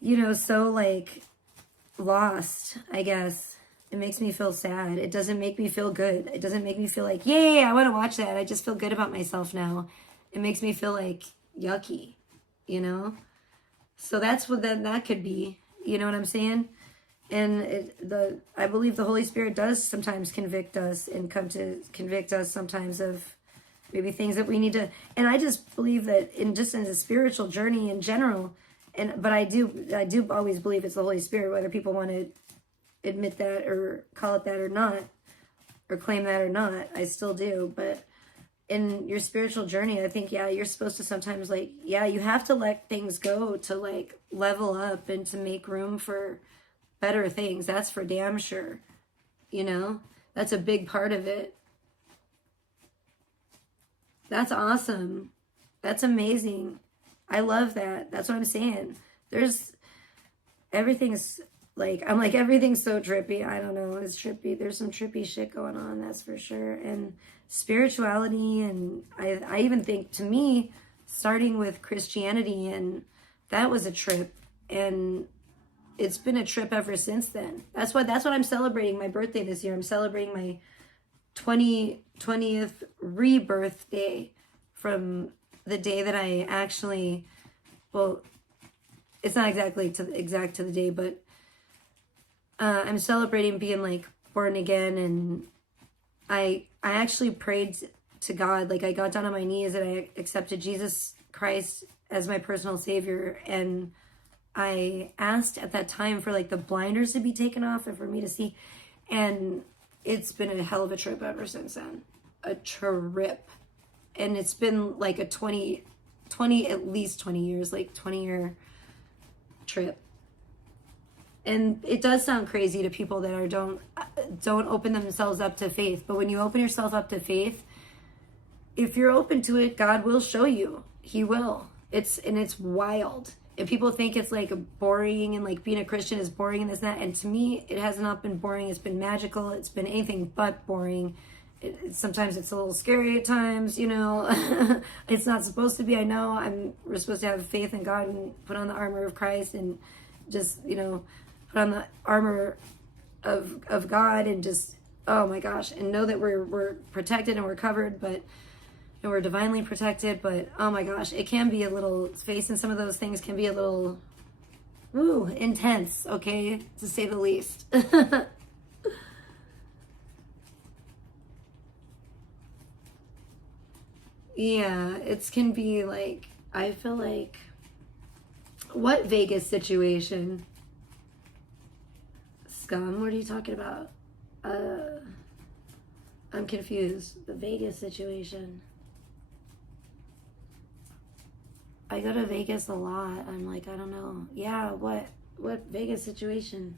you know, so like lost, I guess. It makes me feel sad. It doesn't make me feel good. It doesn't make me feel like, yay, I want to watch that. I just feel good about myself now. It makes me feel like yucky, you know? So that's what that could be. You know what I'm saying? And I believe the Holy Spirit does sometimes convict us and come to convict us sometimes of maybe things that we need to. And I just believe that in a spiritual journey in general, but I do always believe it's the Holy Spirit, whether people want to admit that or call it that or not, or claim that or not. I still do. But in your spiritual journey, I think, yeah, you're supposed to sometimes like, yeah, you have to let things go to like level up and to make room for better things. That's for damn sure. You know, that's a big part of it. That's awesome. That's amazing. I love that. That's what I'm saying. Everything's like, I'm like, everything's so trippy. I don't know. It's trippy. There's some trippy shit going on. That's for sure. And spirituality. And I even think, to me, starting with Christianity, and that was a trip. And it's been a trip ever since then. That's what I'm celebrating my birthday this year. I'm celebrating my 20th rebirth day from the day that I actually, well, it's not exactly exact to the day, but I'm celebrating being like born again. And I actually prayed to God. Like I got down on my knees and I accepted Jesus Christ as my personal savior. And I asked at that time for like the blinders to be taken off and for me to see. And it's been a hell of a trip ever since then. A trip. And it's been like a at least 20 years, like 20-year trip. And it does sound crazy to people that don't open themselves up to faith. But when you open yourself up to faith, if you're open to it, God will show you. He will. It's wild. And people think it's like boring and like being a Christian is boring and this and that. And to me, it has not been boring. It's been magical. It's been anything but boring. Sometimes it's a little scary at times, you know. It's not supposed to be. I know we're supposed to have faith in God and put on the armor of Christ and just, you know, put on the armor of God, and just, oh my gosh, and know that we're protected and we're covered, and we're divinely protected. But oh my gosh, it can be a little, facing some of those things can be a little, ooh, intense, okay, to say the least. Yeah, it can be like, I feel like, what Vegas situation? Scum, what are you talking about? I'm confused. The Vegas situation. I go to Vegas a lot. I'm like, I don't know. Yeah, what Vegas situation?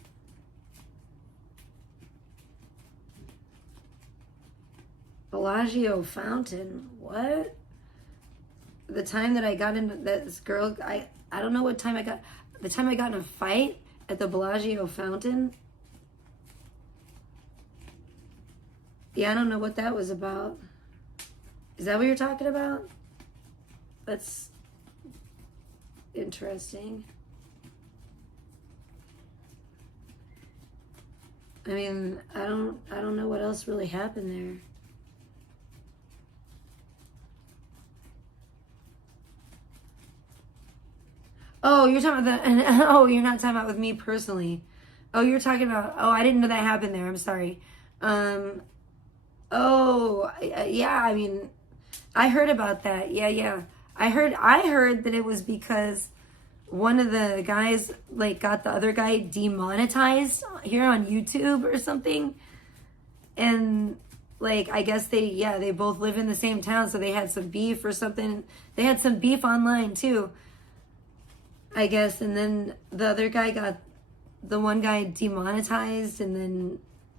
Bellagio fountain. What? The time that I got into this girl, I don't know what time I got. The time I got in a fight at the Bellagio fountain. Yeah, I don't know what that was about. Is that what you're talking about? That's interesting. I mean, I don't know what else really happened there. Oh, you're talking about that. Oh, you're not talking about with me personally. Oh, you're talking about, oh, I didn't know that happened there. I'm sorry. Oh, yeah, I mean, I heard about that. Yeah. I heard that it was because one of the guys like got the other guy demonetized here on YouTube or something. And like, I guess they both live in the same town, so they had some beef or something. They had some beef online too, I guess. And then the other guy got the one guy demonetized, and then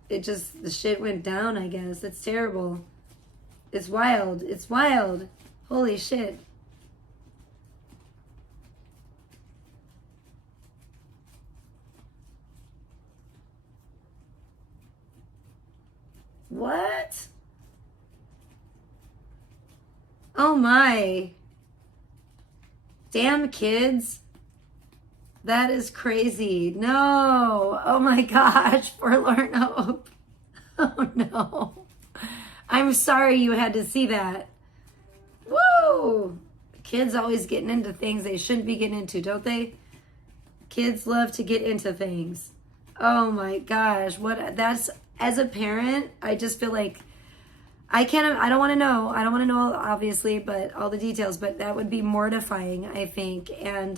the shit went down, I guess. It's terrible. It's wild. It's wild. Holy shit. What? Oh my. Damn kids. That is crazy. No. Oh my gosh. Forlorn hope. Oh no. I'm sorry you had to see that. Woo! Kids always getting into things they shouldn't be getting into, don't they? Kids love to get into things. Oh my gosh. As a parent, I just feel like I don't want to know. I don't want to know, obviously, but all the details, but that would be mortifying, I think. And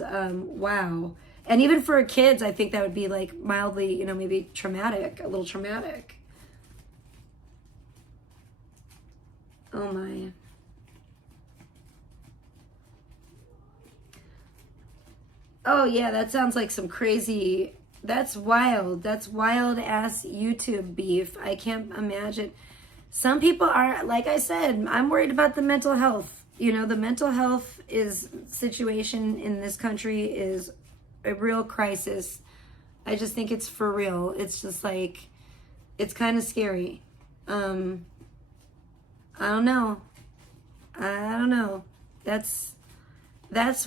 wow. And even for kids, I think that would be like mildly, maybe traumatic, a little traumatic. Oh my. Oh yeah, that sounds like some crazy, that's wild. That's wild ass YouTube beef. I can't imagine. Some people are, like I said, I'm worried about the mental health. The mental health situation in this country is a real crisis. I just think it's for real. It's just like, it's kind of scary. I don't know. That's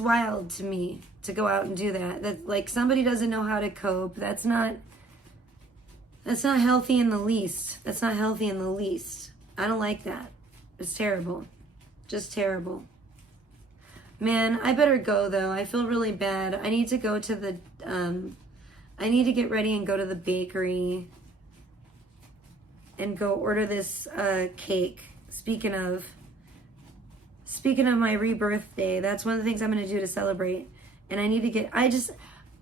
wild to me, to go out and do that. That, like, somebody doesn't know how to cope. That's not healthy in the least. That's not healthy in the least. I don't like that. It's terrible. Just terrible. Man, I better go though. I feel really bad. I need to go to I need to get ready and go to the bakery and go order this cake. Speaking of my rebirth day, that's one of the things I'm going to do to celebrate. And I need to get,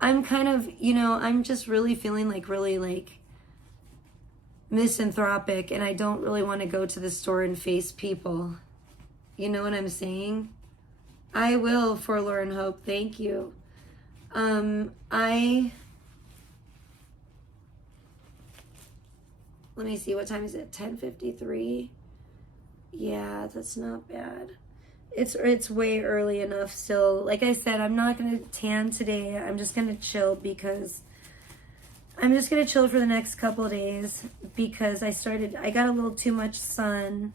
I'm kind of, I'm just really feeling like really like misanthropic, and I don't really want to go to the store and face people. You know what I'm saying? I will, Forlorn Hope. Thank you. Let me see, what time is it? 10:53. Yeah, that's not bad. It's way early enough still. Like I said, I'm not gonna tan today. I'm just gonna chill because I'm just gonna chill for the next couple of days because I got a little too much sun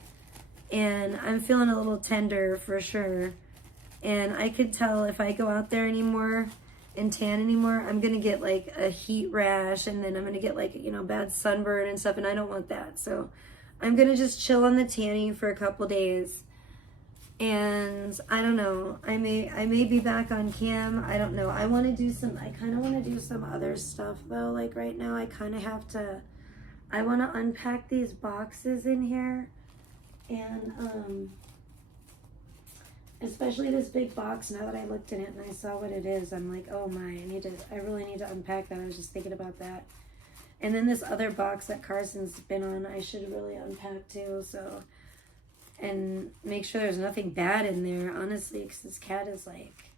and I'm feeling a little tender for sure. And I could tell if I go out there anymore and tan anymore, I'm gonna get like a heat rash, and then I'm gonna get like, you know, bad sunburn and stuff, and I don't want that. So I'm gonna just chill on the tanning for a couple days. And I don't know, I may be back on cam. I don't know. I kind of want to do some other stuff though. Like right now I kind of have to, I want to unpack these boxes in here, and especially this big box. Now that I looked in it and I saw what it is, I'm like, oh my, I really need to unpack that. I was just thinking about that. And then this other box that Carson's been on, I should really unpack too. So, and make sure there's nothing bad in there, honestly, because this cat is like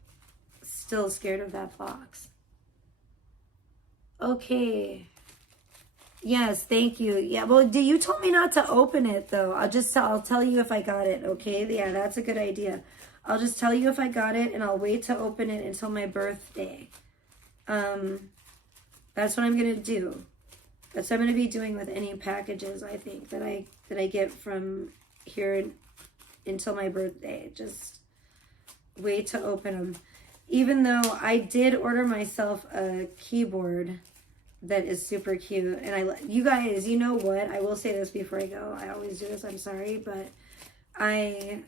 still scared of that box. Okay. Yes, thank you. Yeah, well, you told me not to open it though. I'll tell you if I got it. Okay, yeah, that's a good idea. I'll just tell you if I got it, and I'll wait to open it until my birthday. That's what I'm gonna do. That's what I'm gonna be doing with any packages, I think, that I get from here until my birthday. Just wait to open them. Even though I did order myself a keyboard that is super cute, and you guys, you know what? I will say this before I go. I always do this. I'm sorry, but I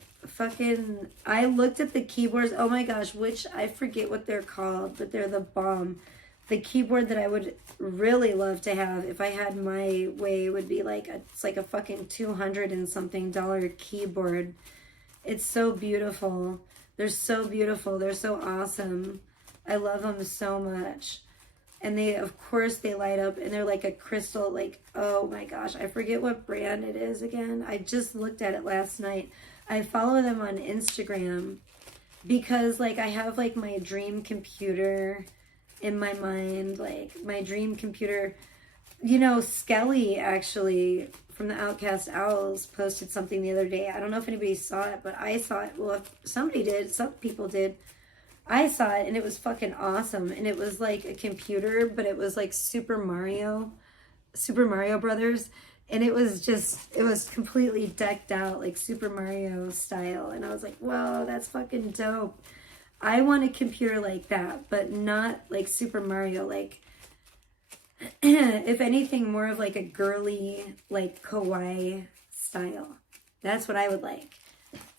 looked at the keyboards. Oh my gosh, I forget what they're called, but they're the bomb. The keyboard that I would really love to have if I had my way would be it's like a fucking $200 and something keyboard. It's so beautiful. They're so beautiful. They're so awesome. I love them so much. And of course they light up, and they're like a crystal, oh my gosh, I forget what brand it is again. I just looked at it last night. I follow them on Instagram because I have my dream computer in my mind, my dream computer. You know, Skelly actually from the Outcast Owls posted something the other day. I don't know if anybody saw it, but I saw it. Well, if somebody did, some people did. I saw it, and it was fucking awesome. And it was like a computer, but it was like Super Mario Brothers. And it was completely decked out like Super Mario style. And I was like, whoa, that's fucking dope. I want a computer like that, but not like Super Mario. If anything, more of like a girly, like kawaii style. That's what I would like.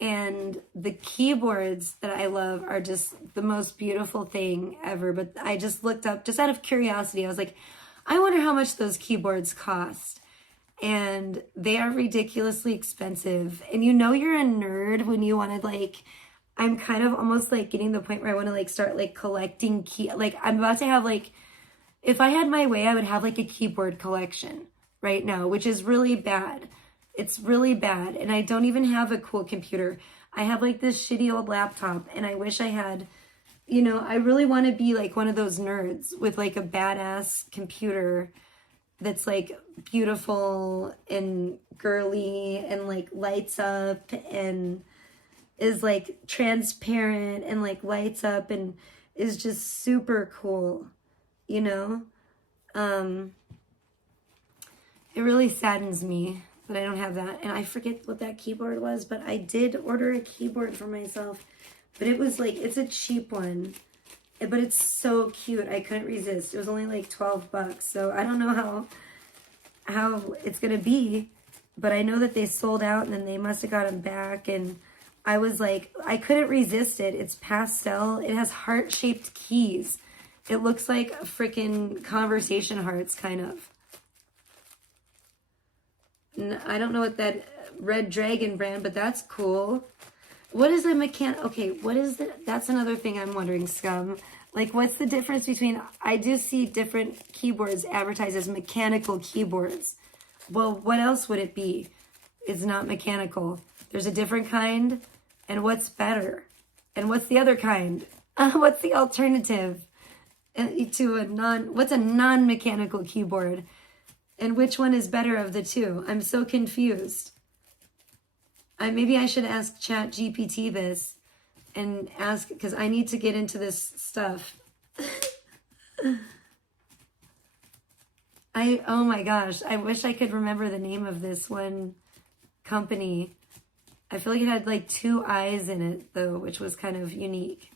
And the keyboards that I love are just the most beautiful thing ever. But I just looked up, just out of curiosity, I was like, I wonder how much those keyboards cost. And they are ridiculously expensive. And you know you're a nerd when you want to I'm kind of almost getting to the point where I want to start collecting I'm about to have if I had my way, I would have a keyboard collection right now, which is really bad. It's really bad. And I don't even have a cool computer. I have this shitty old laptop, and I wish I had, I really want to be one of those nerds with a badass computer that's beautiful and girly and lights up and is transparent and lights up and is just super cool, It really saddens me that I don't have that. And I forget what that keyboard was, but I did order a keyboard for myself. But it was it's a cheap one, but it's so cute. I couldn't resist. It was only $12. So I don't know how it's gonna be, but I know that they sold out, and then they must have got them back. And I was I couldn't resist it. It's pastel. It has heart-shaped keys. It looks like a freaking conversation hearts, kind of. And I don't know what that Red Dragon brand, but that's cool. What is a okay, what is it? That's another thing I'm wondering, Scum. What's the difference between, I do see different keyboards advertised as mechanical keyboards. Well, what else would it be? It's not mechanical. There's a different kind. And what's better? And what's the other kind? What's the alternative to what's a non-mechanical keyboard? And which one is better of the two? I'm so confused. Maybe I should ask ChatGPT this and ask, because I need to get into this stuff. Oh my gosh, I wish I could remember the name of this one company. I feel like it had 2 eyes in it though, which was kind of unique.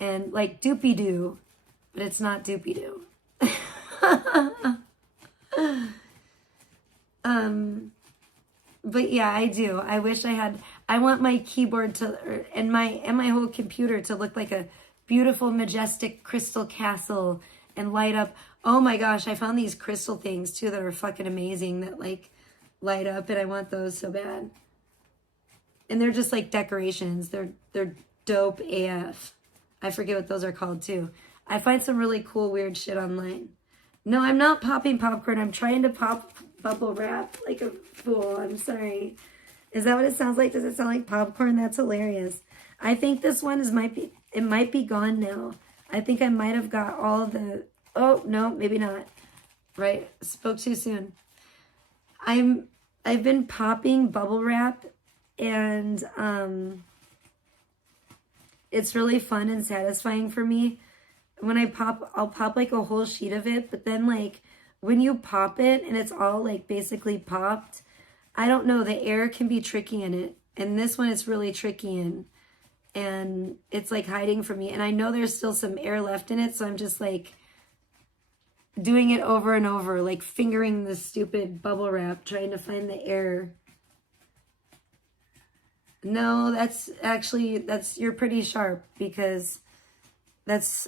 And like Doopy Doo, but it's not Doopy Doo. But yeah, I do. I wish I want my keyboard to, and my whole computer to look like a beautiful, majestic crystal castle and light up. Oh my gosh, I found these crystal things too that are fucking amazing that like light up, and I want those so bad. And they're just like decorations. They're dope AF. I forget what those are called too. I find some really cool weird shit online. No, I'm not popping popcorn. I'm trying to pop bubble wrap like a fool. I'm sorry. Is that what it sounds like? Does it sound like popcorn? That's hilarious. I think this one might be gone now. I think I might have got all the, oh, no, maybe not. Right, spoke too soon. I've been popping bubble wrap, and it's really fun and satisfying for me. When I'll pop like a whole sheet of it, but then like when you pop it and it's all like basically popped, I don't know, the air can be tricky in it. And this one it's really tricky in. And it's like hiding from me. And I know there's still some air left in it, so I'm just like doing it over and over, like fingering the stupid bubble wrap, trying to find the air. No, you're pretty sharp, because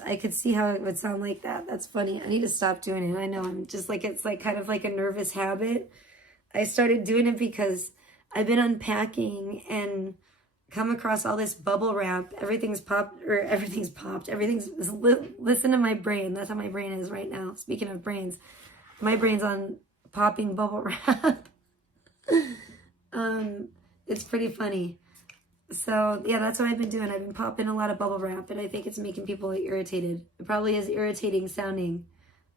I could see how it would sound like that. That's funny. I need to stop doing it. I know, I'm just like, it's like kind of like a nervous habit. I started doing it because I've been unpacking and come across all this bubble wrap. Everything's popped. Listen to my brain. That's how my brain is right now. Speaking of brains, my brain's on popping bubble wrap. It's pretty funny. So yeah, that's what I've been doing. I've been popping a lot of bubble wrap, and I think it's making people irritated. It probably is irritating sounding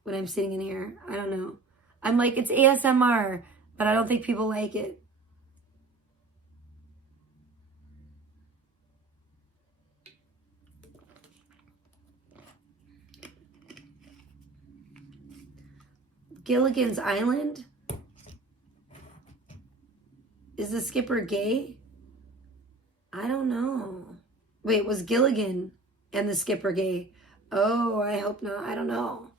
when I'm sitting in here. I don't know. I'm like, it's ASMR, but I don't think people like it. Gilligan's Island? Is the skipper gay? I don't know. Wait, was Gilligan and the skipper gay? Oh, I hope not. I don't know.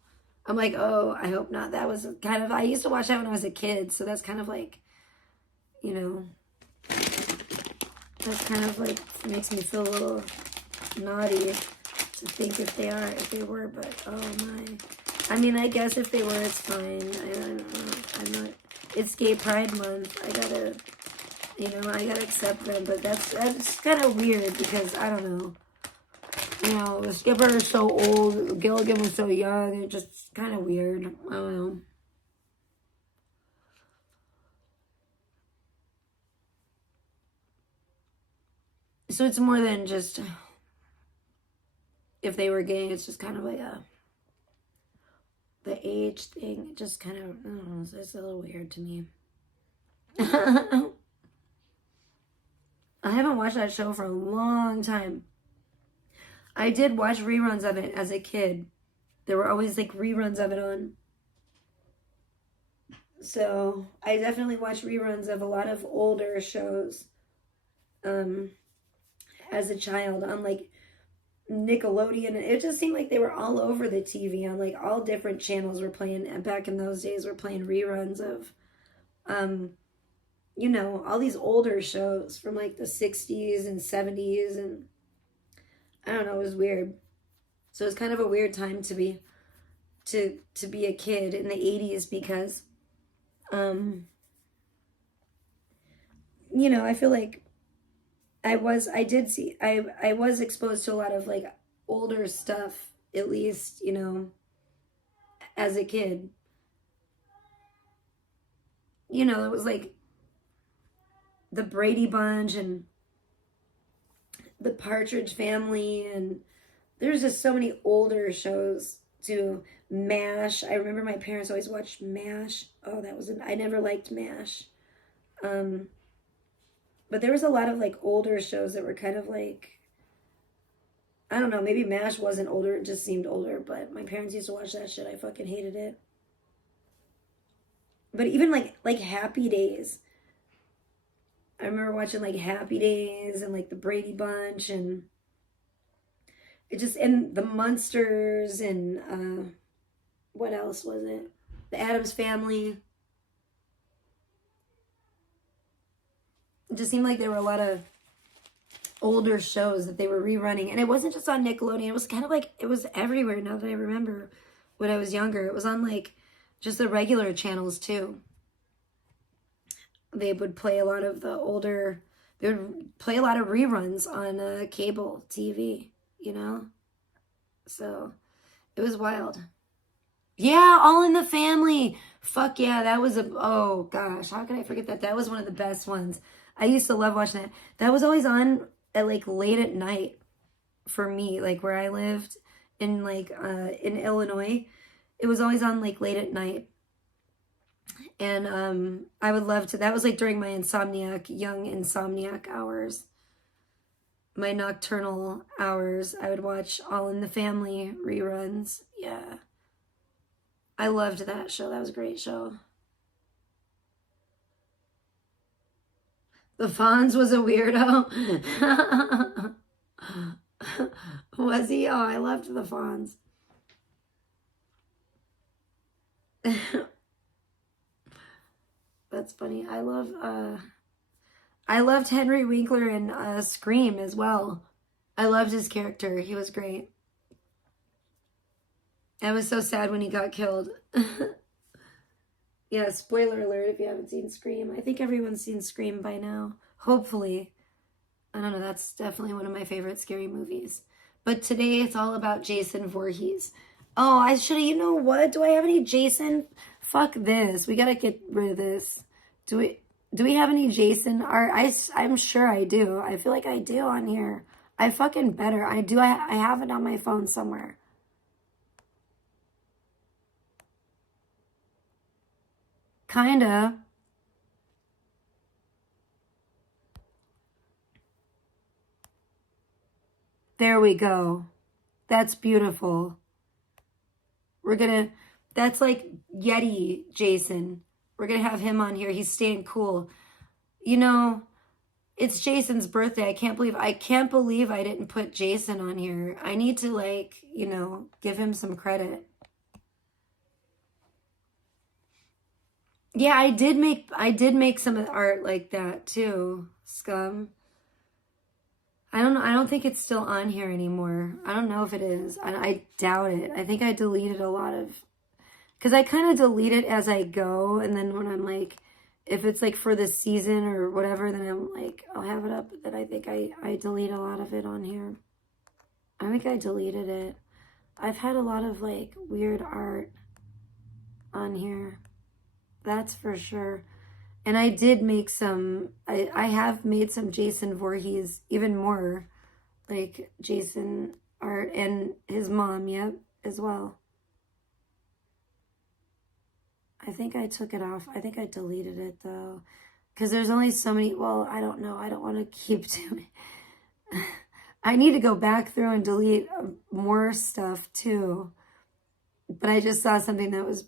I'm like, oh, I hope not. That was kind of, I used to watch that when I was a kid, so that's kind of like, you know, that's kind of like, makes me feel a little naughty to think if they were, but oh my. I mean, I guess if they were, it's fine. I don't know. I'm not, it's Gay Pride Month. I gotta accept them, but that's kind of weird, because I don't know. You know, the skipper is so old, Gilligan was so young, it's just kind of weird. I don't know. So it's more than just if they were gay, it's just kind of like the age thing. It just kind of, I don't know, it's a little weird to me. I haven't watched that show for a long time. I did watch reruns of it as a kid. There were always like reruns of it on. So I definitely watched reruns of a lot of older shows as a child on like Nickelodeon. It just seemed like they were all over the TV on like all different channels were playing. And back in those days, were playing reruns of you know, all these older shows from like the 60s and 70s, and I don't know, it was weird. So it was kind of a weird time to be a kid in the 80s, because you know, I feel like I was exposed to a lot of like older stuff, at least, you know, as a kid. You know, it was like the Brady Bunch and the Partridge Family, and there's just so many older shows too. MASH. I remember my parents always watched MASH. Oh, I never liked MASH. But there was a lot of like older shows that were kind of like, I don't know, maybe MASH wasn't older, it just seemed older, but my parents used to watch that shit. I fucking hated it. But even like Happy Days. I remember watching like Happy Days and like the Brady Bunch, and it just, and the Munsters, and what else was it? The Addams Family. It just seemed like there were a lot of older shows that they were rerunning. And it wasn't just on Nickelodeon. It was kind of like, it was everywhere now that I remember when I was younger. It was on like just the regular channels too. They would play a lot of the older, they would play a lot of reruns on cable TV, you know? So it was wild. Yeah, All in the Family. Fuck yeah, that was oh gosh, how could I forget that? That was one of the best ones. I used to love watching that. That was always on at like late at night for me, like where I lived in like in Illinois. It was always on like late at night. And I would love to, that was like during my young insomniac hours. My nocturnal hours, I would watch All in the Family reruns. Yeah. I loved that show. That was a great show. The Fonz was a weirdo. Was he? Oh, I loved the Fonz. That's funny. I loved Henry Winkler in Scream as well. I loved his character. He was great. I was so sad when he got killed. Yeah, spoiler alert if you haven't seen Scream. I think everyone's seen Scream by now. Hopefully. I don't know, that's definitely one of my favorite scary movies. But today it's all about Jason Voorhees. Oh, I should have, you know what? Do I have any Jason? Fuck this. We gotta get rid of this. Do we have any Jason art? I'm sure I do. I feel like I do on here. I fucking better. I do. I have it on my phone somewhere. Kinda. There we go. That's beautiful. That's like Yeti Jason. We're gonna have him on here. He's staying cool. You know, it's Jason's birthday. I can't believe I didn't put Jason on here. I need to like, you know, give him some credit. Yeah, I did make some art like that too, Scum. I don't know. I don't think it's still on here anymore. I don't know if it is. I doubt it. I think I deleted a lot of, because I kind of delete it as I go. And then when I'm like, if it's like for the season or whatever, then I'm like, I'll have it up. But then I think I delete a lot of it on here. I think I deleted it. I've had a lot of like weird art on here. That's for sure. And I did make some, I have made some Jason Voorhees, even more like Jason art, and his mom, yep, as well. I think I took it off. I think I deleted it though. Because there's only so many, well, I don't know. I don't want to keep doing I need to go back through and delete more stuff too. But I just saw something that was,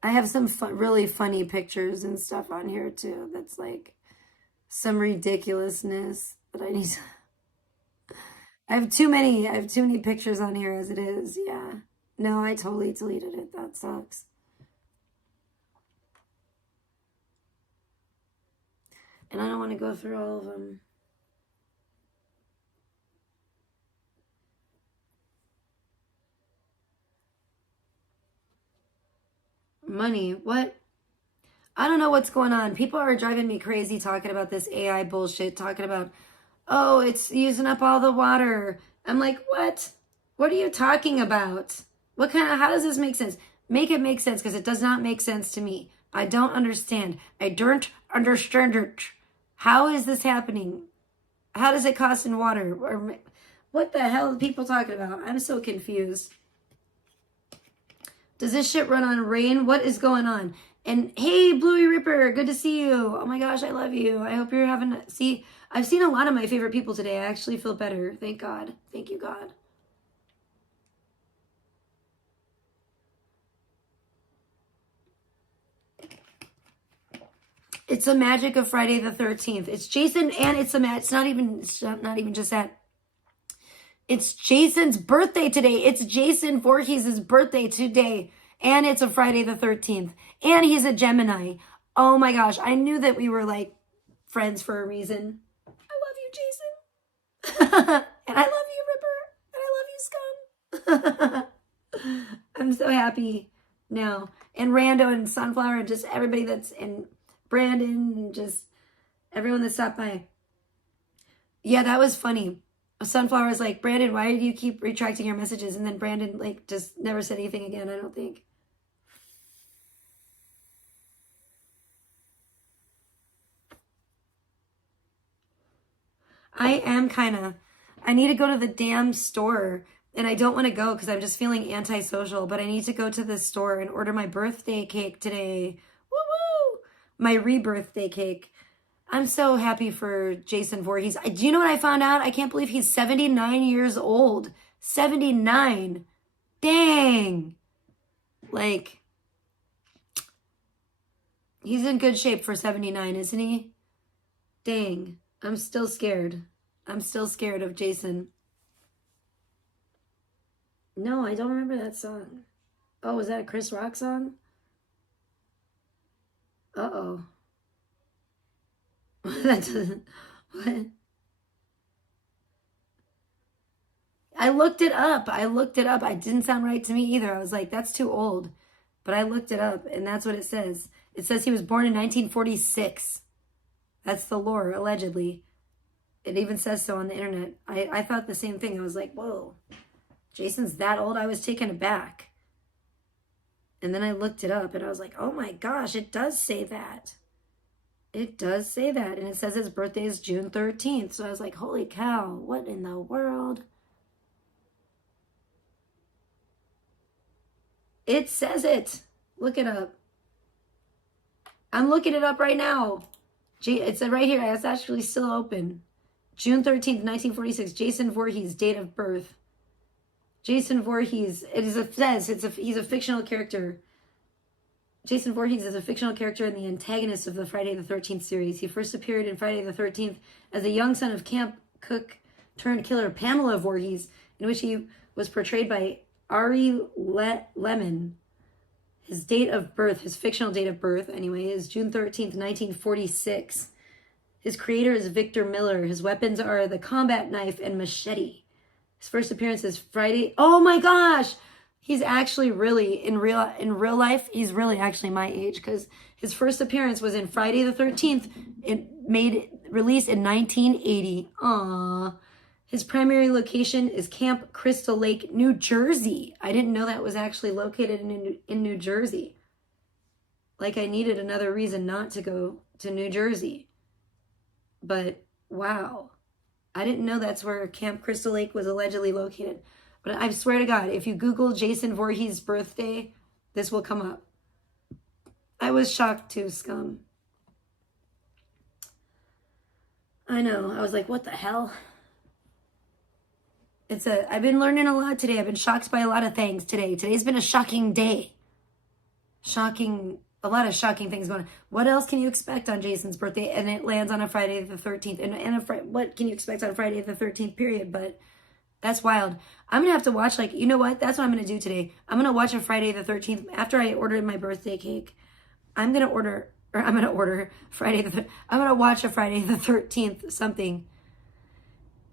I have some really funny pictures and stuff on here too. That's like some ridiculousness that I need to, I have too many pictures on here as it is. Yeah. No, I totally deleted it. That sucks. And I don't want to go through all of them. Money, what? I don't know what's going on. People are driving me crazy talking about this AI bullshit, talking about, oh, it's using up all the water. I'm like, what? What are you talking about? What kind of, how does this make sense? Make it make sense, because it does not make sense to me. I don't understand. I don't understand it. How is this happening? How does it cost in water? Or what the hell are people talking about? I'm so confused. Does this shit run on rain? What is going on? And hey, Bluey Ripper, good to see you. Oh my gosh, I love you. I hope you're having, see, I've seen a lot of my favorite people today. I actually feel better. Thank God. Thank you, God. It's the magic of Friday the 13th. It's Jason, and it's not even just that. It's Jason's birthday today. It's Jason Voorhees' birthday today. And it's a Friday the 13th. And he's a Gemini. Oh my gosh. I knew that we were like friends for a reason. I love you, Jason. And I love you, Ripper. And I love you, Scum. I'm so happy now. And Rando and Sunflower and just everybody that's in Brandon and just everyone that stopped by. Yeah, that was funny. Sunflower was like, Brandon, why do you keep retracting your messages? And then Brandon like just never said anything again, I don't think. I need to go to the damn store, and I don't want to go because I'm just feeling antisocial, but I need to go to the store and order my birthday cake today. Woo woo! My rebirthday cake. I'm so happy for Jason Voorhees. Do you know what I found out? I can't believe he's 79 years old. 79. Dang. Like, he's in good shape for 79, isn't he? Dang. I'm still scared. I'm still scared of Jason. No, I don't remember that song. Oh, was that a Chris Rock song? Uh-oh. That doesn't... What? I looked it up. It didn't sound right to me either. I was like, that's too old. But I looked it up, and that's what it says. It says he was born in 1946. That's the lore, allegedly. It even says so on the internet. I thought the same thing. I was like, whoa, Jason's that old? I was taken aback. And then I looked it up, and I was like, oh my gosh, it does say that. It does say that. And it says his birthday is June 13th. So I was like, holy cow, what in the world? It says it. Look it up. I'm looking it up right now. It's right here. It's actually still open. June 13th, 1946. Jason Voorhees, date of birth. Jason Voorhees. He's a fictional character. Jason Voorhees is a fictional character and the antagonist of the Friday the 13th series. He first appeared in Friday the 13th as a young son of camp cook turned killer Pamela Voorhees, in which he was portrayed by Ari Lemon. His date of birth, his fictional date of birth, anyway, is June 13th, 1946. His creator is Victor Miller. His weapons are the combat knife and machete. His first appearance is Friday. Oh my gosh! He's actually really, in real life, he's really actually my age, because his first appearance was in Friday the 13th. Released in 1980. Aww. His primary location is Camp Crystal Lake, New Jersey. I didn't know that was actually located in New Jersey. Like I needed another reason not to go to New Jersey. But wow. I didn't know that's where Camp Crystal Lake was allegedly located. But I swear to God, if you Google Jason Voorhees' birthday, this will come up. I was shocked too, Scum. I know. I was like, what the hell? I've been learning a lot today. I've been shocked by a lot of things today. Today's been a shocking day. A lot of shocking things going on. What else can you expect on Jason's birthday? And it lands on a Friday the 13th. What can you expect on Friday the 13th period? But that's wild. I'm going to have to watch, you know what? That's what I'm going to do today. I'm going to watch a Friday the 13th. After I ordered my birthday cake, I'm going to order Friday the 13th. I'm going to watch a Friday the 13th something.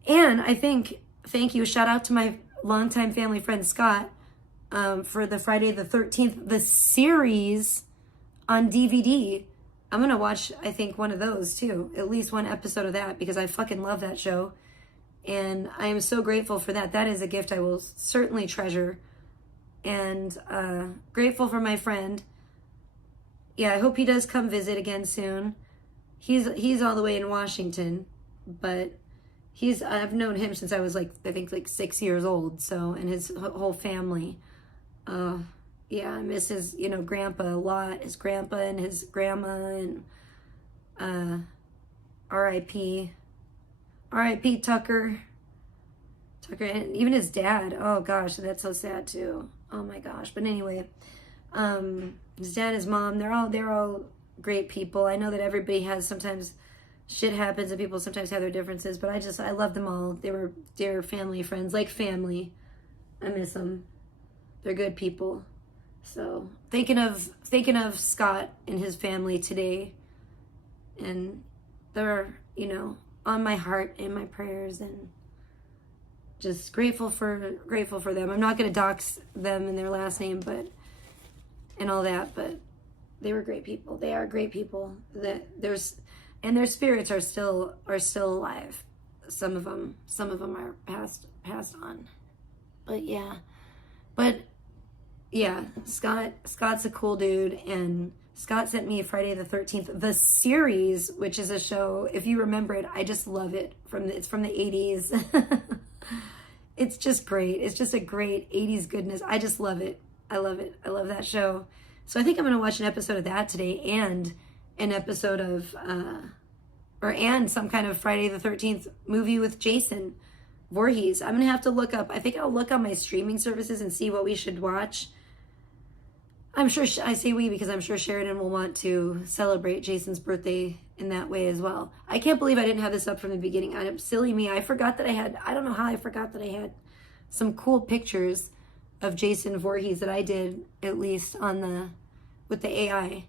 And I think, thank you, shout out to my longtime family friend Scott for the Friday the 13th, the series on DVD. I'm going to watch, I think, one of those too. At least one episode of that, because I fucking love that show. And I am so grateful for that. That is a gift I will certainly treasure. And grateful for my friend. Yeah, I hope he does come visit again soon. He's all the way in Washington, but I've known him since I was I think 6 years old. So, and his whole family. Yeah, I miss his, grandpa a lot. His grandpa and his grandma, and R.I.P. R.I.P. Tucker, and even his dad. Oh gosh, that's so sad too. Oh my gosh. But anyway, his dad, his mom, they're all great people. I know that everybody has sometimes shit happens and people sometimes have their differences, but I love them all. They were dear family, friends, like family. I miss them. They're good people. So thinking of Scott and his family today, and they're, you know, on my heart and my prayers, and just grateful for them. I'm not going to dox them and their last name, but and all that, but they were great people. They are great people. And their spirits are still alive. Some of them are passed on. But yeah, Scott's a cool dude, and Scott sent me Friday the 13th, the series, which is a show, if you remember it, I just love it. It's from the 80s. It's just great. It's just a great 80s goodness. I just love it. I love it. I love that show. So I think I'm going to watch an episode of that today, and an episode of, and some kind of Friday the 13th movie with Jason Voorhees. I'm going to have to look up, I think I'll look on my streaming services and see what we should watch. I'm sure, I say we because I'm sure Sheridan will want to celebrate Jason's birthday in that way as well. I can't believe I didn't have this up from the beginning. Silly me. I forgot that I don't know how I forgot that I had some cool pictures of Jason Voorhees that I did, at least with the AI.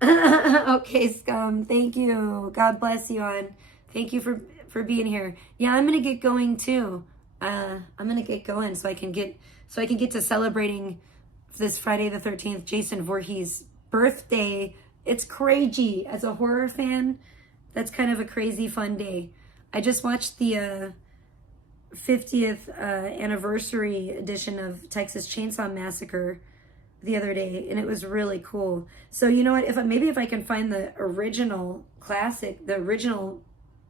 Okay, Scum. Thank you. God bless you, on. Thank you for being here. Yeah, I'm gonna get going too. I'm gonna get going so I can get to celebrating this Friday the 13th, Jason Voorhees' birthday. It's crazy. As a horror fan, that's kind of a crazy fun day. I just watched the 50th anniversary edition of Texas Chainsaw Massacre the other day, and it was really cool. So you know what, if I can find the original classic, the original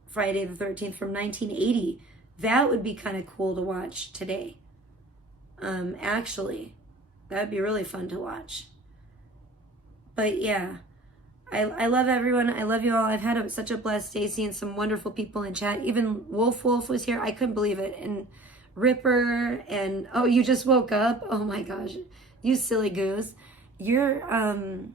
Friday the 13th from 1980, that would be kind of cool to watch today. Actually, that would be really fun to watch. But yeah, I love everyone. I love you all. I've had such a blessed day seeing some wonderful people in chat. Even Wolf was here. I couldn't believe it. And Ripper, and oh, you just woke up? Oh my gosh. You silly goose. You're on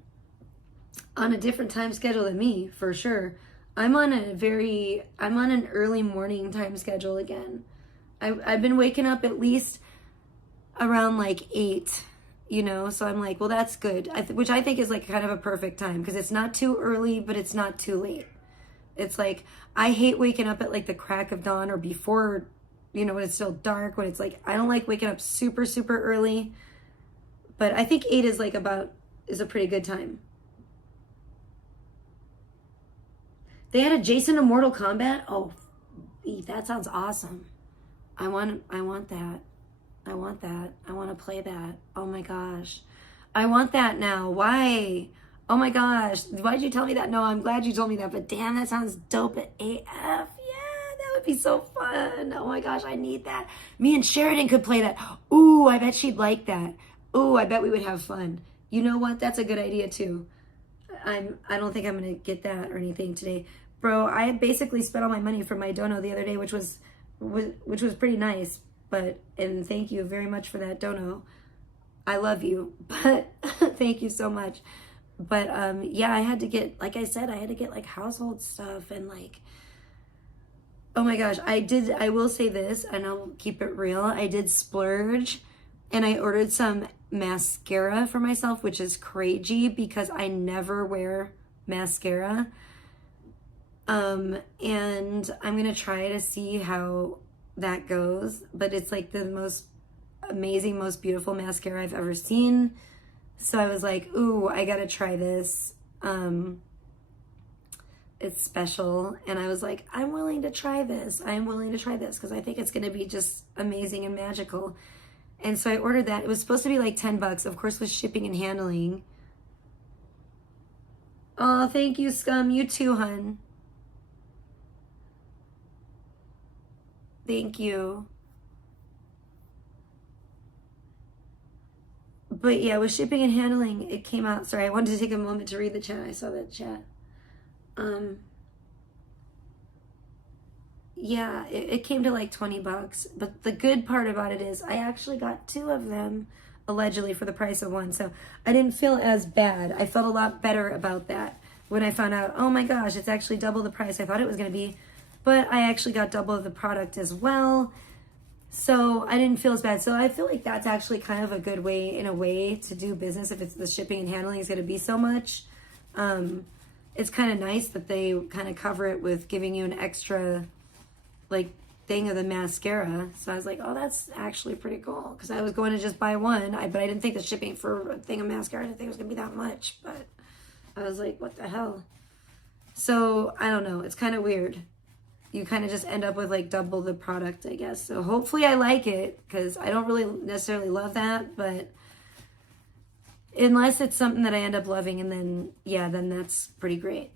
a different time schedule than me, for sure. I'm on an early morning time schedule again. I've been waking up at least around like 8, you know, so I'm like, well, that's good. Which I think is like kind of a perfect time, because it's not too early, but it's not too late. It's like, I hate waking up at like the crack of dawn or before, you know, when it's still dark, when it's like, I don't like waking up super, super early. But I think 8 is a pretty good time. They had a Jason to Mortal Kombat. Oh, that sounds awesome. I want that. I want that. I want to play that. Oh my gosh. I want that now. Why? Oh my gosh. Why did you tell me that? No, I'm glad you told me that. But damn, that sounds dope at AF. Yeah, that would be so fun. Oh my gosh, I need that. Me and Sheridan could play that. Ooh, I bet she'd like that. Ooh, I bet we would have fun. You know what? That's a good idea too. I don't think I'm going to get that or anything today. Bro, I basically spent all my money from my dono the other day, which was pretty nice. And thank you very much for that dono. I love you, but thank you so much. But yeah, I had to get, like I said, like household stuff, and like, oh my gosh, I will say this, and I'll keep it real. I did splurge, and I ordered some mascara for myself, which is crazy because I never wear mascara. And I'm gonna try to see how that goes, but it's like the most amazing, most beautiful mascara I've ever seen. So I was like, ooh, I gotta try this. It's special, and I was like, I'm willing to try this. Because I think it's gonna be just amazing and magical. And so I ordered that. It was supposed to be like $10, of course, with shipping and handling. Oh, thank you, Scum. You too, hun. Thank you. But yeah, with shipping and handling, it came out. Sorry, I wanted to take a moment to read the chat. I saw that chat. Yeah, it came to like $20. But the good part about it is I actually got 2 of them. allegedly for the price of one. So I didn't feel as bad. I felt a lot better about that when I found out, oh my gosh, it's actually double the price I thought it was going to be. But I actually got double of the product as well. So I didn't feel as bad. So I feel like that's actually kind of a good way, in a way, to do business if it's the shipping and handling is going to be so much. It's kind of nice that they kind of cover it with giving you an extra, like, thing of the mascara. So I was like, oh, that's actually pretty cool. Because I was going to just buy one, but I didn't think the shipping for a thing of mascara, I didn't think it was going to be that much. But I was like, what the hell? So I don't know. It's kind of weird. You kind of just end up with like double the product, I guess. So hopefully I like it, because I don't really necessarily love that, but unless it's something that I end up loving, and then, yeah, then that's pretty great.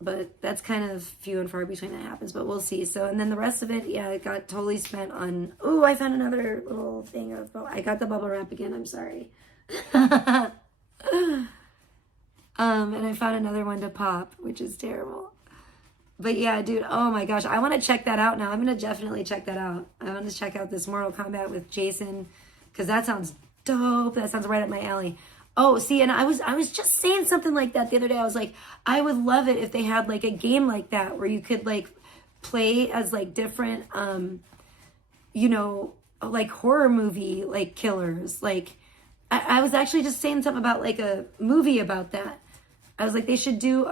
But that's kind of few and far between that happens, but we'll see. So, and then the rest of it, yeah, it got totally spent on, oh, I found another little thing of, I got the bubble wrap again, I'm sorry. And I found another one to pop, which is terrible. But yeah, dude, oh my gosh, I want to check that out now. I'm going to definitely check that out. I want to check out this Mortal Kombat with Jason, because that sounds dope. That sounds right up my alley. Oh, see, and I was just saying something like that the other day. I was like, I would love it if they had like a game like that where you could like play as like different, you know, like horror movie like killers. Like, I was actually just saying something about like a movie about that. I was like, they should do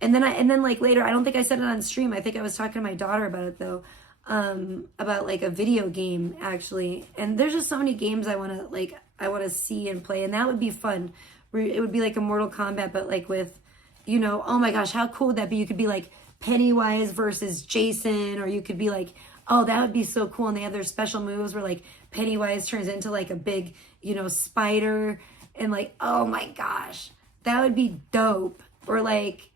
and then like later, I don't think I said it on stream. I think I was talking to my daughter about it though, about like a video game actually. And there's just so many games I want to see and play, and that would be fun. It would be like a Mortal Kombat, but like with, you know, oh my gosh, how cool would that be? You could be like Pennywise versus Jason, or you could be like, oh, that would be so cool. And they have their special moves where like Pennywise turns into like a big, you know, spider, and like, oh my gosh, that would be dope. Or like,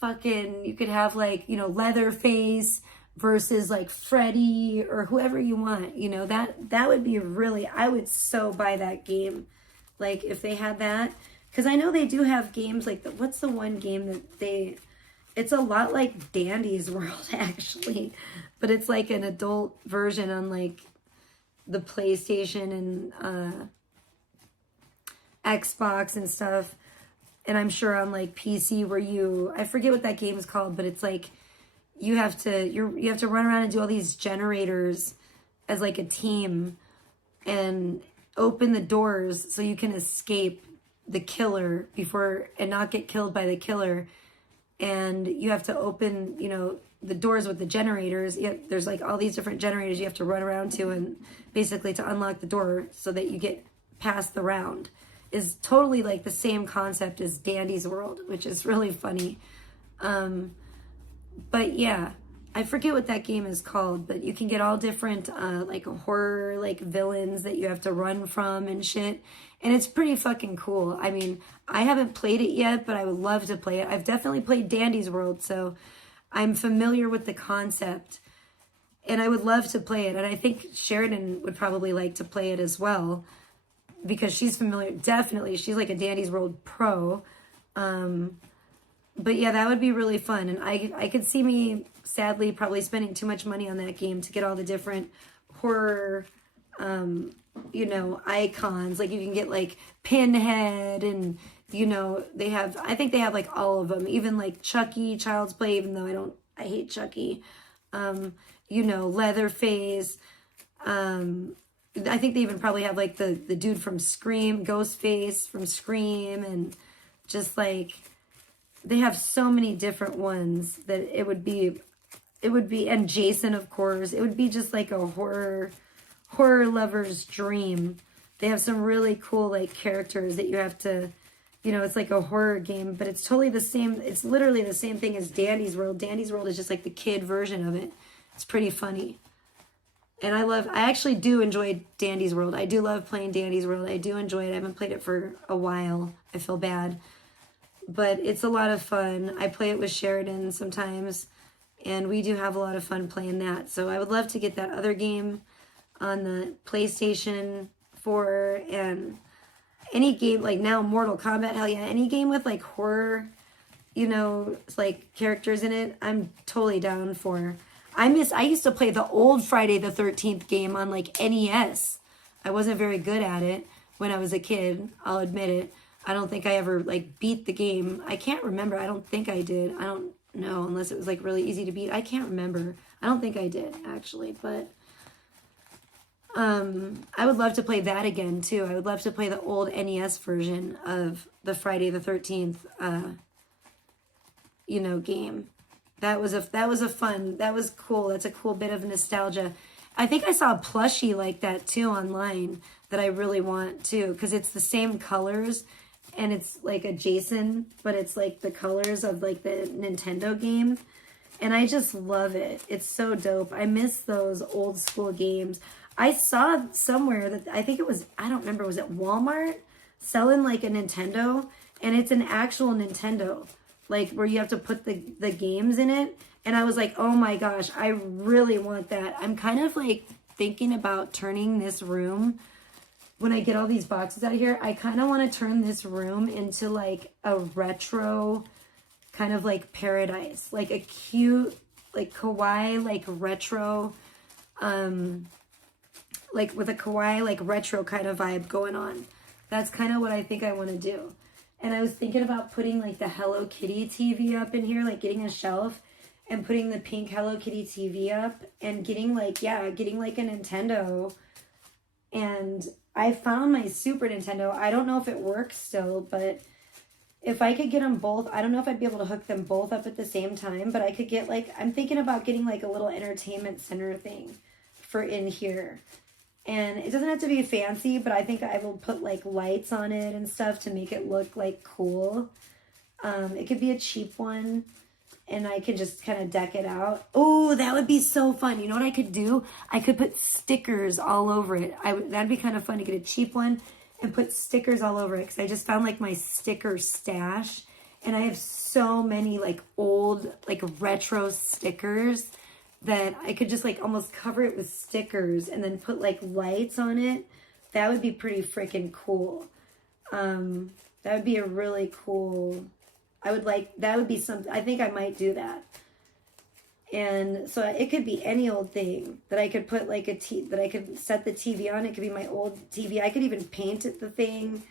fucking, you could have like, you know, Leatherface versus like Freddy or whoever you want, you know, that would be really, I would so buy that game. Like if they had that, because I know they do have games like what's the one game that it's a lot like Dandy's World actually, but it's like an adult version on like the PlayStation and Xbox and stuff. And I'm sure on like PC where I forget what that game is called, but it's like you have to run around and do all these generators as like a team and open the doors so you can escape the killer and not get killed by the killer. And you have to open, you know, the doors with the generators. There's like all these different generators you have to run around to, and basically to unlock the door so that you get past the round. Is totally like the same concept as Dandy's World, which is really funny. But yeah, I forget what that game is called, but you can get all different like horror like villains that you have to run from and shit. And it's pretty fucking cool. I mean, I haven't played it yet, but I would love to play it. I've definitely played Dandy's World, so I'm familiar with the concept. And I would love to play it. And I think Sheridan would probably like to play it as well, because she's familiar. Definitely, she's like a Dandy's World pro. But yeah, that would be really fun. And I could see me, sadly, probably spending too much money on that game to get all the different horror, you know, icons. Like you can get like Pinhead, and, you know, I think they have like all of them. Even like Chucky, Child's Play, even though I hate Chucky. You know, Leatherface, I think they even probably have like the dude from Scream, Ghostface from Scream, and just like they have so many different ones that it would be, and Jason, of course, it would be just like a horror lover's dream. They have some really cool like characters that you have to, you know, it's like a horror game, but it's totally the same. It's literally the same thing as Dandy's World. Dandy's World is just like the kid version of it. It's pretty funny. And I actually do enjoy Dandy's World. I do love playing Dandy's World. I do enjoy it. I haven't played it for a while. I feel bad. But it's a lot of fun. I play it with Sheridan sometimes, and we do have a lot of fun playing that. So I would love to get that other game on the PlayStation 4, and any game, like now Mortal Kombat, hell yeah, any game with like horror, you know, like characters in it, I'm totally down for. I used to play the old Friday the 13th game on like NES. I wasn't very good at it when I was a kid. I'll admit it. I don't think I ever like beat the game. I can't remember. I don't think I did. I don't know unless it was like really easy to beat. I can't remember. I don't think I did actually, but I would love to play that again too. I would love to play the old NES version of the Friday the 13th game. That was fun. That was cool. That's a cool bit of nostalgia. I think I saw a plushie like that too online that I really want too, because it's the same colors and it's like a Jason, but it's like the colors of like the Nintendo game. And I just love it. It's so dope. I miss those old school games. I saw somewhere that I think it was, I don't remember, was it Walmart selling like a Nintendo? And it's an actual Nintendo, like where you have to put the games in it. And I was like, oh my gosh, I really want that. I'm kind of like thinking about turning this room, when I get all these boxes out of here, I kind of want to turn this room into like a retro kind of like paradise, like a cute, like kawaii, like retro, like with a kawaii, like retro kind of vibe going on. That's kind of what I think I want to do. And I was thinking about putting like the Hello Kitty TV up in here, like getting a shelf and putting the pink Hello Kitty TV up and getting like, getting like a Nintendo. And I found my Super Nintendo. I don't know if it works still, but if I could get them both, I don't know if I'd be able to hook them both up at the same time, but I could get like, I'm thinking about getting like a little entertainment center thing for in here. And it doesn't have to be fancy, but I think I will put like lights on it and stuff to make it look like cool. It could be a cheap one and I could just kind of deck it out. Oh, that would be so fun. You know what I could do? I could put stickers all over it. That'd be kind of fun to get a cheap one and put stickers all over it, because I just found like my sticker stash and I have so many like old like retro stickers that I could just like almost cover it with stickers and then put like lights on it. That would be pretty freaking cool. That would be a really cool, that would be something, I think I might do that. And so it could be any old thing that I could put like that I could set the TV on. It could be my old TV. I could even paint it the thing.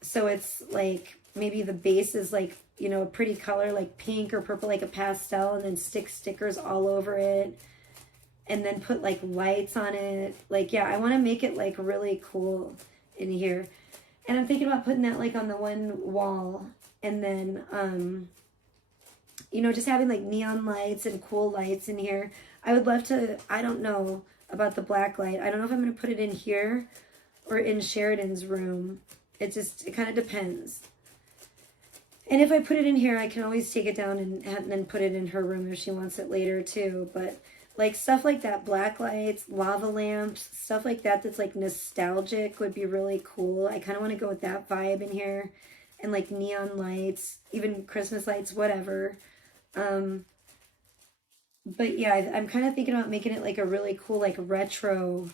So it's like, maybe the base is like, a pretty color, like pink or purple, like a pastel, and then stick stickers all over it. And then put like lights on it. Like, I want to make it like really cool in here. And I'm thinking about putting that like on the one wall. And then, just having like neon lights and cool lights in here. I would love to, I don't know about the black light. I don't know if I'm going to put it in here or in Sheridan's room. It kind of depends. And if I put it in here, I can always take it down and then put it in her room if she wants it later too. But like stuff like that, black lights, lava lamps, stuff like that that's like nostalgic would be really cool. I kind of want to go with that vibe in here. And like neon lights, even Christmas lights, whatever. But I'm kind of thinking about making it like a really cool like retro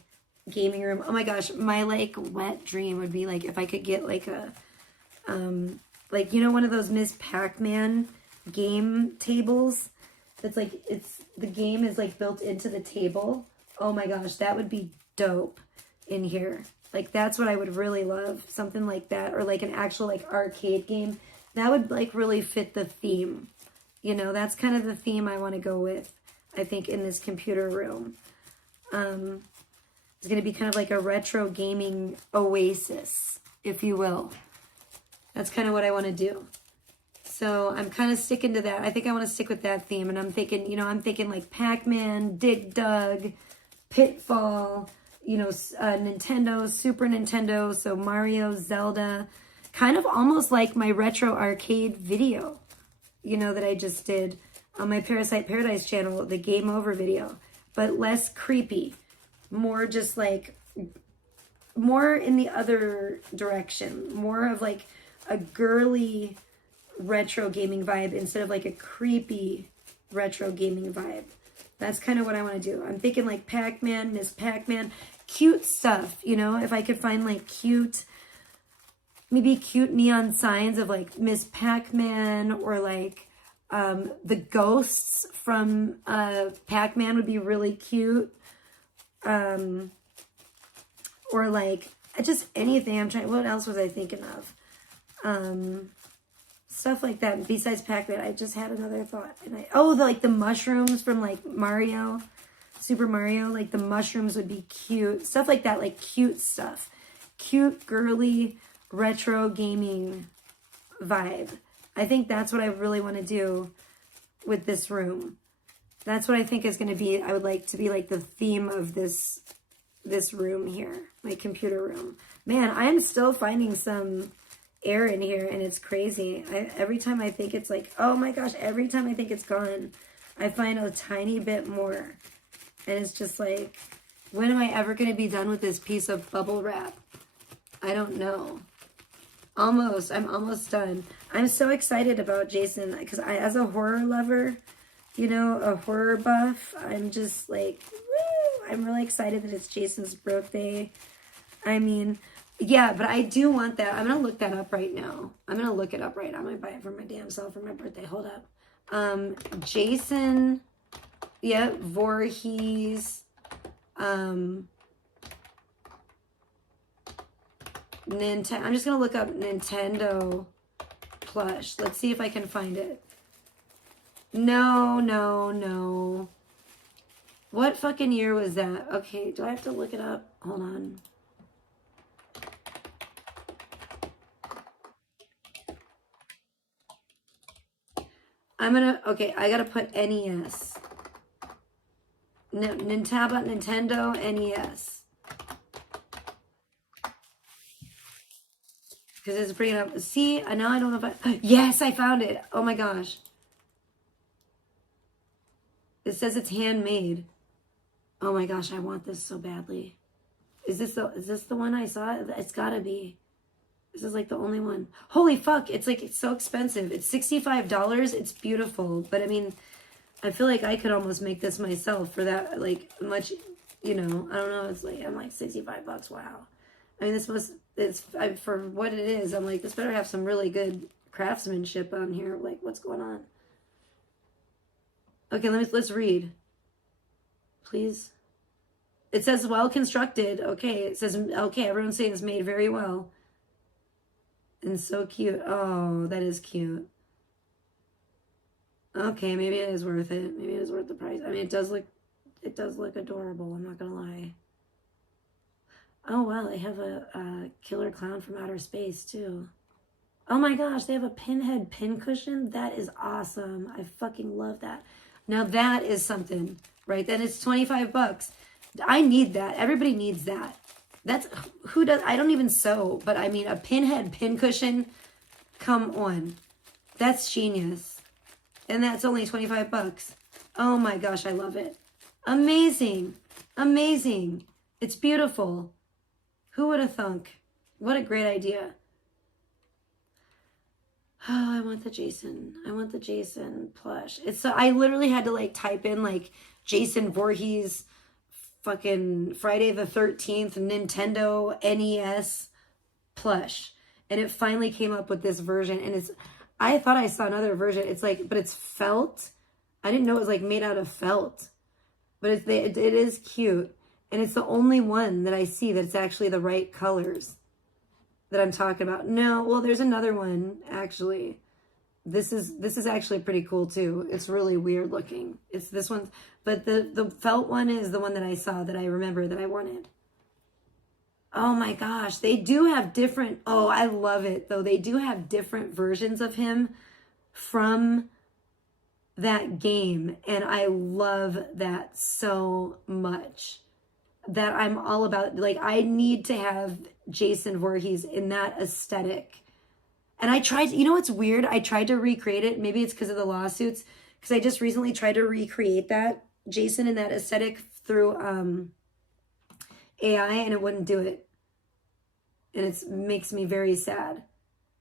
gaming room. Oh my gosh, my like wet dream would be like if I could get like a like one of those Miss Pac-Man game tables that's like the game is like built into the table. Oh my gosh, that would be dope in here. Like that's what I would really love, something like that, or like an actual like arcade game. That would like really fit the theme. That's kind of the theme I want to go with, I think, in this computer room. It's going to be kind of like a retro gaming oasis, if you will. That's kind of what I want to do. So I'm kind of sticking to that. I think I want to stick with that theme. And I'm thinking like Pac-Man, Dig Dug, Pitfall, Nintendo, Super Nintendo, so Mario, Zelda, kind of almost like my retro arcade video, that I just did on my Parasite Paradise channel, the Game Over video, but less creepy, more just like, more in the other direction, more of like a girly retro gaming vibe instead of like a creepy retro gaming vibe. That's kind of what I want to do. I'm thinking like Pac-Man, Miss Pac-Man, cute stuff, if I could find like maybe cute neon signs of like Miss Pac-Man or like The ghosts from Pac-Man would be really cute. Or like just anything. I'm trying. What else was I thinking of? Stuff like that. Besides Pac-Man, I just had another thought. And like the mushrooms from like Mario, Super Mario. Like the mushrooms would be cute. Stuff like that. Like cute stuff. Cute, girly, retro gaming vibe. I think that's what I really want to do with this room. That's what I think is going to be, I would like to be like the theme of this room here, my computer room. Man, I am still finding some air in here and it's crazy. Every time I think it's like, oh my gosh, every time I think it's gone, I find a tiny bit more. And it's just like, when am I ever going to be done with this piece of bubble wrap? I don't know. Almost. I'm almost done. I'm so excited about Jason because as a horror lover, you know, a horror buff, I'm just like, woo! I'm really excited that it's Jason's birthday. I mean, yeah, but I do want that. I'm going to look that up right now. I'm going to look it up right now. I might buy it for my damn self for my birthday. Hold up. Jason, yeah, Voorhees, Nintendo. I'm just going to look up Nintendo plush. Let's see if I can find it. No. What fucking year was that? Okay, do I have to look it up? Hold on. Okay, I gotta put NES. Nintendo NES. Because it's bringing up, see, now I don't know if yes, I found it. Oh my gosh. It says it's handmade. Oh my gosh, I want this so badly. Is this the one I saw? It's gotta be. This is like the only one. Holy fuck, it's like, it's so expensive. It's $65. It's beautiful. But I mean, I feel like I could almost make this myself for that, like, much, you know, I don't know. It's like, I'm like, $65. Wow. I mean, for what it is, I'm like, this better have some really good craftsmanship on here. Like, what's going on? Okay, let's read. Please. It says well constructed. Okay, it says, okay, everyone's saying it's made very well. And so cute. Oh, that is cute. Okay, maybe it is worth it. Maybe it is worth the price. I mean, it does look adorable. I'm not gonna lie. Oh wow, they have a killer clown from outer space too. Oh my gosh, they have a pinhead pincushion. That is awesome. I fucking love that. Now that is something, right? Then it's $25. I need that. Everybody needs that. That's who does. I don't even sew, but I mean a pinhead pincushion. Come on, that's genius. And that's only $25. Oh my gosh, I love it. Amazing. Amazing. It's beautiful. Who would have thunk? What a great idea. Oh, I want the Jason. I want the Jason plush. It's so, I literally had to like type in like Jason Voorhees fucking Friday the 13th Nintendo NES plush. And it finally came up with this version. And I thought I saw another version. It's like, but it's felt. I didn't know it was like made out of felt. But it is cute. And it's the only one that I see that's actually the right colors that I'm talking about. No, well, there's another one, actually. This is actually pretty cool, too. It's really weird looking. It's this one. But the felt one is the one that I saw that I remember that I wanted. Oh, my gosh. They do have different... Oh, I love it, though. They do have different versions of him from that game. And I love that so much. That I'm all about, like, I need to have Jason Voorhees in that aesthetic. And I tried, you know what's weird? I tried to recreate it. Maybe it's because of the lawsuits. Because I just recently tried to recreate that Jason in that aesthetic through AI and it wouldn't do it. And it makes me very sad.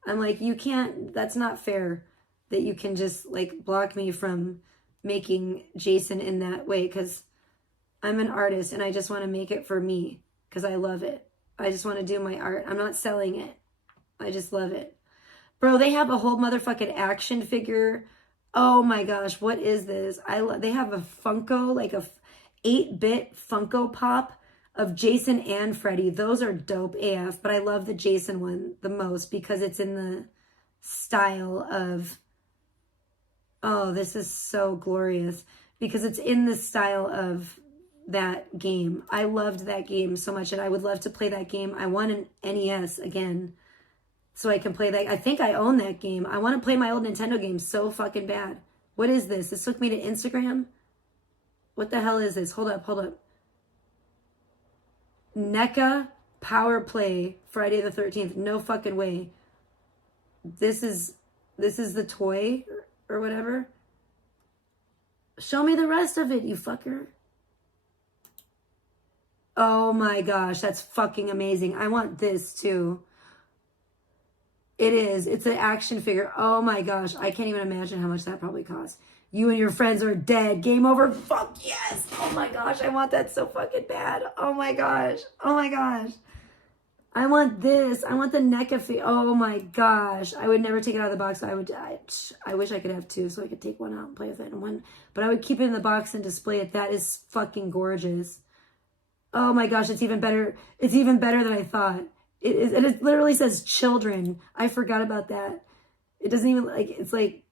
I'm like, you can't, that's not fair that you can just like block me from making Jason in that way. Because I'm an artist and I just want to make it for me because I love it. I just want to do my art. I'm not selling it. I just love it. Bro, they have a whole motherfucking action figure Oh my gosh, what is this? They have a Funko, like a 8-bit Funko Pop of Jason and Freddy. Those are dope AF, but I love the Jason one the most because it's in the style of, oh, this is so glorious, because it's in the style of that game. I loved that game so much, and I would love to play that game. I want an NES again so I can play that. I think I own that game. I want to play my old Nintendo games so fucking bad. What is this? This took me to Instagram? What the hell is this? Hold up, hold up. NECA Power Play Friday the 13th. No fucking way. This is the toy or whatever. Show me the rest of it, you fucker. Oh my gosh, that's fucking amazing. I want this too. It is. It's an action figure. Oh my gosh, I can't even imagine how much that probably costs. You and your friends are dead. Game over. Fuck yes. Oh my gosh, I want that so fucking bad. Oh my gosh. Oh my gosh. I want this. I want the NECA figure. Oh my gosh. I would never take it out of the box. I wish I could have two so I could take one out and play with it. But I would keep it in the box and display it. That is fucking gorgeous. Oh my gosh, it's even better. It's even better than I thought. It literally says children. I forgot about that. It doesn't even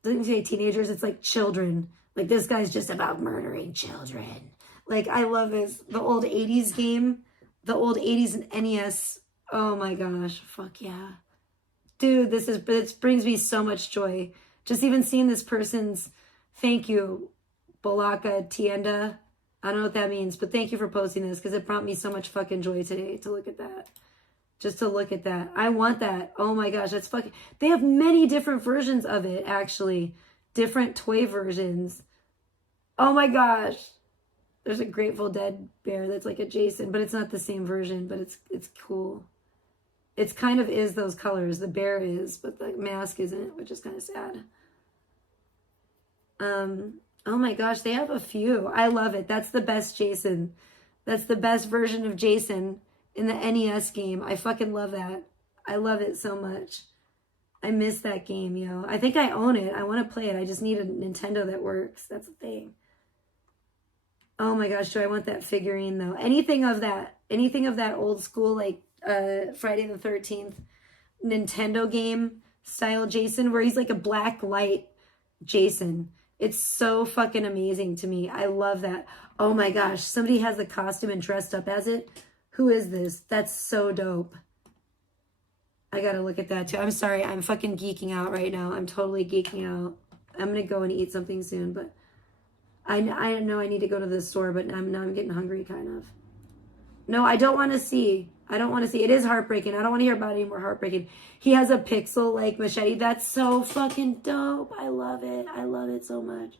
doesn't say teenagers. It's like children. Like this guy's just about murdering children. Like I love this. The old 80s game, the old 80s NES. Oh my gosh. Fuck yeah. Dude, this brings me so much joy. Just even seeing this person's, thank you, Balaka Tienda. I don't know what that means, but thank you for posting this because it brought me so much fucking joy today to look at that. Just to look at that. I want that. Oh my gosh, that's fucking... They have many different versions of it, actually. Different toy versions. Oh my gosh. There's a Grateful Dead bear that's like a Jason, but it's not the same version, but it's cool. It's kind of is those colors. The bear is, but the mask isn't, which is kind of sad. Oh my gosh, they have a few. I love it. That's the best Jason. That's the best version of Jason in the NES game. I fucking love that. I love it so much. I miss that game, yo. I think I own it. I want to play it. I just need a Nintendo that works. That's the thing. Oh my gosh, do I want that figurine though? Anything of that old school, like Friday the 13th Nintendo game style Jason, where he's like a black light Jason. It's so fucking amazing to me. I love that. Oh my gosh, somebody has the costume and dressed up as it. Who is this? That's so dope. I gotta look at that too. I'm sorry, I'm fucking geeking out right now. I'm totally geeking out. I'm gonna go and eat something soon, but I know I need to go to the store, but now I'm getting hungry, kind of. No, I don't want to see. I don't want to see. It is heartbreaking. I don't want to hear about it anymore. Heartbreaking. He has a pixel like machete. That's so fucking dope. I love it. I love it so much.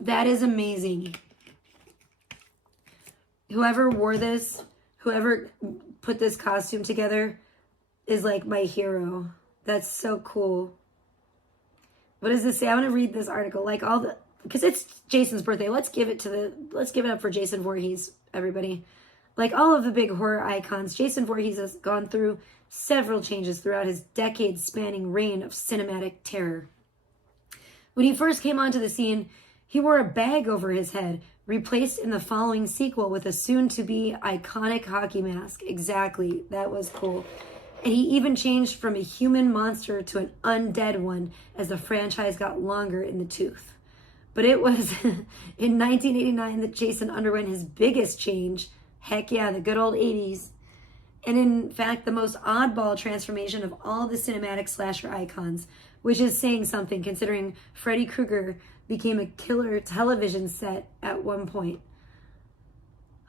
That is amazing. Whoever wore this, whoever put this costume together is like my hero. That's so cool. What does this say? I want to read this article. Like all the, because it's Jason's birthday. Let's give it up for Jason Voorhees, everybody. Like all of the big horror icons, Jason Voorhees has gone through several changes throughout his decades-spanning reign of cinematic terror. When he first came onto the scene, he wore a bag over his head, replaced in the following sequel with a soon-to-be iconic hockey mask. Exactly. That was cool. And he even changed from a human monster to an undead one as the franchise got longer in the tooth. But it was in 1989 that Jason underwent his biggest change. Heck yeah, the good old 80s. And in fact, the most oddball transformation of all the cinematic slasher icons, which is saying something considering Freddy Krueger became a killer television set at one point.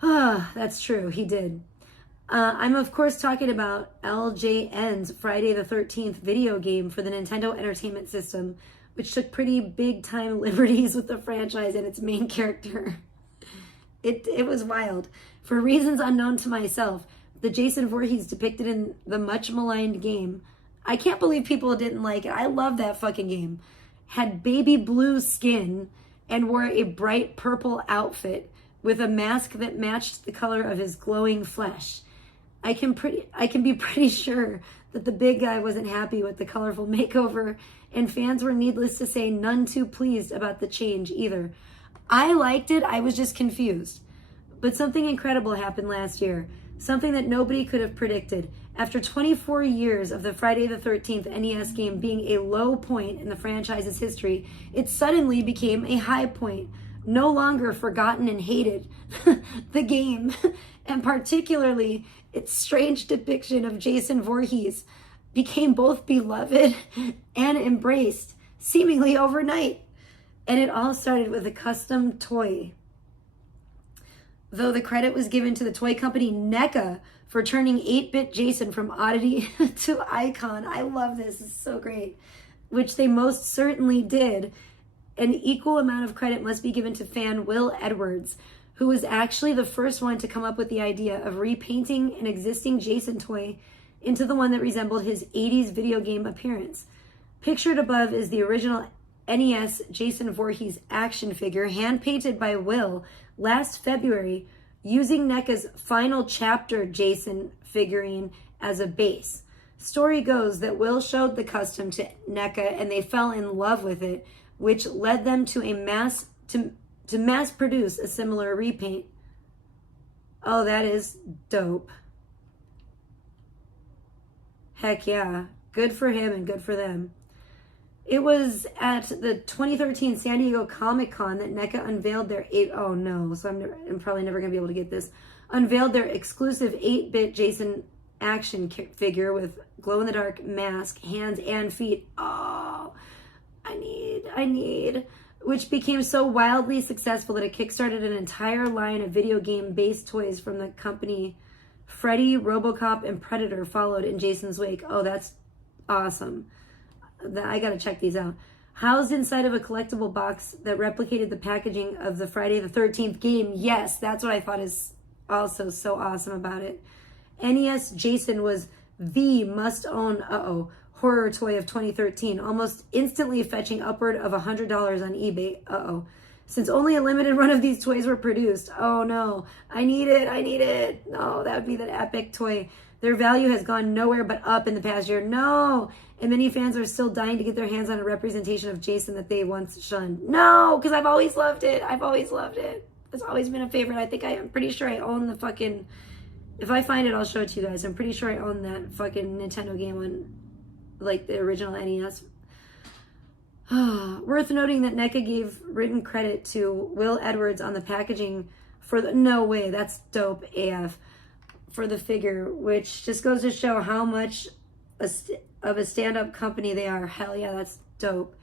Ah, that's true, he did. I'm of course talking about LJN's Friday the 13th video game for the Nintendo Entertainment System, which took pretty big time liberties with the franchise and its main character. It was wild. For reasons unknown to myself, the Jason Voorhees depicted in the much maligned game, I can't believe people didn't like it. I love that fucking game. Had baby blue skin and wore a bright purple outfit with a mask that matched the color of his glowing flesh. I can be pretty sure that the big guy wasn't happy with the colorful makeover, and fans were, needless to say, none too pleased about the change either. I liked it, I was just confused. But something incredible happened last year, something that nobody could have predicted. After 24 years of the Friday the 13th NES game being a low point in the franchise's history, it suddenly became a high point. No longer forgotten and hated, the game, and particularly its strange depiction of Jason Voorhees, became both beloved and embraced, seemingly overnight. And it all started with a custom toy. Though the credit was given to the toy company NECA for turning 8-bit Jason from oddity to icon. I love this, it's so great. Which they most certainly did. An equal amount of credit must be given to fan Will Edwards, who was actually the first one to come up with the idea of repainting an existing Jason toy into the one that resembled his 80s video game appearance. Pictured above is the original NES Jason Voorhees action figure, hand-painted by Will last February, using NECA's Final Chapter Jason figurine as a base. Story goes that Will showed the custom to NECA and they fell in love with it, which led them to mass produce a similar repaint. Oh, that is dope. Heck yeah. Good for him and good for them. It was at the 2013 San Diego Comic-Con that NECA unveiled their I'm probably never going to be able to get this. Unveiled their exclusive 8-bit Jason action figure with glow-in-the-dark mask, hands, and feet. Oh, I need. Which became so wildly successful that it kickstarted an entire line of video game-based toys from the company. Freddy, RoboCop, and Predator followed in Jason's wake. Oh, that's awesome. I gotta check these out. Housed inside of a collectible box that replicated the packaging of the Friday the 13th game. Yes, that's what I thought is also so awesome about it. NES Jason was the must-own, horror toy of 2013, almost instantly fetching upward of $100 on eBay. Since only a limited run of these toys were produced. Oh no, I need it. No, that would be that epic toy. Their value has gone nowhere but up in the past year. No! And many fans are still dying to get their hands on a representation of Jason that they once shunned. No! Because I've always loved it. It's always been a favorite. I'm pretty sure I own the fucking... If I find it, I'll show it to you guys. I'm pretty sure I own that fucking Nintendo game on, like, the original NES. Worth noting that NECA gave written credit to Will Edwards on the packaging for the... No way, that's dope AF. For the figure, which just goes to show how much of a stand-up company they are. Hell yeah, that's dope.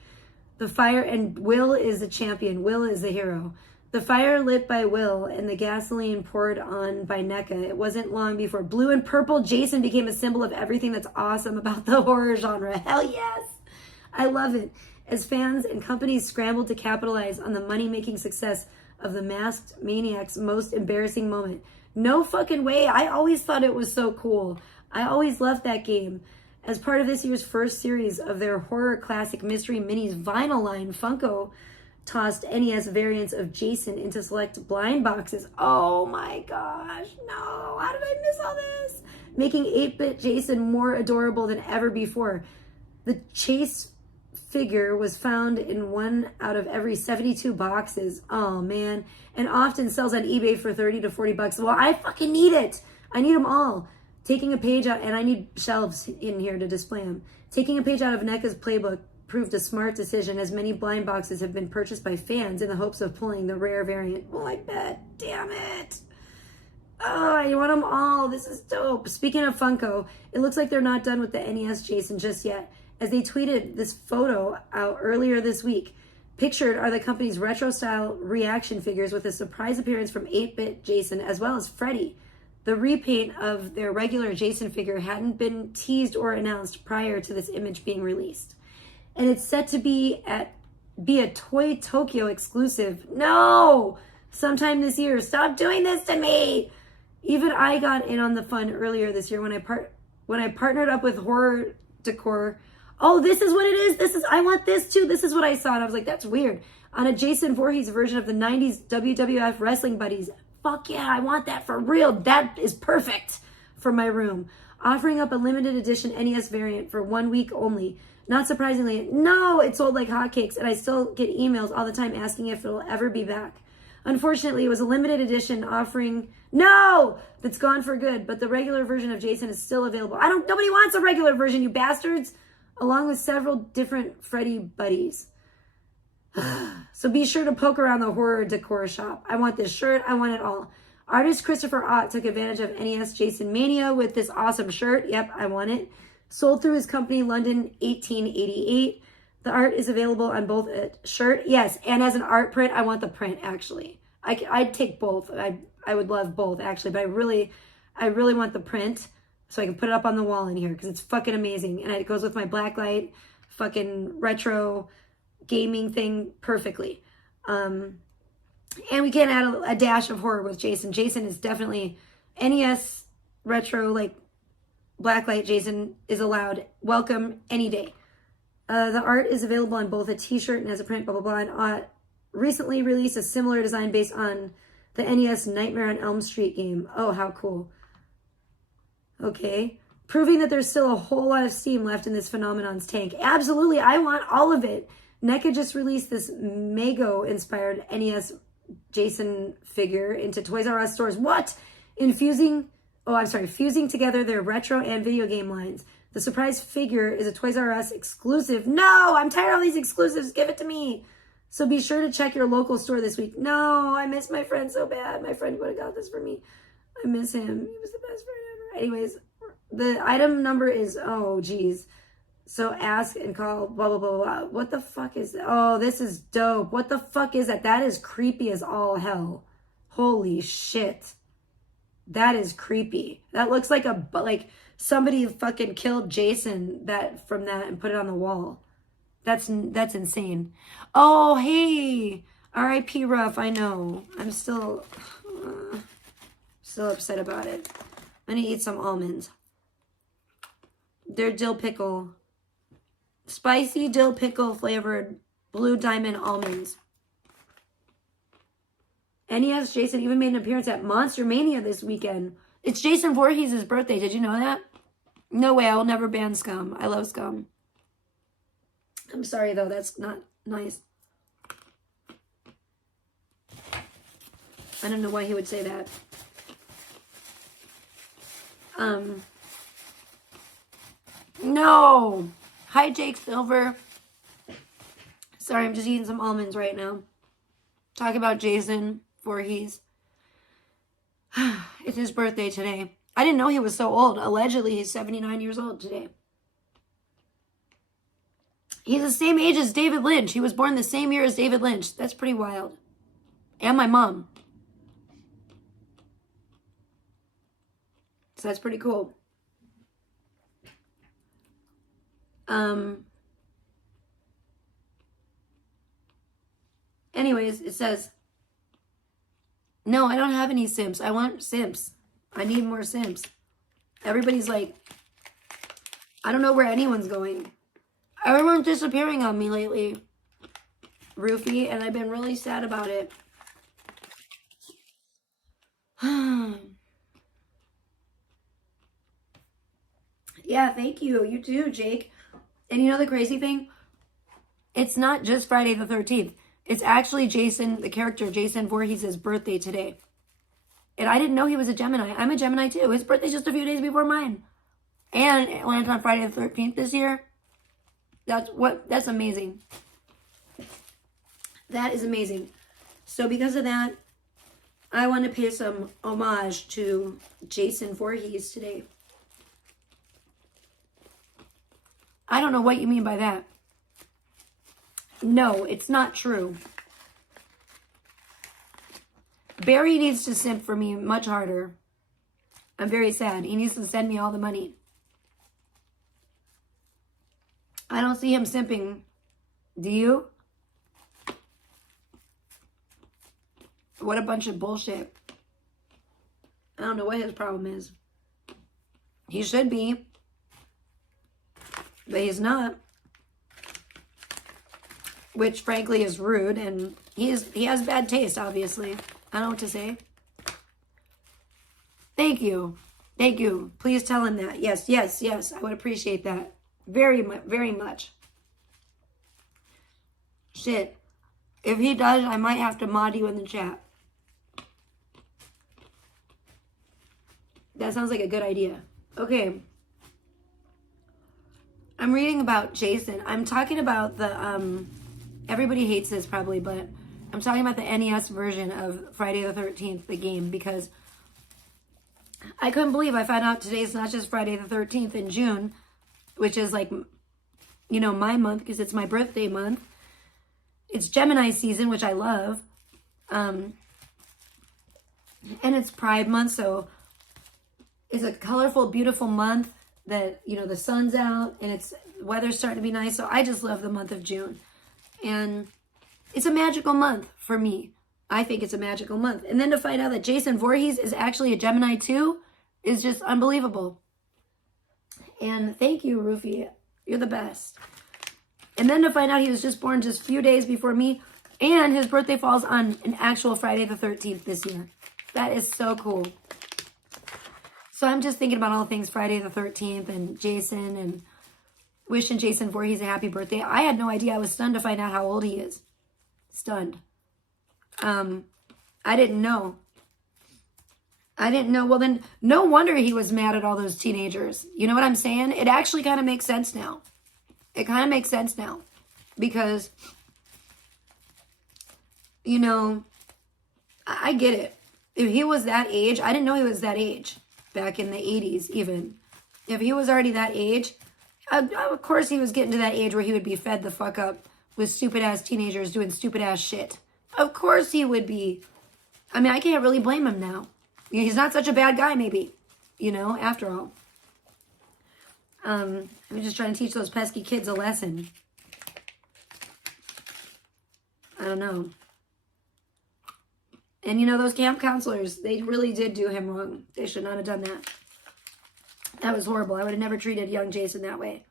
The fire, and Will is the champion. Will is the hero. The fire lit by Will and the gasoline poured on by NECA. It wasn't long before blue and purple Jason became a symbol of everything that's awesome about the horror genre. Hell yes! I love it. As fans and companies scrambled to capitalize on the money-making success of the masked maniac's most embarrassing moment. No fucking way. I always thought it was so cool. I always loved that game. As part of this year's first series of their horror classic mystery minis vinyl line, Funko tossed NES variants of Jason into select blind boxes. Oh my gosh. No. How did I miss all this? Making 8-bit Jason more adorable than ever before. The Chase figure was found in one out of every 72 boxes. Oh man. And often sells on eBay for 30 to 40 bucks. Well, I fucking need it. I need them all. Taking a page out, and I need shelves in here to display them. Taking a page out of NECA's playbook proved a smart decision, as many blind boxes have been purchased by fans in the hopes of pulling the rare variant. Well, I bet. Damn it. Oh, I want them all. This is dope. Speaking of Funko, it looks like they're not done with the NES Jason just yet, as they tweeted this photo out earlier this week. Pictured are the company's retro-style reaction figures with a surprise appearance from 8-bit Jason as well as Freddy. The repaint of their regular Jason figure hadn't been teased or announced prior to this image being released. And it's set to be a Toy Tokyo exclusive. No! Sometime this year. Stop doing this to me! Even I got in on the fun earlier this year when I partnered up with Horror Decor. Oh, this is what it is. I want this too. This is what I saw. And I was like, that's weird. On a Jason Voorhees version of the 90s WWF Wrestling Buddies. Fuck yeah, I want that for real. That is perfect for my room, offering up a limited edition NES variant for 1 week only. Not surprisingly, no, it sold like hotcakes, and I still get emails all the time asking if it'll ever be back. Unfortunately, it was a limited edition offering, no, that's gone for good, but the regular version of Jason is still available. Nobody wants a regular version, you bastards, along with several different Freddy buddies. So be sure to poke around the horror decor shop. I want this shirt, I want it all. Artist Christopher Ott took advantage of NES Jason Mania with this awesome shirt. Yep, I want it. Sold through his company, London 1888. The art is available on both a shirt, yes, and as an art print. I want the print, actually. I'd take both. I would love both, actually, but I really want the print so I can put it up on the wall in here because it's fucking amazing. And it goes with my blacklight fucking retro gaming thing perfectly. And we can add a dash of horror with Jason. Jason is definitely NES retro, like blacklight Jason is allowed. Welcome any day. The art is available on both a t-shirt and as a print, blah, blah, blah. And recently released a similar design based on the NES Nightmare on Elm Street game. Oh, how cool. Okay. Proving that there's still a whole lot of steam left in this phenomenon's tank. Absolutely. I want all of it. NECA just released this Mego-inspired NES Jason figure into Toys R Us stores. What? Fusing together their retro and video game lines. The surprise figure is a Toys R Us exclusive. No, I'm tired of all these exclusives. Give it to me. So be sure to check your local store this week. No, I miss my friend so bad. My friend would have got this for me. I miss him. He was the best friend ever. Anyways, the item number is, oh, geez. So ask and call, blah, blah, blah, blah. What the fuck is that? Oh, this is dope. What the fuck is that? That is creepy as all hell. Holy shit. That is creepy. That looks like somebody fucking killed Jason from that and put it on the wall. That's insane. Oh, hey. R.I.P. Ruff, I know. I'm still upset about it. I'm gonna eat some almonds. They're dill pickle. Spicy dill pickle flavored blue diamond almonds. NES Jason even made an appearance at Monster Mania this weekend. It's Jason Voorhees' birthday. Did you know that? No way. I will never ban Scum. I love Scum. I'm sorry, though. That's not nice. I don't know why he would say that. No. Hi, Jake Silver. Sorry, I'm just eating some almonds right now. Talk about Jason Voorhees. It's his birthday today. I didn't know he was so old. Allegedly, he's 79 years old today. He's the same age as David Lynch. He was born the same year as David Lynch. That's pretty wild. And my mom. So that's pretty cool. Anyways, it says, no, I don't have any simps. I want simps. I need more simps. Everybody's like, I don't know where anyone's going. Everyone's disappearing on me lately, Roofie, and I've been really sad about it. Yeah, thank you. You too, Jake. And you know the crazy thing? It's not just Friday the 13th. It's actually Jason, the character, Jason Voorhees' birthday today. And I didn't know he was a Gemini. I'm a Gemini too. His birthday's just a few days before mine. And it lands on Friday the 13th this year. That's amazing. That is amazing. So because of that, I want to pay some homage to Jason Voorhees today. I don't know what you mean by that. No, it's not true. Barry needs to simp for me much harder. I'm very sad. He needs to send me all the money. I don't see him simping. Do you? What a bunch of bullshit. I don't know what his problem is. He should be. But he's not. Which, frankly, is rude. And he has bad taste, obviously. I don't know what to say. Thank you. Thank you. Please tell him that. Yes, yes, yes. I would appreciate that. Very much, very much. Shit. If he does, I might have to mod you in the chat. That sounds like a good idea. Okay. I'm reading about Jason. I'm talking about the, everybody hates this probably, but I'm talking about the NES version of Friday the 13th, the game, because I couldn't believe I found out today's not just Friday the 13th in June, which is like, you know, my month because it's my birthday month. It's Gemini season, which I love. And it's Pride month, so it's a colorful, beautiful month that, you know, the sun's out and it's weather's starting to be nice. So I just love the month of June. And it's a magical month for me. I think it's a magical month. And then to find out that Jason Voorhees is actually a Gemini too is just unbelievable. And thank you, Rufy. You're the best. And then to find out he was just born just a few days before me and his birthday falls on an actual Friday the 13th this year. That is so cool. So I'm just thinking about all things Friday the 13th and Jason and wishing Jason Voorhees a happy birthday. I had no idea. I was stunned to find out how old he is. Stunned. I didn't know. Well, then no wonder he was mad at all those teenagers. You know what I'm saying? It actually kind of makes sense now. It kind of makes sense now. Because, you know, I get it. If he was that age, I didn't know he was that age back in the 80s even. If he was already that age, of course he was getting to that age where he would be fed the fuck up with stupid-ass teenagers doing stupid-ass shit. Of course he would be. I mean, I can't really blame him now. He's not such a bad guy, maybe. You know, after all. I'm just trying to teach those pesky kids a lesson. I don't know. And you know, those camp counselors, they really did do him wrong. They should not have done that. That was horrible. I would have never treated young Jason that way.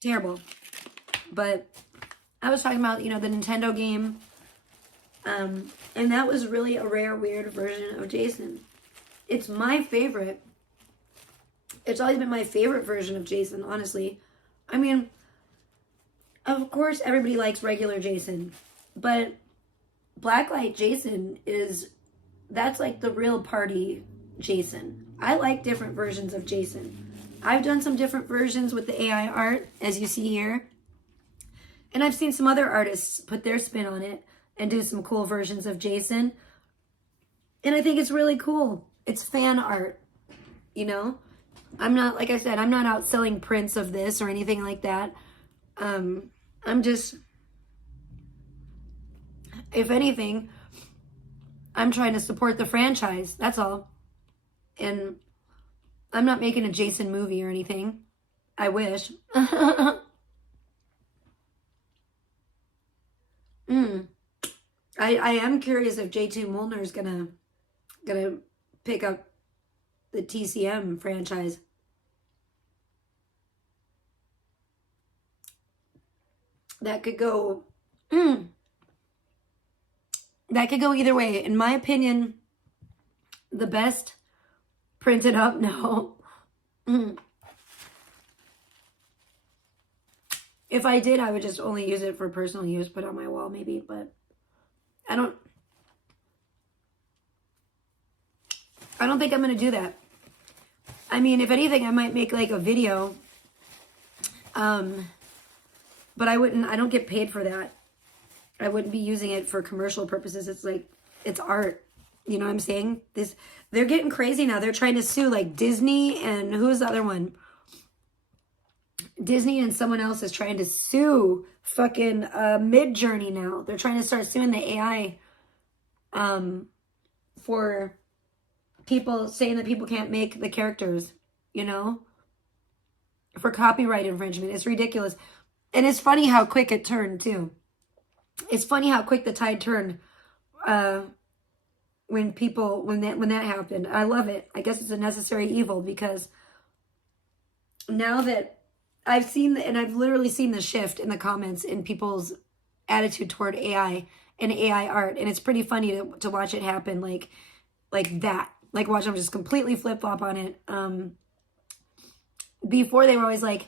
Terrible. But I was talking about, you know, the Nintendo game. And that was really a rare, weird version of Jason. It's my favorite. It's always been my favorite version of Jason, honestly. I mean, of course, everybody likes regular Jason. But Blacklight Jason that's like the real party Jason. I like different versions of Jason. I've done some different versions with the AI art, as you see here. And I've seen some other artists put their spin on it and do some cool versions of Jason. And I think it's really cool. It's fan art, you know? I'm not, like I said, I'm not out selling prints of this or anything like that. I'm just, if anything, I'm trying to support the franchise. That's all. And I'm not making a Jason movie or anything. I wish. I am curious if J2 Molnar is gonna pick up the TCM franchise. That could go that could go either way. In my opinion, the best printed up, no. If I did, I would just only use it for personal use, put on my wall maybe, but I don't think I'm going to do that. I mean, if anything, I might make like a video. But I don't get paid for that. I wouldn't be using it for commercial purposes. It's like, it's art. You know what I'm saying? They're getting crazy now. They're trying to sue like Disney and who's the other one? Disney and someone else is trying to sue fucking Midjourney now. They're trying to start suing the AI for people saying that people can't make the characters, you know, for copyright infringement. It's ridiculous. And it's funny how quick it turned too. It's funny how quick the tide turned when that happened. I love it. I guess it's a necessary evil because now that I've seen, and I've literally seen the shift in the comments in people's attitude toward AI and AI art. And it's pretty funny to watch it happen like that. Like, watch them just completely flip-flop on it. Before, they were always like,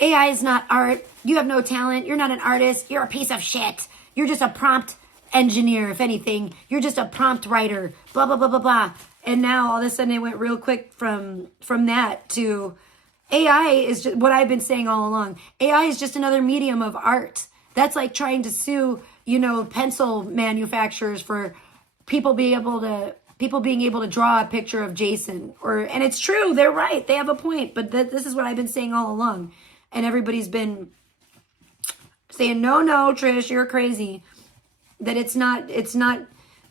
AI is not art. You have no talent. You're not an artist. You're a piece of shit. You're just a prompt engineer, if anything. You're just a prompt writer. Blah, blah, blah, blah, blah. And now, all of a sudden, it went real quick from that to AI is just what I've been saying all along. AI is just another medium of art. That's like trying to sue, pencil manufacturers for people being able to draw a picture of Jason. And it's true, they're right, they have a point. But this is what I've been saying all along, and everybody's been saying, no, Trish, you're crazy. That it's not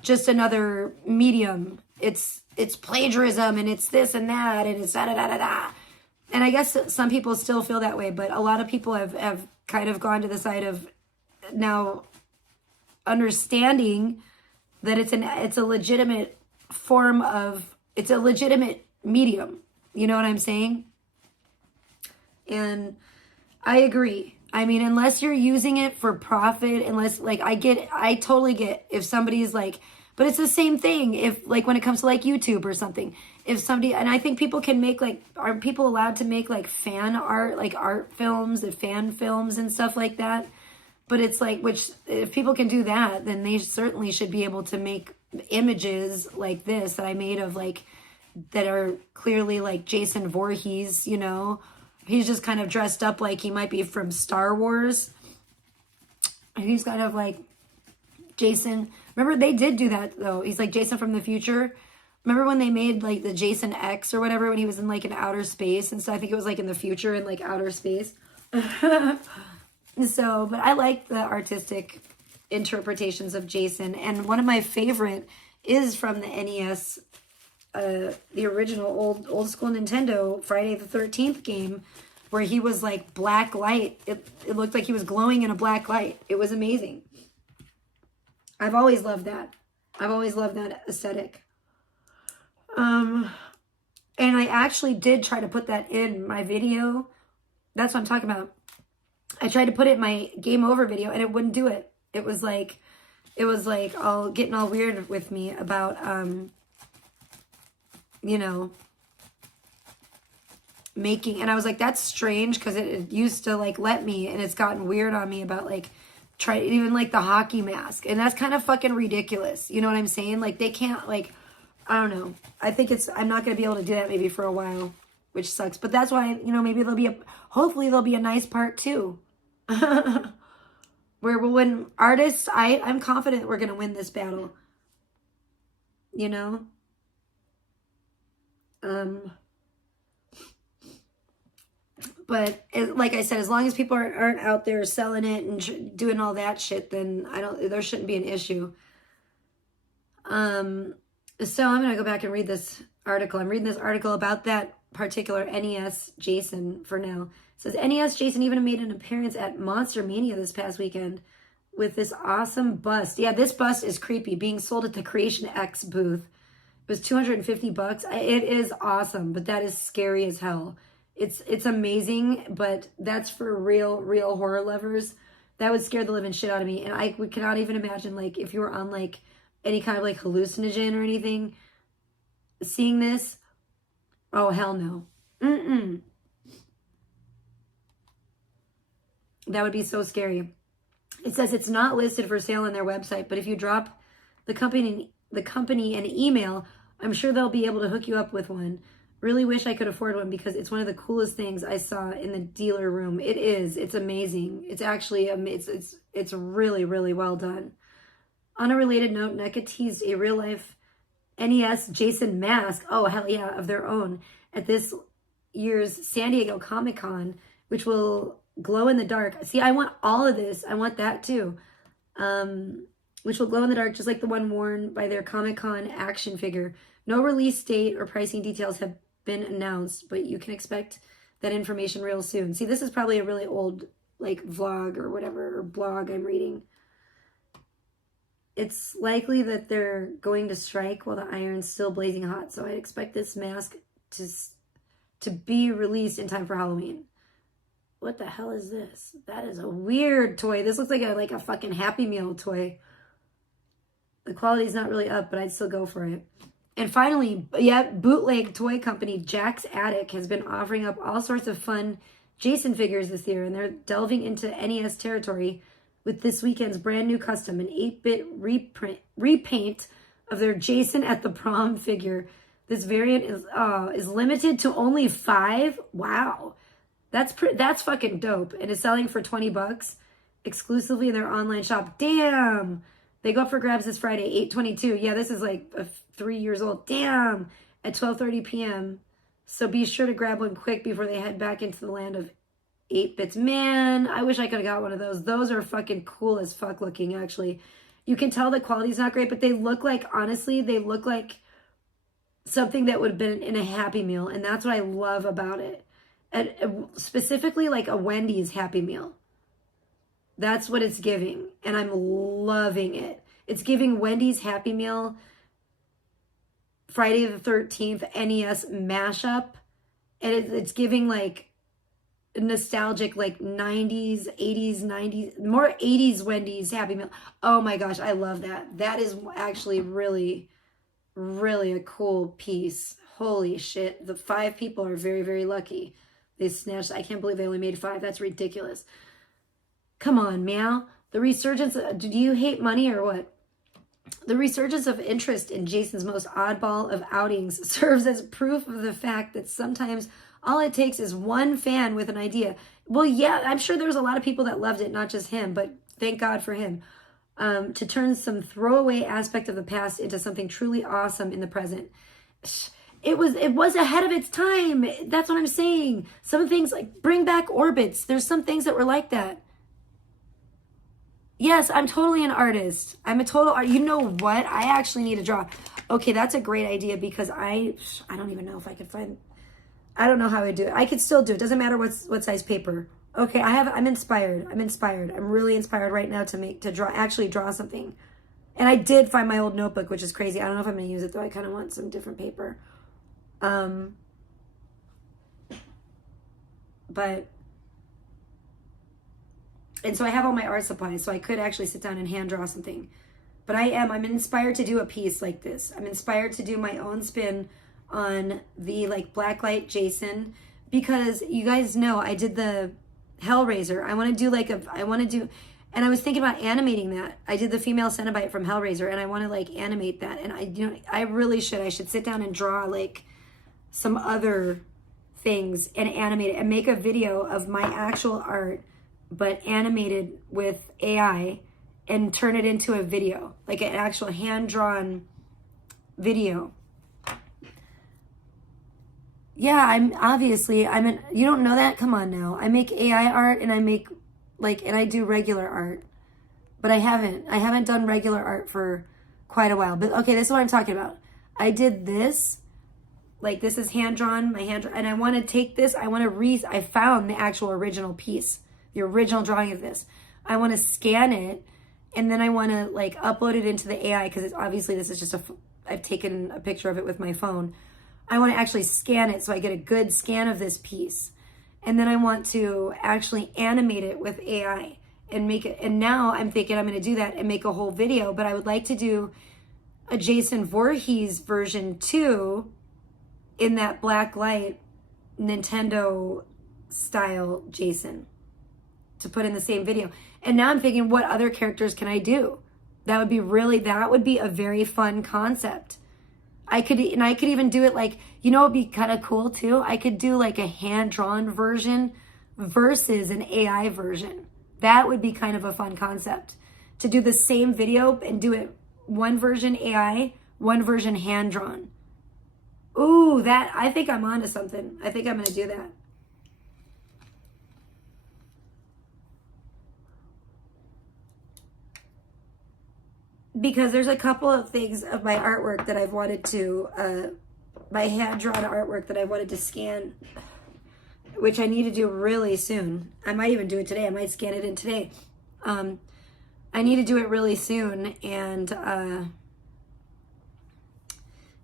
just another medium. It's plagiarism, and it's this and that, and it's da da da da da. And I guess some people still feel that way, but a lot of people have kind of gone to the side of now understanding that it's a legitimate form of, it's a legitimate medium. You know what I'm saying? And I agree. I mean, unless you're using it for profit, unless, like, I totally get if somebody's like, but it's the same thing if, like, when it comes to, like, YouTube or something. If somebody, and I think people can make, like, aren't people allowed to make, like, fan art, like, art films and fan films and stuff like that? But it's like, which, if people can do that, then they certainly should be able to make images like this that I made of, like, that are clearly, like, Jason Voorhees, He's just kind of dressed up like he might be from Star Wars. And he's kind of like Jason. Remember, they did do that, though. He's like Jason from the future. Remember when they made, like, the Jason X or whatever, when he was in, like, in outer space and stuff? I think it was, like, in the future in, like, outer space. So, but I like the artistic interpretations of Jason. And one of my favorite is from the NES, the original old school Nintendo Friday the 13th game, where he was like black light. It looked like he was glowing in a black light. It was amazing. I've always loved that. I've always loved that aesthetic. And I actually did try to put that in my video. That's what I'm talking about. I tried to put it in my game over video and it wouldn't do it. It was like all getting all weird with me about, making, and I was like, that's strange, because it used to, like, let me, and it's gotten weird on me about, like, even, like, the hockey mask, and that's kind of fucking ridiculous, you know what I'm saying? Like, they can't, like, I don't know, I think I'm not going to be able to do that maybe for a while, which sucks, but that's why, maybe hopefully there'll be a nice part 2, where we'll win. Artists, I'm confident we're going to win this battle, But like I said, as long as people aren't out there selling it and doing all that shit, then there shouldn't be an issue. So I'm going to go back and read this article. I'm reading this article about that particular NES Jason for now. It says, NES Jason even made an appearance at Monster Mania this past weekend with this awesome bust. Yeah, this bust is creepy, being sold at the Creation X booth. It was $250. It is awesome, but that is scary as hell. It's amazing, but that's for real horror lovers. That would scare the living shit out of me. And I cannot even imagine, like, if you were on, like, any kind of, like, hallucinogen or anything, seeing this. Oh, hell no. That would be so scary. It says it's not listed for sale on their website, but if you drop the company an email, I'm sure they'll be able to hook you up with one. Really wish I could afford one because it's one of the coolest things I saw in the dealer room. It is. It's amazing. It's actually, it's really, really well done. On a related note, NECA teased a real-life NES Jason mask, oh, hell yeah, of their own, at this year's San Diego Comic-Con, which will glow in the dark. See, I want all of this. I want that too. Which will glow in the dark, just like the one worn by their Comic-Con action figure. No release date or pricing details have been announced, but you can expect that information real soon. See, this is probably a really old, like, vlog or whatever, or blog I'm reading. It's likely that they're going to strike while the iron's still blazing hot, so I expect this mask to be released in time for Halloween. What the hell is this? That is a weird toy. This looks like a fucking Happy Meal toy. The quality's not really up, but I'd still go for it. And finally, yeah, bootleg toy company Jack's Attic has been offering up all sorts of fun Jason figures this year, and they're delving into NES territory with this weekend's brand new custom, an 8-bit repaint of their Jason at the Prom figure. This variant is limited to only 5. Wow, that's fucking dope, and is selling for $20 exclusively in their online shop. Damn. They go up for grabs this Friday, 8/22. Yeah, this is like 3 years old. Damn. At 12:30 p.m. So be sure to grab one quick before they head back into the land of 8-bits. Man, I wish I could have got one of those. Those are fucking cool as fuck looking, actually. You can tell the quality's not great, but they look like, honestly, they look like something that would have been in a Happy Meal. And that's what I love about it. And specifically like a Wendy's Happy Meal. That's what it's giving, and I'm loving it. It's giving Wendy's Happy Meal Friday the 13th NES mashup, and it's giving like nostalgic like 90s, 80s, 90s, more 80s Wendy's Happy Meal. Oh my gosh, I love that. That is actually really, really a cool piece. Holy shit. The 5 people are very, very lucky. They snatched, I can't believe they only made 5. That's ridiculous. Come on, meow. The resurgence, do you hate money or what? The resurgence of interest in Jason's most oddball of outings serves as proof of the fact that sometimes all it takes is one fan with an idea. Well, yeah, I'm sure there was a lot of people that loved it, not just him, but thank God for him, to turn some throwaway aspect of the past into something truly awesome in the present. It was ahead of its time. That's what I'm saying. Some things like bring back orbits. There's some things that were like that. Yes, I'm totally an artist. I'm a total art. You know what? I actually need to draw. Okay, that's a great idea because I don't even know if I could find. I don't know how I do it. I could still do it. Doesn't matter what size paper. Okay, I'm inspired. I'm really inspired right now to draw something. And I did find my old notebook, which is crazy. I don't know if I'm going to use it though. I kind of want some different paper. But and so I have all my art supplies, so I could actually sit down and hand draw something. But I'm inspired to do a piece like this. I'm inspired to do my own spin on the like blacklight Jason, because you guys know I did the Hellraiser. I want to do, and I was thinking about animating that. I did the female Cenobite from Hellraiser, and I want to like animate that. And I really should. I should sit down and draw like some other things and animate it and make a video of my actual art, but animated with AI, and turn it into a video, like an actual hand-drawn video. Yeah, you don't know that? Come on now. I make AI art and I do regular art. But I haven't done regular art for quite a while. But okay, this is what I'm talking about. I did this, like this is hand-drawn, and I want to take this, I found the actual original piece. The original drawing of this. I want to scan it, and then I want to like upload it into the AI, because it's obviously this is just I've taken a picture of it with my phone. I want to actually scan it so I get a good scan of this piece, and then I want to actually animate it with AI and make it. And now I'm thinking I'm going to do that and make a whole video. But I would like to do a Jason Voorhees version too, in that black light Nintendo style Jason, to put in the same video. And now I'm thinking, what other characters can I do? That would be a very fun concept. I could even do it like, you know, it'd be kind of cool too. I could do like a hand-drawn version versus an AI version. That would be kind of a fun concept, to do the same video and do it one version AI, one version hand-drawn. Ooh, I think I'm onto something. I think I'm going to do that. Because there's a couple of things of my artwork that I've wanted to, my hand-drawn artwork that I wanted to scan, which I need to do really soon. I might even do it today. I might scan it in today. I need to do it really soon, and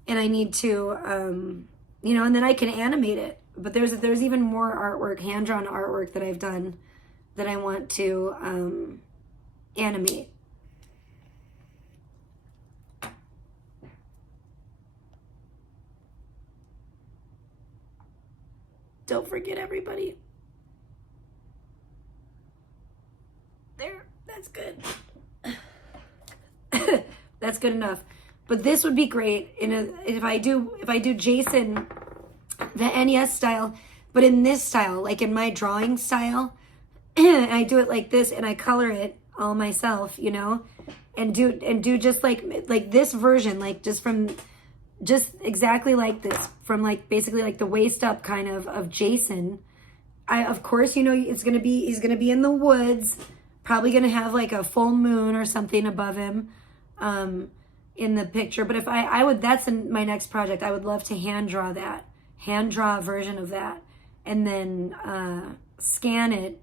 I need to, and then I can animate it. But there's even more artwork, hand-drawn artwork that I've done that I want to animate. Don't forget, everybody. There, that's good. That's good enough. But this would be great if I do Jason, the NES style, but in this style, like in my drawing style, and I do it like this, and I color it all myself, you know, and do just like this version, like just exactly like this, from like basically like the waist up kind of Jason. Of course, you know, he's gonna be in the woods, probably gonna have like a full moon or something above him in the picture. But if I would, that's in my next project. I would love to hand draw a version of that, and then scan it,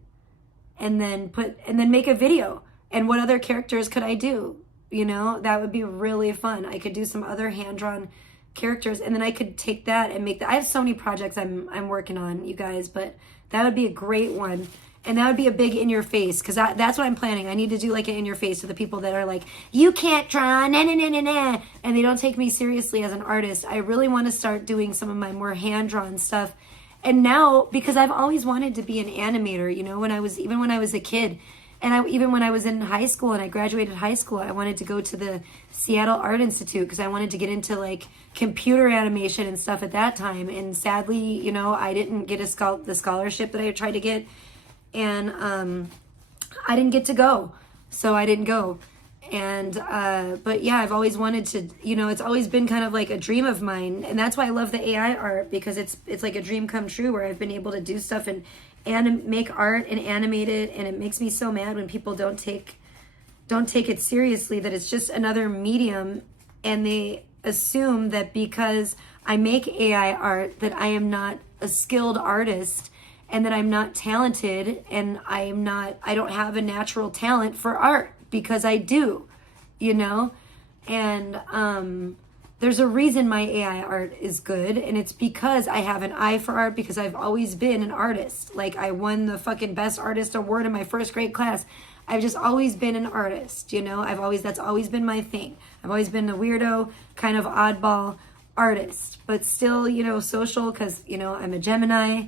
and then make a video. And what other characters could I do? You know, that would be really fun. I could do some other hand-drawn characters, and then I could take that and make that. I have so many projects I'm working on, you guys, but that would be a great one. And that would be a big in your face, because that's what I'm planning. I need to do like an in your face to the people that are like, you can't draw, nah, nah, nah, nah, nah, and they don't take me seriously as an artist. I really want to start doing some of my more hand-drawn stuff. And now, because I've always wanted to be an animator, you know, when I was a kid, and even when I was in high school and I graduated high school, I wanted to go to the Seattle Art Institute because I wanted to get into like computer animation and stuff at that time. And sadly, you know, I didn't get the scholarship that I tried to get, and I didn't get to go, so I didn't go. And but yeah, I've always wanted to, you know, it's always been kind of like a dream of mine, and that's why I love the AI art, because it's like a dream come true, where I've been able to do stuff and make art and animate it. And it makes me so mad when people don't take it seriously, that it's just another medium, and they assume that because I make AI art that I am not a skilled artist, and that I'm not talented, and I don't have a natural talent for art, because I do, you know. And there's a reason my AI art is good, and it's because I have an eye for art, because I've always been an artist. Like, I won the fucking best artist award in my first grade class. I've just always been an artist, you know. That's always been my thing. I've always been the weirdo, kind of oddball artist, but still, you know, social, because, you know, I'm a Gemini.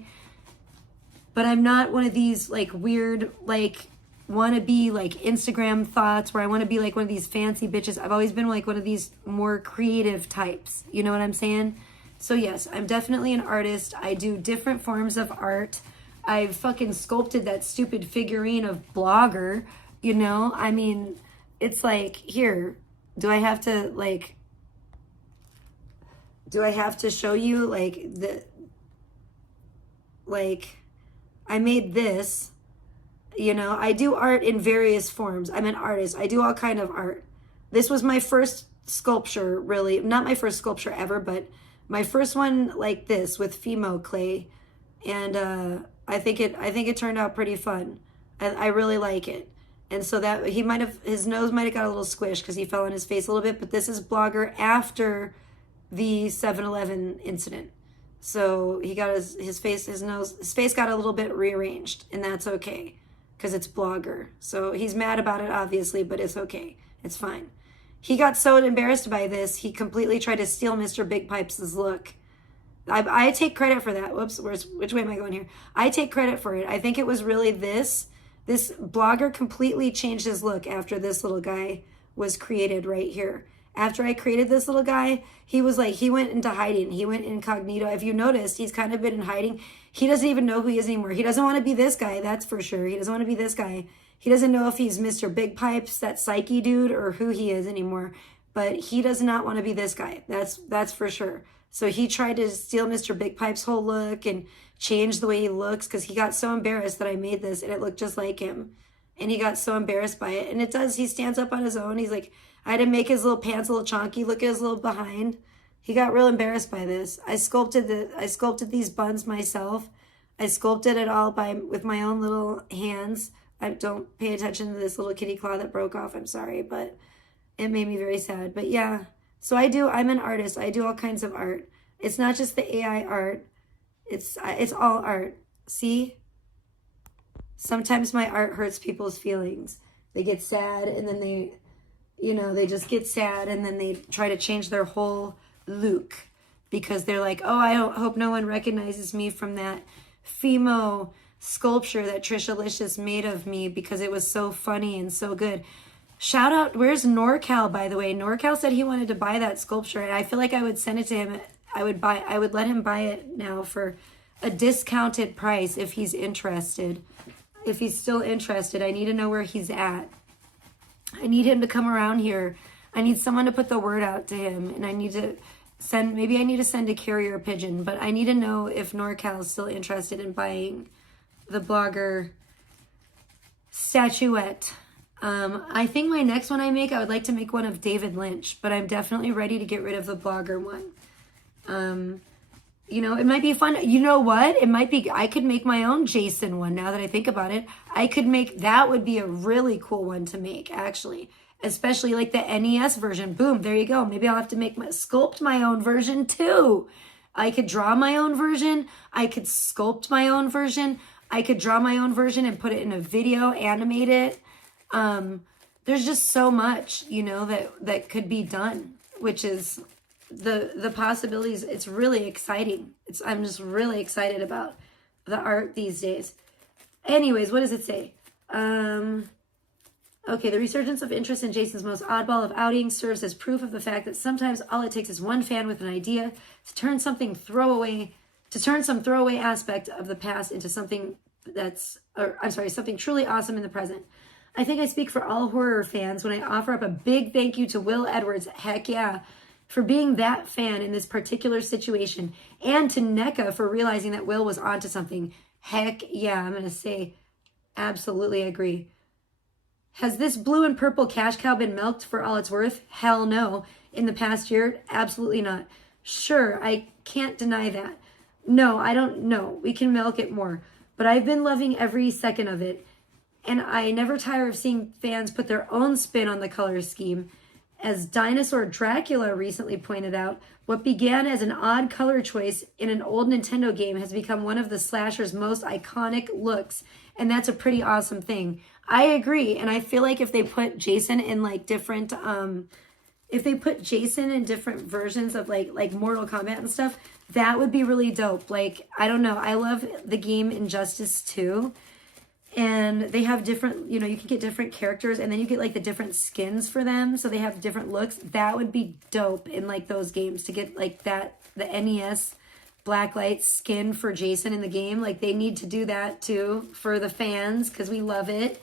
But I'm not one of these like weird, like, want to be like Instagram thoughts where I want to be like one of these fancy bitches. I've always been like one of these more creative types. You know what I'm saying? So yes, I'm definitely an artist. I do different forms of art. I've fucking sculpted that stupid figurine of Blogger, you know? I mean, it's like, here, do I have to show you I made this, you know. I do art in various forms. I'm an artist. I do all kind of art. This was my first sculpture, really. Not my first sculpture ever, but my first one like this with Fimo clay. And I think it turned out pretty fun. I really like it. And so that his nose might have got a little squished because he fell on his face a little bit, but this is Blogger after the 7-Eleven incident. So he got his face got a little bit rearranged, and that's okay, because it's Blogger. So he's mad about it, obviously, but it's okay. It's fine. He got so embarrassed by this, he completely tried to steal Mr. Big Pipes' look. I take credit for that. Whoops, which way am I going here? I take credit for it. I think it was really this Blogger completely changed his look after this little guy was created right here. After I created this little guy, he went into hiding. He went incognito. If you noticed, he's kind of been in hiding. He doesn't even know who he is anymore. He doesn't want to be this guy, that's for sure. He doesn't want to be this guy. He doesn't know if he's Mr. Big Pipes, that psyche dude, or who he is anymore. But he does not want to be this guy. That's for sure. So he tried to steal Mr. Big Pipes' whole look and change the way he looks, because he got so embarrassed that I made this and it looked just like him. And he got so embarrassed by it. And it does. He stands up on his own. He's like, I had to make his little pants a little chunky. Look at his little behind. He got real embarrassed by this. I sculpted these buns myself. I sculpted it all with my own little hands. I don't pay attention to this little kitty claw that broke off. I'm sorry, but it made me very sad. But yeah, so I'm an artist. I do all kinds of art. It's not just the AI art. It's all art. See? Sometimes my art hurts people's feelings. They get sad, and then they just get sad, and then they try to change their whole look because they're like, oh, I hope no one recognizes me from that Fimo sculpture that Tricialicious made of me because it was so funny and so good. Shout out, where's NorCal, by the way? NorCal said he wanted to buy that sculpture, and I feel like I would send it to him. I would let him buy it now for a discounted price if he's interested. If he's still interested, I need to know where he's at. I need him to come around here. I need someone to put the word out to him, and I need to maybe I need to send a carrier pigeon, but I need to know if NorCal is still interested in buying the blogger statuette. I think my next one I would like to make one of David Lynch, but I'm definitely ready to get rid of the blogger one. You know, it might be fun. You know what? It might be, I could make my own Jason one now that I think about it. That would be a really cool one to make, actually. Especially like the NES version. Boom, there you go. Maybe I'll have to sculpt my own version too. I could draw my own version. I could sculpt my own version. I could draw my own version and put it in a video, animate it. There's just so much, you know, that could be done, which is the possibilities. It's really exciting. I'm just really excited about the art these days. Anyways, what does it say? Okay, the resurgence of interest in Jason's most oddball of outings serves as proof of the fact that sometimes all it takes is one fan with an idea to turn some throwaway aspect of the past into something something truly awesome in the present. I think I speak for all horror fans when I offer up a big thank you to Will Edwards, heck yeah, for being that fan in this particular situation, and to NECA for realizing that Will was onto something. Heck yeah, I'm going to say absolutely agree. Has this blue and purple cash cow been milked for all it's worth? Hell no. In the past year? Absolutely not. Sure, I can't deny that. No, I don't know. We can milk it more. But I've been loving every second of it. And I never tire of seeing fans put their own spin on the color scheme. As Dinosaur Dracula recently pointed out, what began as an odd color choice in an old Nintendo game has become one of the slasher's most iconic looks. And that's a pretty awesome thing. I agree. And I feel like if they put Jason in like different, versions of like Mortal Kombat and stuff, that would be really dope. Like, I don't know. I love the game Injustice 2. And they have different, you know, you can get different characters and then you get like the different skins for them. So they have different looks. That would be dope in like those games to get like the NES blacklight skin for Jason in the game. Like they need to do that too for the fans because we love it.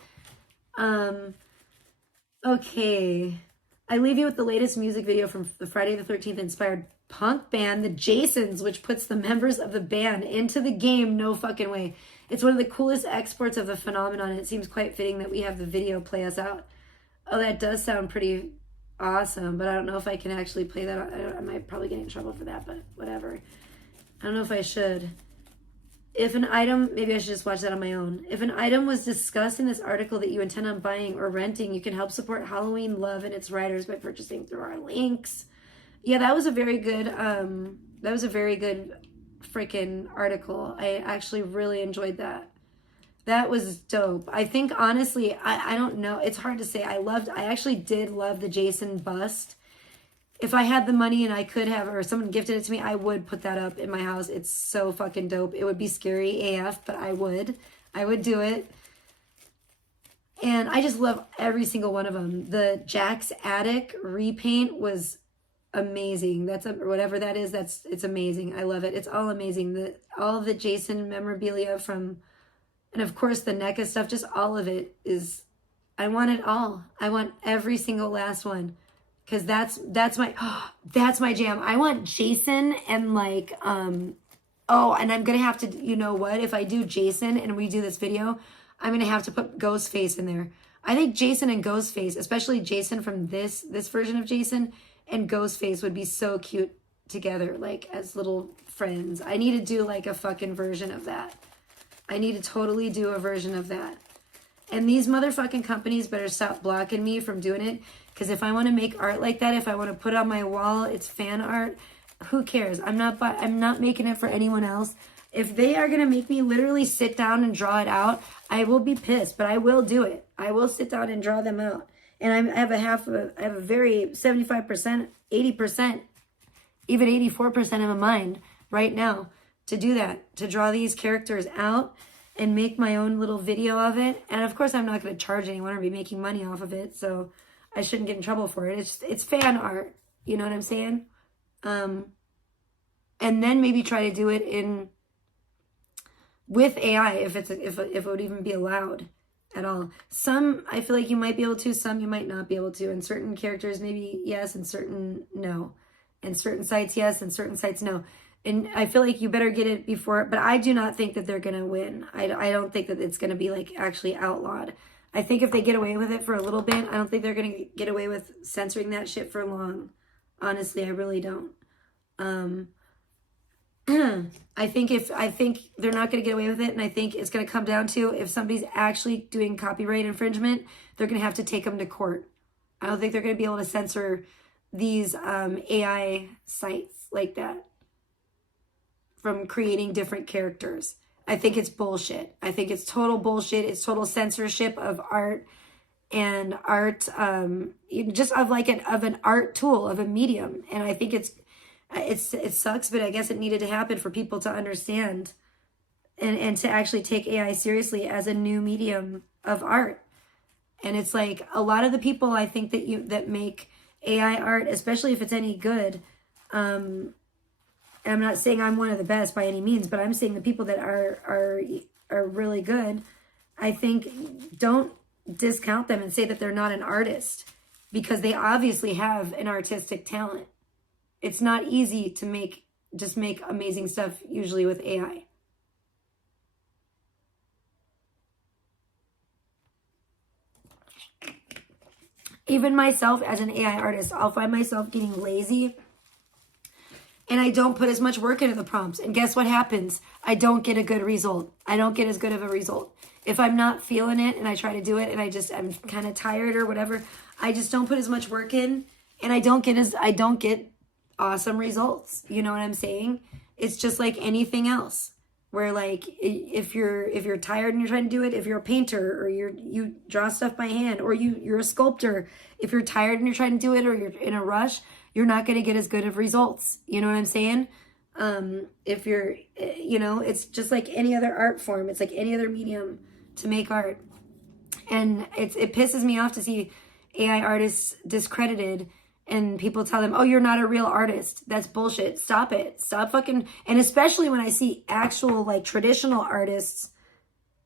Okay. I leave you with the latest music video from the Friday the 13th inspired punk band, the Jasons, which puts the members of the band into the game. No fucking way. It's one of the coolest exports of the phenomenon. And it seems quite fitting that we have the video play us out. Oh, that does sound pretty awesome, but I don't know if I can actually play that. I might probably get in trouble for that, but whatever. I don't know if I should. If an item, maybe I should just watch that on my own. If an item was discussed in this article that you intend on buying or renting, you can help support Halloween Love and its writers by purchasing through our links. Yeah, that was a very good, freaking article. I actually really enjoyed that. That was dope. I think honestly, I don't know. It's hard to say. I actually did love the Jason bust. If I had the money and I could have, or someone gifted it to me, I would put that up in my house. It's so fucking dope. It would be scary AF, but I would do it. And I just love every single one of them. The Jack's Attic repaint was amazing. Whatever that is, it's amazing. I love it. It's all amazing. All of the Jason memorabilia and of course the NECA stuff, just all of it is, I want it all. I want every single last one. Cause that's my jam. I want Jason and like, and I'm going to have to, you know what, if I do Jason and we do this video, I'm going to have to put Ghostface in there. I think Jason and Ghostface, especially Jason from this version of Jason and Ghostface would be so cute together, like as little friends. I need to do like a fucking version of that. I need to totally do a version of that. And these motherfucking companies better stop blocking me from doing it. Because if I want to make art like that, if I want to put it on my wall, it's fan art. Who cares? I'm not making it for anyone else. If they are going to make me literally sit down and draw it out, I will be pissed, but I will do it. I will sit down and draw them out. And I have a very 75%, 80%, even 84% of a mind right now to do that, to draw these characters out and make my own little video of it. And of course, I'm not going to charge anyone or be making money off of it, so I shouldn't get in trouble for it. It's fan art, you know what I'm saying? And then maybe try to do it with AI if it would even be allowed at all. Some I feel like you might be able to, some you might not be able to. And certain characters maybe yes, and certain no. And certain sites yes, and certain sites no. And I feel like you better get it before, but I do not think that they're going to win. I don't think that it's going to be like actually outlawed. I think if they get away with it for a little bit, I don't think they're going to get away with censoring that shit for long. Honestly, I really don't. I think they're not going to get away with it, and I think it's going to come down to if somebody's actually doing copyright infringement, they're going to have to take them to court. I don't think they're going to be able to censor these AI sites like that from creating different characters. I think it's bullshit. I think it's total bullshit. It's total censorship of art and art, just of an art tool, of a medium. And I think it sucks, but I guess it needed to happen for people to understand and to actually take AI seriously as a new medium of art. And it's like a lot of the people I think that make AI art, especially if it's any good, and I'm not saying I'm one of the best by any means, but I'm saying the people that are really good, I think don't discount them and say that they're not an artist, because they obviously have an artistic talent. It's not easy to make amazing stuff usually with AI. Even myself as an AI artist, I'll find myself getting lazy and I don't put as much work into the prompts. And guess what happens? I don't get a good result. I don't get as good of a result. If I'm not feeling it and I try to do it and I'm kind of tired or whatever, I just don't put as much work in and I don't get awesome results. You know what I'm saying? It's just like anything else. Where like if you're tired and you're trying to do it, if you're a painter or you draw stuff by hand, or you're a sculptor, if you're tired and you're trying to do it or you're in a rush, you're not going to get as good of results. You know what I'm saying? If you're, it's just like any other art form. It's like any other medium to make art. And it pisses me off to see AI artists discredited and people tell them, oh, you're not a real artist. That's bullshit. Stop it. Stop fucking. And especially when I see actual like traditional artists,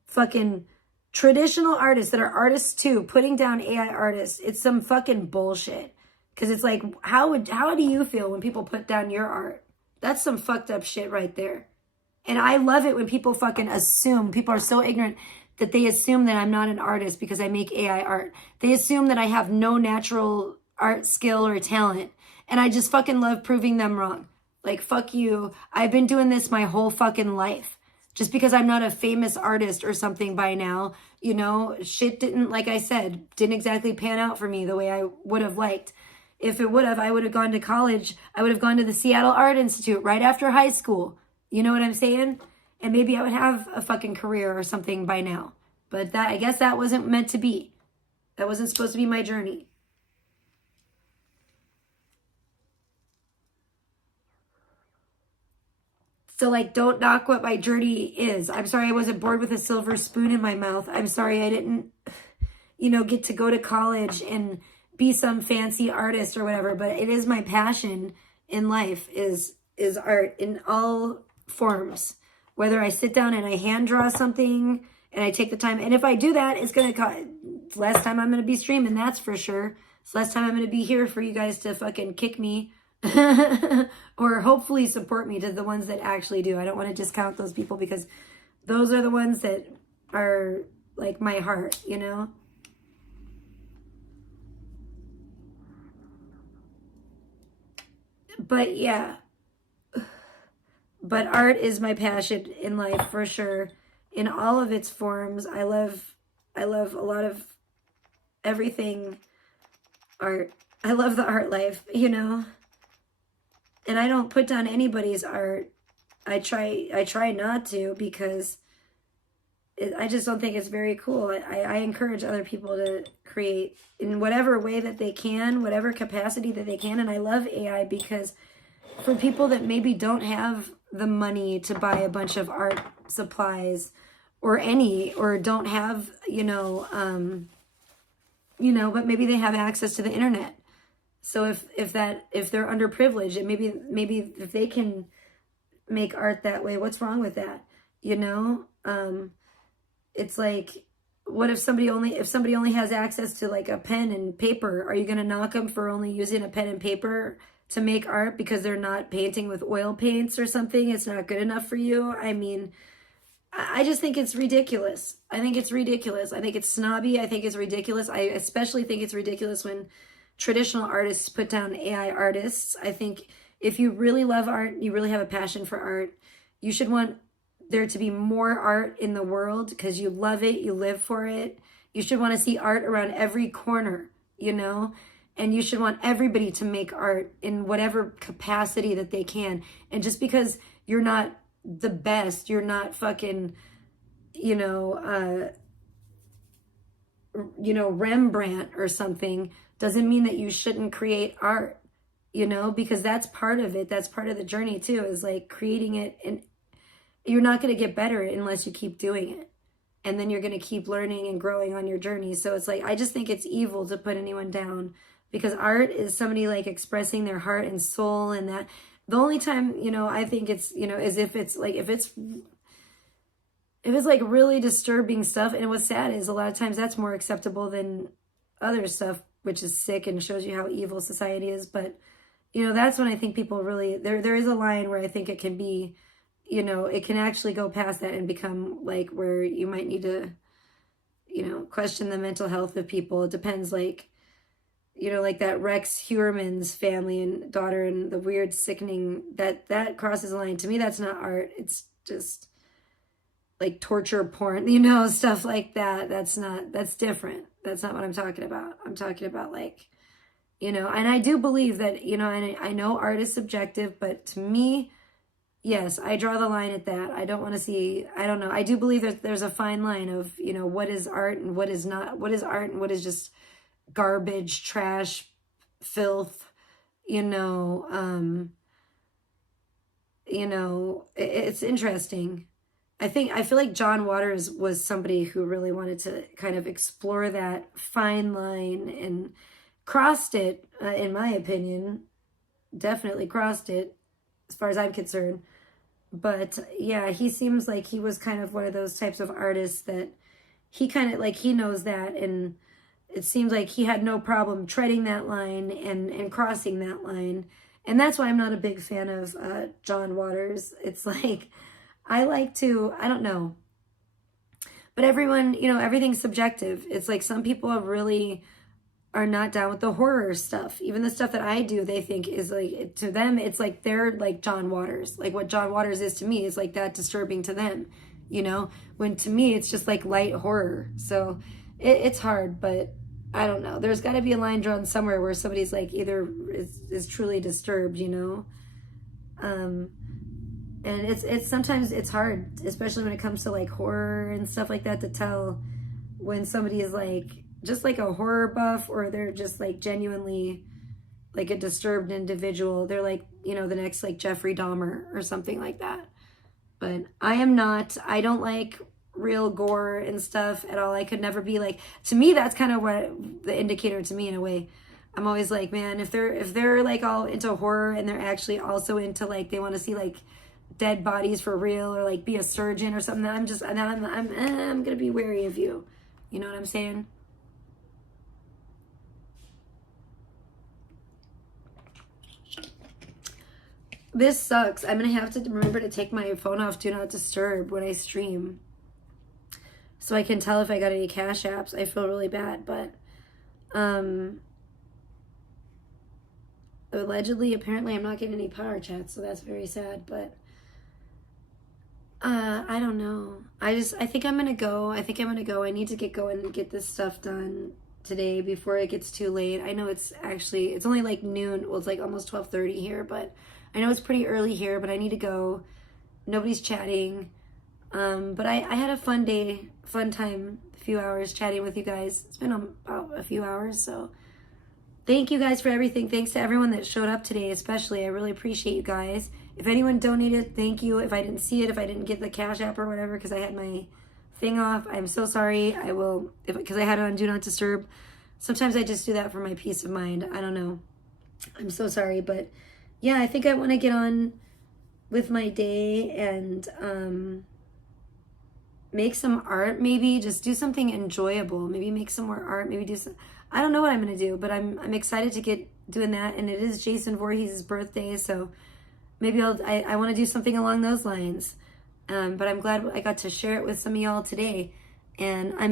fucking traditional artists that are artists too, putting down AI artists. It's some fucking bullshit. Because it's like, how do you feel when people put down your art? That's some fucked up shit right there. And I love it when people fucking assume, people are so ignorant that they assume that I'm not an artist because I make AI art. They assume that I have no natural art skill or talent, and I just fucking love proving them wrong. Like, fuck you. I've been doing this my whole fucking life. Just because I'm not a famous artist or something by now, shit didn't, like I said, didn't exactly pan out for me the way I would have liked. If it would have, I would have gone to college. I would have gone to the Seattle Art Institute right after high school. You know what I'm saying? And maybe I would have a fucking career or something by now. But I guess that wasn't meant to be. That wasn't supposed to be my journey. So, like, don't knock what my journey is. I'm sorry I wasn't born with a silver spoon in my mouth. I'm sorry I didn't, get to go to college and be some fancy artist or whatever. But it is my passion in life is art in all forms. Whether I sit down and I hand draw something and I take the time. And if I do that, it's going to less time I'm going to be streaming, that's for sure. It's less time I'm going to be here for you guys to fucking kick me. Or hopefully support me, to the ones that actually do. I don't want to discount those people because those are the ones that are like my heart, But yeah, but art is my passion in life for sure, in all of its forms. I love a lot of everything art. I love the art life, And I don't put down anybody's art. I try not to, because I just don't think it's very cool. I encourage other people to create in whatever way that they can, whatever capacity that they can. And I love AI because for people that maybe don't have the money to buy a bunch of art supplies or don't have, but maybe they have access to the internet. So if they're underprivileged, and maybe if they can make art that way, what's wrong with that? It's like, what if somebody only has access to like a pen and paper? Are you going to knock them for only using a pen and paper to make art because they're not painting with oil paints or something? It's not good enough for you. I mean, I just think it's ridiculous. I think it's ridiculous. I think it's snobby. I think it's ridiculous. I especially think it's ridiculous when traditional artists put down AI artists. I think if you really love art, you really have a passion for art, you should want there to be more art in the world because you love it, you live for it. You should want to see art around every corner, and you should want everybody to make art in whatever capacity that they can. And just because you're not the best, you're not fucking, Rembrandt or something, doesn't mean that you shouldn't create art, because that's part of it. That's part of the journey too, is like creating it. And you're not going to get better unless you keep doing it. And then you're going to keep learning and growing on your journey. So it's like, I just think it's evil to put anyone down, because art is somebody like expressing their heart and soul. And that the only time, I think it's, is if it's like, if it's like really disturbing stuff. And what's sad is a lot of times that's more acceptable than other stuff, which is sick and shows you how evil society is. But, that's when I think people really, there is a line where I think it can be, it can actually go past that and become like where you might need to, question the mental health of people. It depends, like, like that Rex Heuermann's family and daughter and the weird sickening, that crosses the line. To me, that's not art. It's just like torture porn, stuff like that. That's different. That's not what I'm talking about. I'm talking about like, and I do believe that, and I know art is subjective, but to me, yes, I draw the line at that. I don't want to see, I don't know. I do believe that there's a fine line of, what is art and what is not, what is art and what is just garbage, trash, filth, it's interesting. I feel like John Waters was somebody who really wanted to kind of explore that fine line and crossed it, in my opinion, definitely crossed it as far as I'm concerned. But yeah, he seems like he was kind of one of those types of artists that he kind of like, he knows that. And it seems like he had no problem treading that line and crossing that line. And that's why I'm not a big fan of John Waters. It's like, I don't know. But everyone, everything's subjective. It's like some people are not down with the horror stuff. Even the stuff that I do, they think is like, to them, it's like they're like John Waters. Like what John Waters is to me is like that disturbing to them, when to me, it's just like light horror. So it's hard, but I don't know. There's got to be a line drawn somewhere where somebody's like either is truly disturbed, and it's sometimes it's hard, especially when it comes to like horror and stuff like that, to tell when somebody is like just like a horror buff, or they're just like genuinely like a disturbed individual. They're like, the next like Jeffrey Dahmer or something like that. But I am not. I don't like real gore and stuff at all. I could never be like, to me, that's kind of what the indicator to me in a way. I'm always like, man, if they're like all into horror and they're actually also into like, they want to see like dead bodies for real, or like be a surgeon or something, I'm gonna be wary of you. You know what I'm saying? This sucks. I'm gonna have to remember to take my phone off Do Not Disturb when I stream, so I can tell if I got any cash apps. I feel really bad, but allegedly, apparently, I'm not getting any power chats, so that's very sad. But I don't know. I think I'm gonna go. I need to get going and get this stuff done today before it gets too late. I know it's only like noon. Well, it's like almost 12:30 here, but I know it's pretty early here, but I need to go. Nobody's chatting. But I had a fun time, a few hours chatting with you guys. It's been about a few hours, so thank you guys for everything. Thanks to everyone that showed up today, especially. I really appreciate you guys. If anyone donated, thank you. If I didn't see it, if I didn't get the Cash App or whatever because I had my thing off, I'm so sorry. I will, because I had it on Do Not Disturb. Sometimes I just do that for my peace of mind. I don't know. I'm so sorry. But yeah, I think I want to get on with my day and make some art, maybe. Just do something enjoyable. Maybe make some more art. Maybe do some... I don't know what I'm going to do, but I'm excited to get doing that. And it is Jason Voorhees' birthday, so maybe I want to do something along those lines. But I'm glad I got to share it with some of y'all today. And I'm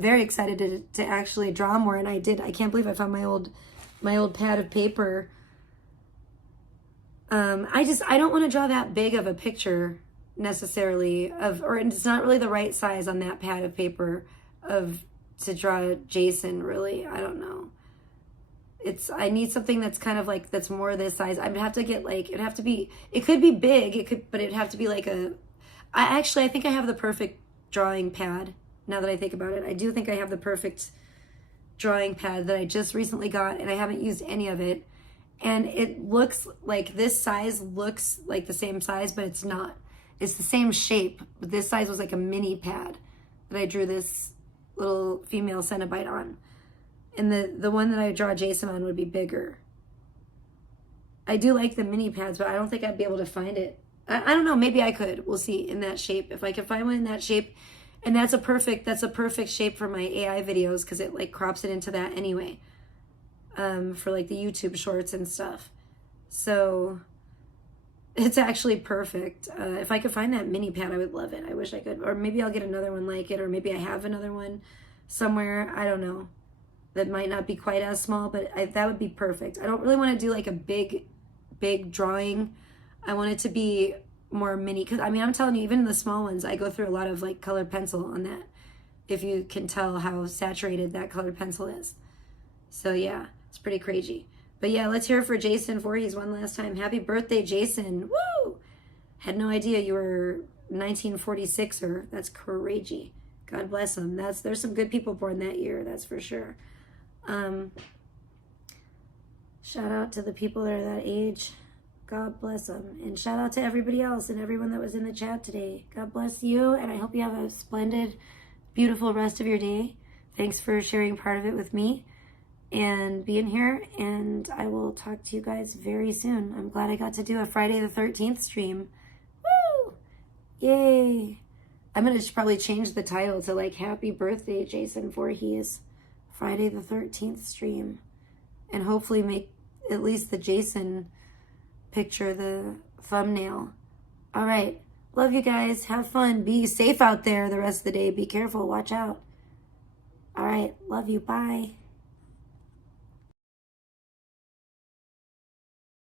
very excited to actually draw more. And I can't believe I found my old pad of paper. I don't want to draw that big of a picture necessarily or it's not really the right size on that pad of paper to draw Jason, really. I don't know. I need something that's kind of like, that's more this size. I'd have to get like, it could be big, but it'd have to be like I think I have the perfect drawing pad now that I think about it. I do think I have the perfect drawing pad that I just recently got and I haven't used any of it. And it looks like this size looks like the same size, but it's not. It's the same shape, but this size was like a mini pad that I drew this little female Cenobite on. And the one that I draw Jason on would be bigger. I do like the mini pads, but I don't think I'd be able to find it. I don't know, maybe I could. We'll see in that shape. If I can find one in that shape, and that's a perfect shape for my AI videos because it like crops it into that anyway. For like the YouTube shorts and stuff. So it's actually perfect. If I could find that mini pad, I would love it. I wish I could. Or maybe I'll get another one like it, or maybe I have another one somewhere. I don't know. That might not be quite as small, but that would be perfect. I don't really want to do like a big drawing. I want it to be more mini. Because, I mean, I'm telling you, even the small ones, I go through a lot of like colored pencil on that. If you can tell how saturated that colored pencil is. So, yeah, it's pretty crazy. But, yeah, let's hear it for Jason Voorhees one last time. Happy birthday, Jason. Woo! Had no idea you were 1946er. That's crazy. God bless him. There's some good people born that year, that's for sure. Shout out to the people that are that age. God bless them. And shout out to everybody else and everyone that was in the chat today. God bless you, and I hope you have a splendid, beautiful rest of your day. Thanks for sharing part of it with me and being here, and I will talk to you guys very soon. I'm glad I got to do a Friday the 13th stream. Woo! Yay! I'm going to probably change the title to like Happy Birthday, Jason Voorhees. Friday the 13th stream, and hopefully make at least the Jason picture the thumbnail. All right. Love you guys. Have fun. Be safe out there the rest of the day. Be careful. Watch out. All right. Love you. Bye.